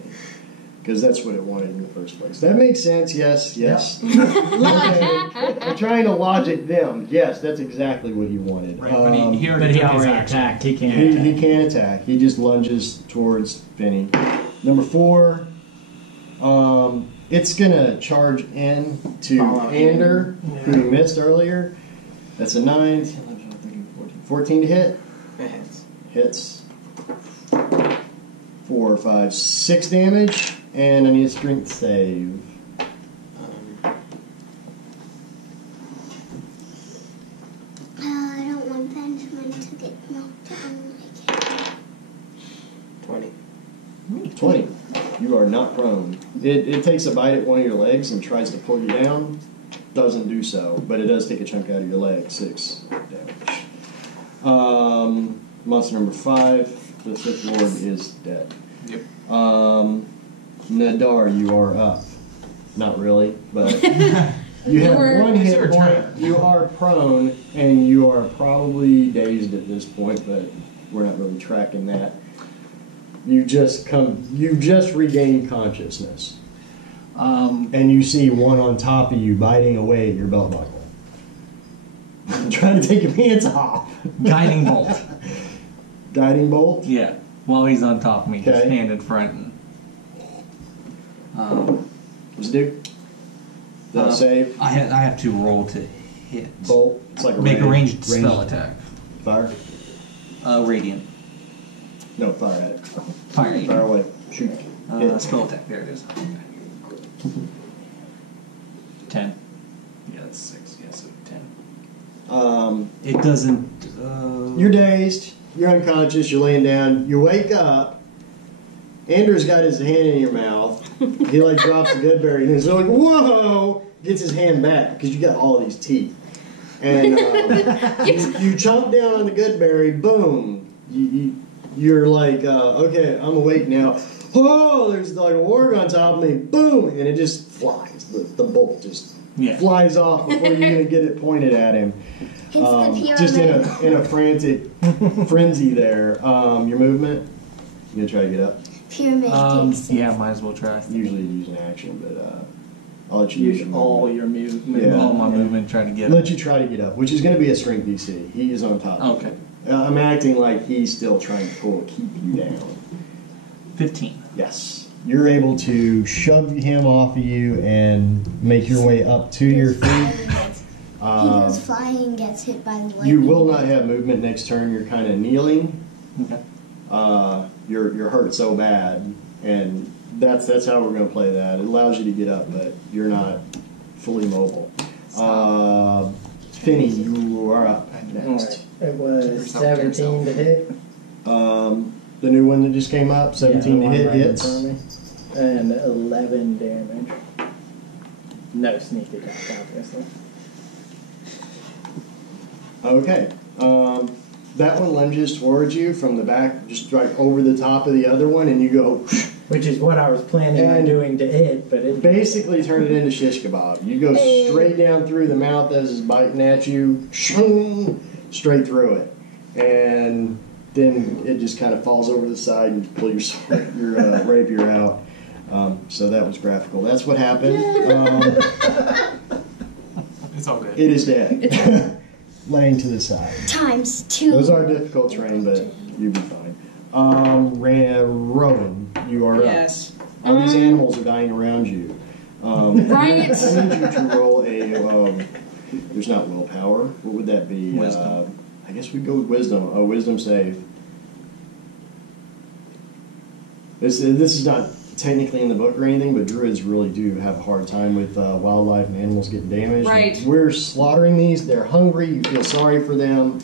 Because that's what it wanted in the first place. That makes sense, yes. I'm trying to logic them. Yes, that's exactly what he wanted. Right, but he already But he took his already action. attacked. He can't He attack. can't attack. He just lunges towards Finney. Number 4, it's going to charge in to Ander, who we missed earlier. That's a 9, 10, 11, 12, 13, 14 to hit. It hits. Hits. 4, 5, 6 damage, and I need a strength save. I don't want Benjamin to get knocked down like 20. 20. You are not prone. It takes a bite at one of your legs and tries to pull you down. Doesn't do so, but it does take a chunk out of your leg. 6 damage. Monster number 5. The 5th Lord is dead. Yep. Nadar, you are up. Not really, but you have You're- 1 It's hit your point. turn. You are prone, and you are probably dazed at this point, but we're not really tracking that. You just regained consciousness, and you see one on top of you biting away at your belt buckle, trying to take your pants off. Guiding bolt. Guiding bolt. Yeah, while he's on top of me, just Okay. hand in front. What's it do? Does it save? I have to roll to hit. Bolt. It's like a Make a range- ranged spell attack. Fire. Radiant. No, fire at it. Fire. Fire away. Shoot. Hit. Spell attack. There it is. 10. Yeah, that's 6. Yeah, so 10. It doesn't. You're dazed. You're unconscious. You're laying down. You wake up. Andrew's got his hand in your mouth. He like drops the Goodberry and he's like, whoa! Gets his hand back because you got all these teeth. And you chomp down on the Goodberry. Boom. You're like, okay, I'm awake now. Oh, there's like a warg on top of me. Boom, and it just flies. The bolt just flies off before you even get it pointed at him. Just in a frantic frenzy there. Your movement. You gonna try to get up? Pyramid. Yeah, might as well try. Usually use an action, but I'll let you Use all your movement. Yeah. All my movement trying to get let you try to get up, which is going to be a strength DC. He is on top. Okay. I'm acting like he's still trying to keep you down. 15. Yes. You're able to shove him off of you and make your way up to your feet. He goes flying and gets hit by the lightning. You will not have movement next turn. You're kind of kneeling. Okay. You're hurt so bad, and that's how we're going to play that. It allows you to get up, but you're not fully mobile. Finney, you are up next. Right. It was 17 to hit. The new one that just came up, 17 to hit, hits. And 11 damage. No sneak attack, obviously. Okay. That one lunges towards you from the back, just right over the top of the other one, and you go. Which is what I was planning on doing to it, but it basically turn it into shish kebab. You go straight down through the mouth as it's biting at you, straight through it, and then it just kind of falls over the side and you pull your rapier out. So that was graphical. That's what happened. It's all good. It is dead. Laying to the side. Times 2. Those are difficult terrain, but you'll be fine. Rowan, you are Yes. up. All these animals are dying around you. Right. I need you to roll a. There's not willpower. What would that be? Wisdom. I guess we'd go with wisdom. A wisdom save. This is not technically in the book or anything, but druids really do have a hard time with wildlife and animals getting damaged. Right. We're slaughtering these. They're hungry. You feel sorry for them.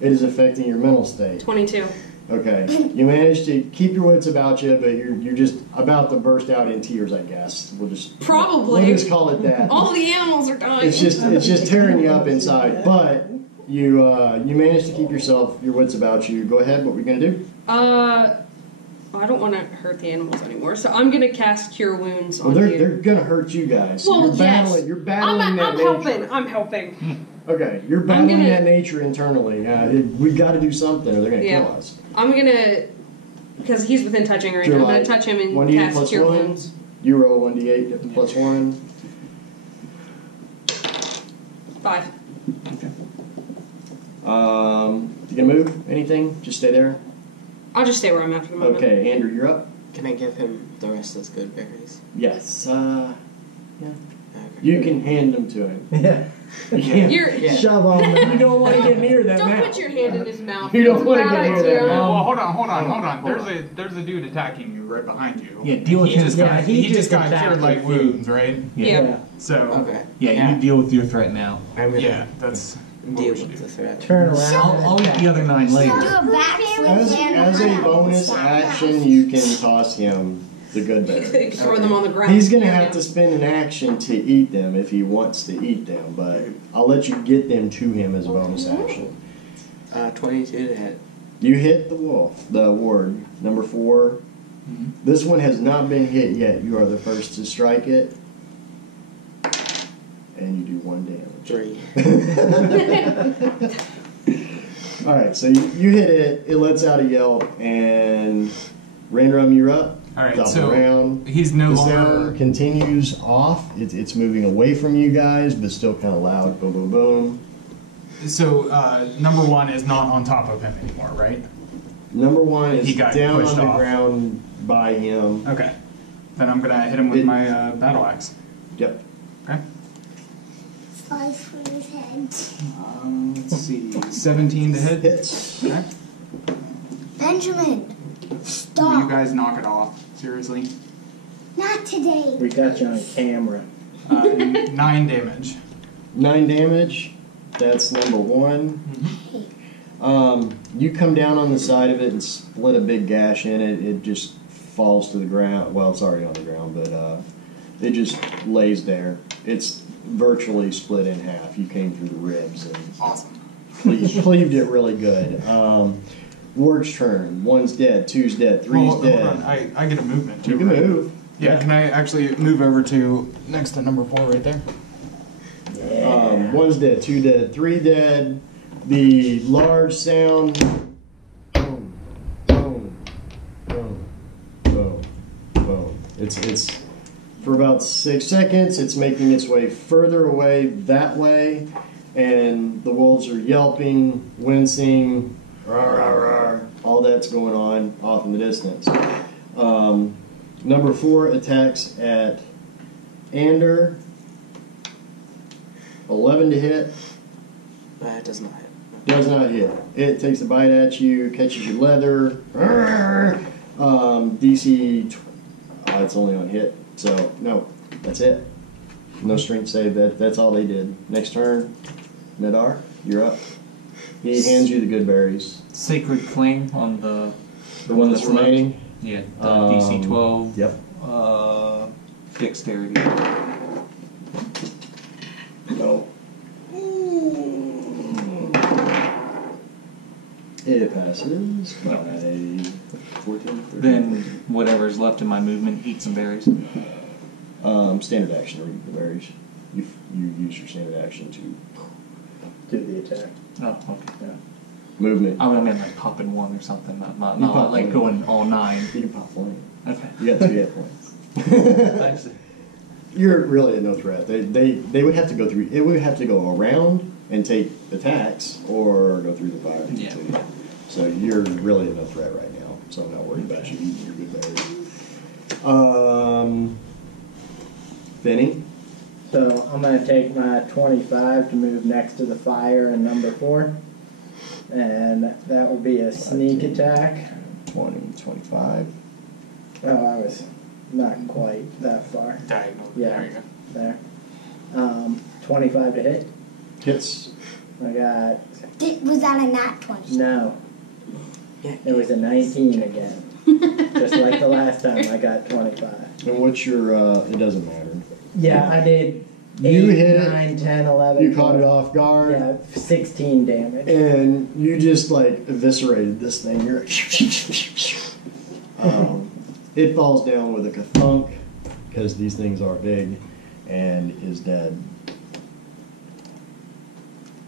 It is affecting your mental state. 22. Okay. You managed to keep your wits about you, but you're just about to burst out in tears, I guess. We'll just call it that. All the animals are dying. It's just tearing you up inside. But you managed to keep your wits about you. Go ahead. What were you gonna do? I don't want to hurt the animals anymore, so I'm gonna cast Cure Wounds on Well, you. they're gonna hurt you guys. So Well, you're battling that nature. I'm helping. Okay, you're battling that nature internally. We got to do something, or they're gonna kill us. I'm gonna, because he's within touching range. I'm gonna touch him and cast Cure Wounds. You roll 1d8, get the +1. 5. Okay. You gonna move anything? Just stay there. I'll just stay where I'm at for the moment. Okay, Andrew, you're up. Can I give him the rest of his good berries? Yes. Yeah. Okay. You can hand them to him. Yeah. Shove on them. You don't want to get near that Don't mouth. put your hand in his mouth. You don't want to get near that Well, mouth. hold on. There's a dude attacking you right behind you. Yeah, deal with his guy. He just got attacked cured like with wounds, right? Yeah. So Okay. Yeah, you deal with your threat now. I'm gonna yeah, that's what deal we should with do. the threat. turn around. I'll eat the other 9 later. Do a backflip. As a bonus action, you can toss him the good berries. Throw them on the ground. He's going to have to spend an action to eat them if he wants to eat them, but I'll let you get them to him as a bonus action. 22 to hit. You hit the ward, number 4. Mm-hmm. This one has not been hit yet. You are the first to strike it. And you do 1 damage. 3. Alright, so you hit it, it lets out a yelp, and Randrum, you're up. Alright, Top so around. he's no The longer. sound continues off. It's moving away from you guys, but still kind of loud. Boom, boom, boom. So number 1 is not on top of him anymore, right? Number 1 is He got down on pushed the off. ground by him. Okay. Then I'm gonna hit him with my battle axe. Yep. Okay. Slice through his head. Let's see. 17 to hit. Hits. Okay. Benjamin, Will stop. you guys knock it off? Seriously? Not today. We got you on camera. 9 damage. 9 damage. That's number 1. You come down on the side of it and split a big gash in it. It just falls to the ground. Well, it's already on the ground, but it just lays there. It's virtually split in half. You came through the ribs and Awesome. cleaved it really good. Work's turn. 1's dead. 2's dead. 3's dead. Hold on. I get a movement too. You can right? move. Yeah, can I actually move over to next to number 4 right there? 1's dead. 2 dead. 3 dead. The large sound. Boom, boom, boom, boom, boom. It's for about 6 seconds. It's making its way further away that way, and the wolves are yelping, wincing, rawr, rawr, rawr. All that's going on off in the distance. Number 4 attacks at Ander. 11 to hit. It does not hit. Does not hit. It takes a bite at you, catches your leather. DC, it's only on hit. So, no, that's it. No strength save. That's all they did. Next turn, Nadar, you're up. He hands you the good berries. Sacred Flame on the one that's remaining? Yeah, the DC 12. Yep. Dexterity. No. It passes by 14. Then whatever's left in my movement, eat some berries. Standard action to eat the berries. You use your standard action to Do the attack. Oh, okay. Yeah. movement. I mean like popping one or something, not You pop like one. going all 9. You can pop one. Okay. You got 2 hit points. Thanks. You're really at no threat. They would have to go through. It would have to go around and take attacks, or go through the fire. to Yeah. get to you. So you're really at no threat right now. So I'm not worried about you eating your good berries. Finney. So I'm going to take my 25 to move next to the fire in number 4. And that would be a sneak attack. 20, 25. Oh, I was not quite that far. Diagonal. Yeah. There you go. There. 25 to hit. Hits. I got, Was that a nat 20? no, Yeah. it was a 19 again. Just like the last time I got 25. And what's your? It doesn't matter. Yeah, I did You 8, hit it. 9, 10, 11. You caught it off guard. Yeah, 16 damage. And you just like eviscerated this thing. You're it falls down with a ka-thunk because these things are big, and is dead.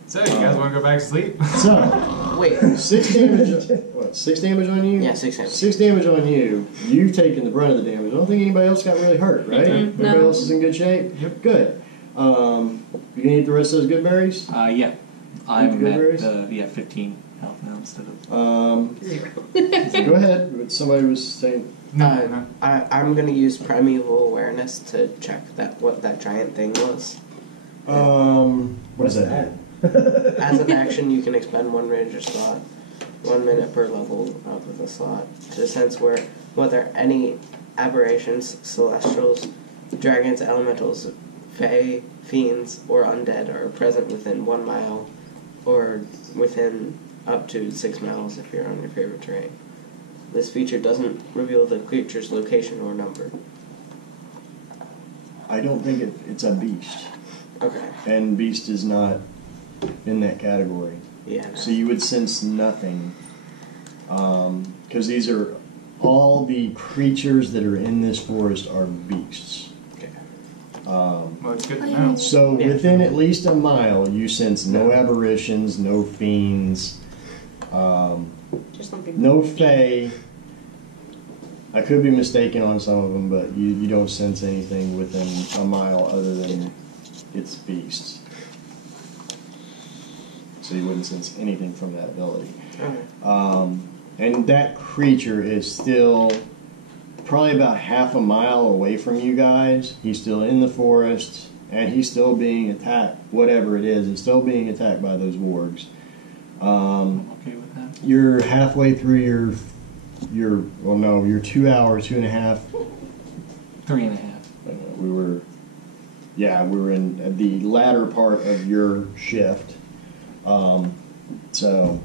So, you guys want to go back to sleep? So Wait. 6 damage. What? 6 damage on you? Yeah, 6 damage. 6 damage on you. You've taken the brunt of the damage. I don't think anybody else got really hurt, right? Everybody No. else is in good shape. Yep. Good. You gonna eat the rest of those good berries? Yeah. Eat the I'm good at berries? 15 health now instead of. Go ahead. Somebody was saying. No. I'm gonna use primeval awareness to check what that giant thing was. What is that? As an action, you can expend 1 ranger slot, 1 minute per level of the slot, to sense whether any aberrations, celestials, dragons, elementals, fae, fiends, or undead are present within 1 mile, or within up to 6 miles if you're on your favorite terrain. This feature doesn't reveal the creature's location or number. I don't think it's a beast, Okay. and beast is not in that category. Yeah. No. So you would sense nothing, because these are all the creatures that are in this forest are beasts. Okay. Well, it's good to know. So Yeah. within at least a mile, you sense no aberrations, no fiends, Just something. no fae. I could be mistaken on some of them, but you don't sense anything within a mile other than it's beasts. So you wouldn't sense anything from that ability. Okay. And that creature is still probably about half a mile away from you guys. He's still in the forest, and he's still being attacked. Whatever it is, it's still being attacked by those wargs. I'm okay with that. You're halfway through you're 2 hours, 2.5. 3.5. We were in the latter part of your shift. So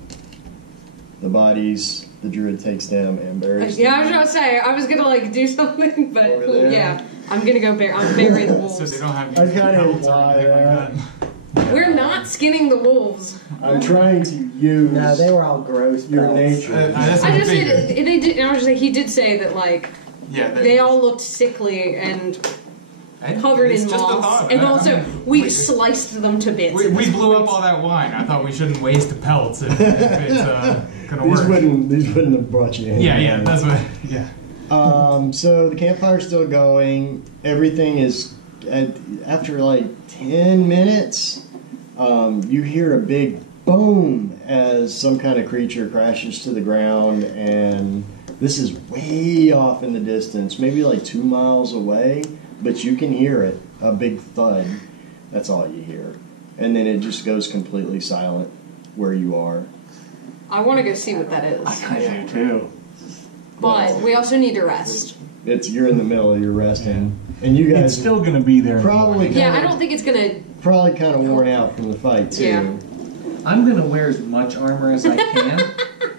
the bodies. The druid takes them and buries Yeah, I was them. gonna say I was gonna like do something, but Over there. yeah, I'm gonna go. I'm burying the So wolves. they don't have I any kinda pelts or imply anything that. like that. We're not skinning the wolves. I'm trying to use No, they were all gross. your pelts. nature. That's what I just figured. said they did. I was just saying he did say that like Yeah, they all looked sickly and covered it's in just a moss, thought. and I also mean, we sliced them to bits. We blew up all that wine. I thought we shouldn't waste the pelts if it's gonna work. These wouldn't have brought you in. Yeah, that's what. Yeah. So the campfire's still going. Everything is after like 10 minutes. You hear a big boom as some kind of creature crashes to the ground, and this is way off in the distance, maybe like 2 miles away, but you can hear it, a big thud. That's all you hear. And then it just goes completely silent where you are. I want to go see what that is, I do too. but we also need to rest. You're in the middle, you're resting. And you guys It's still gonna be there. probably Yeah, I don't think it's gonna. probably kind of worn out from the fight too. Yeah. I'm gonna wear as much armor as I can.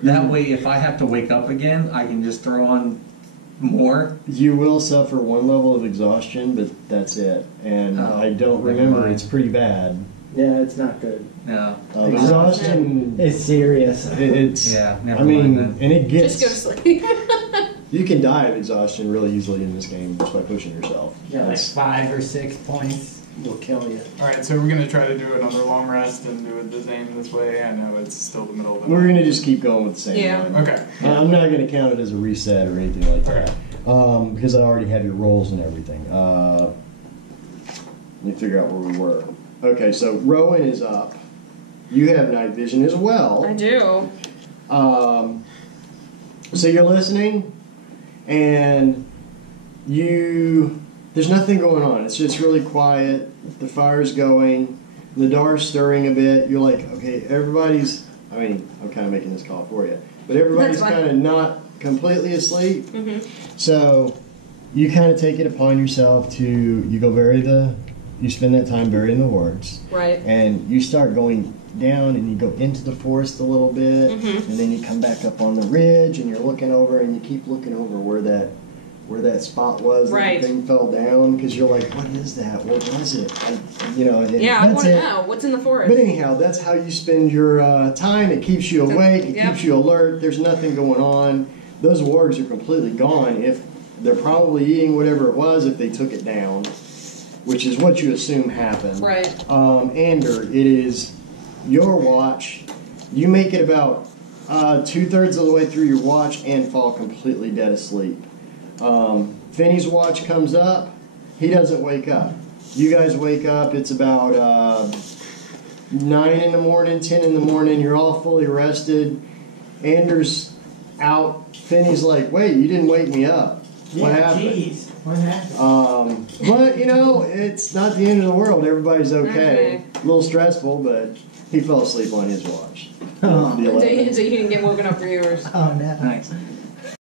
That way, if I have to wake up again, I can just throw on more. You will suffer 1 level of exhaustion, but that's it. And Oh, I don't never remember. mind. It's pretty bad. Yeah, it's not good. No. Exhaustion. It's serious. It's. Yeah, never I mean, mind then. and it Just gets. go to sleep. You can die of exhaustion really easily in this game just by pushing yourself. Yeah, like That's- 5 or 6 points will kill you. All right, so we're gonna try to do another long rest and do it the same this way. I know it's still the middle of the We're night. gonna just keep going with the same Yeah. one. Okay. I'm not gonna count it as a reset or anything like that. Okay. Because I already have your rolls and everything. Let me figure out where we were. Okay, so Rowan is up. You have night vision as well. I do. So you're listening, and there's nothing going on. It's just really quiet. The fire's going. The dar's stirring a bit. You're like, okay, I'm kind of making this call for you. But everybody's That's fine. kind of not completely asleep. Mm-hmm. So you kind of take it upon yourself you spend that time burying the wards. Right. And you start going down and you go into the forest a little bit, Mhm. and then you come back up on the ridge and you're looking over and you keep looking over where that spot was Right. that the thing fell down, because you're like, what is that? What was it? And Yeah, I that's want to it. know what's in the forest. But anyhow, that's how you spend your time. It keeps you awake. It Yep. keeps you alert. There's nothing going on. Those wargs are completely gone. If they're probably eating whatever it was, if they took it down, which is what you assume happened. Right. Ander, it is your watch. You make it about 2/3 of the way through your watch and fall completely dead asleep. Finney's watch comes up. He doesn't wake up. You guys wake up. It's about 9 in the morning, 10 in the morning. You're all fully rested. Anders out. Finney's like, wait, you didn't wake me up. What happened? Jeez. What happened? But it's not the end of the world. Everybody's okay. A little stressful, but he fell asleep on his watch. Oh. The So 11. you didn't get woken up for yours. Oh, no. Nice.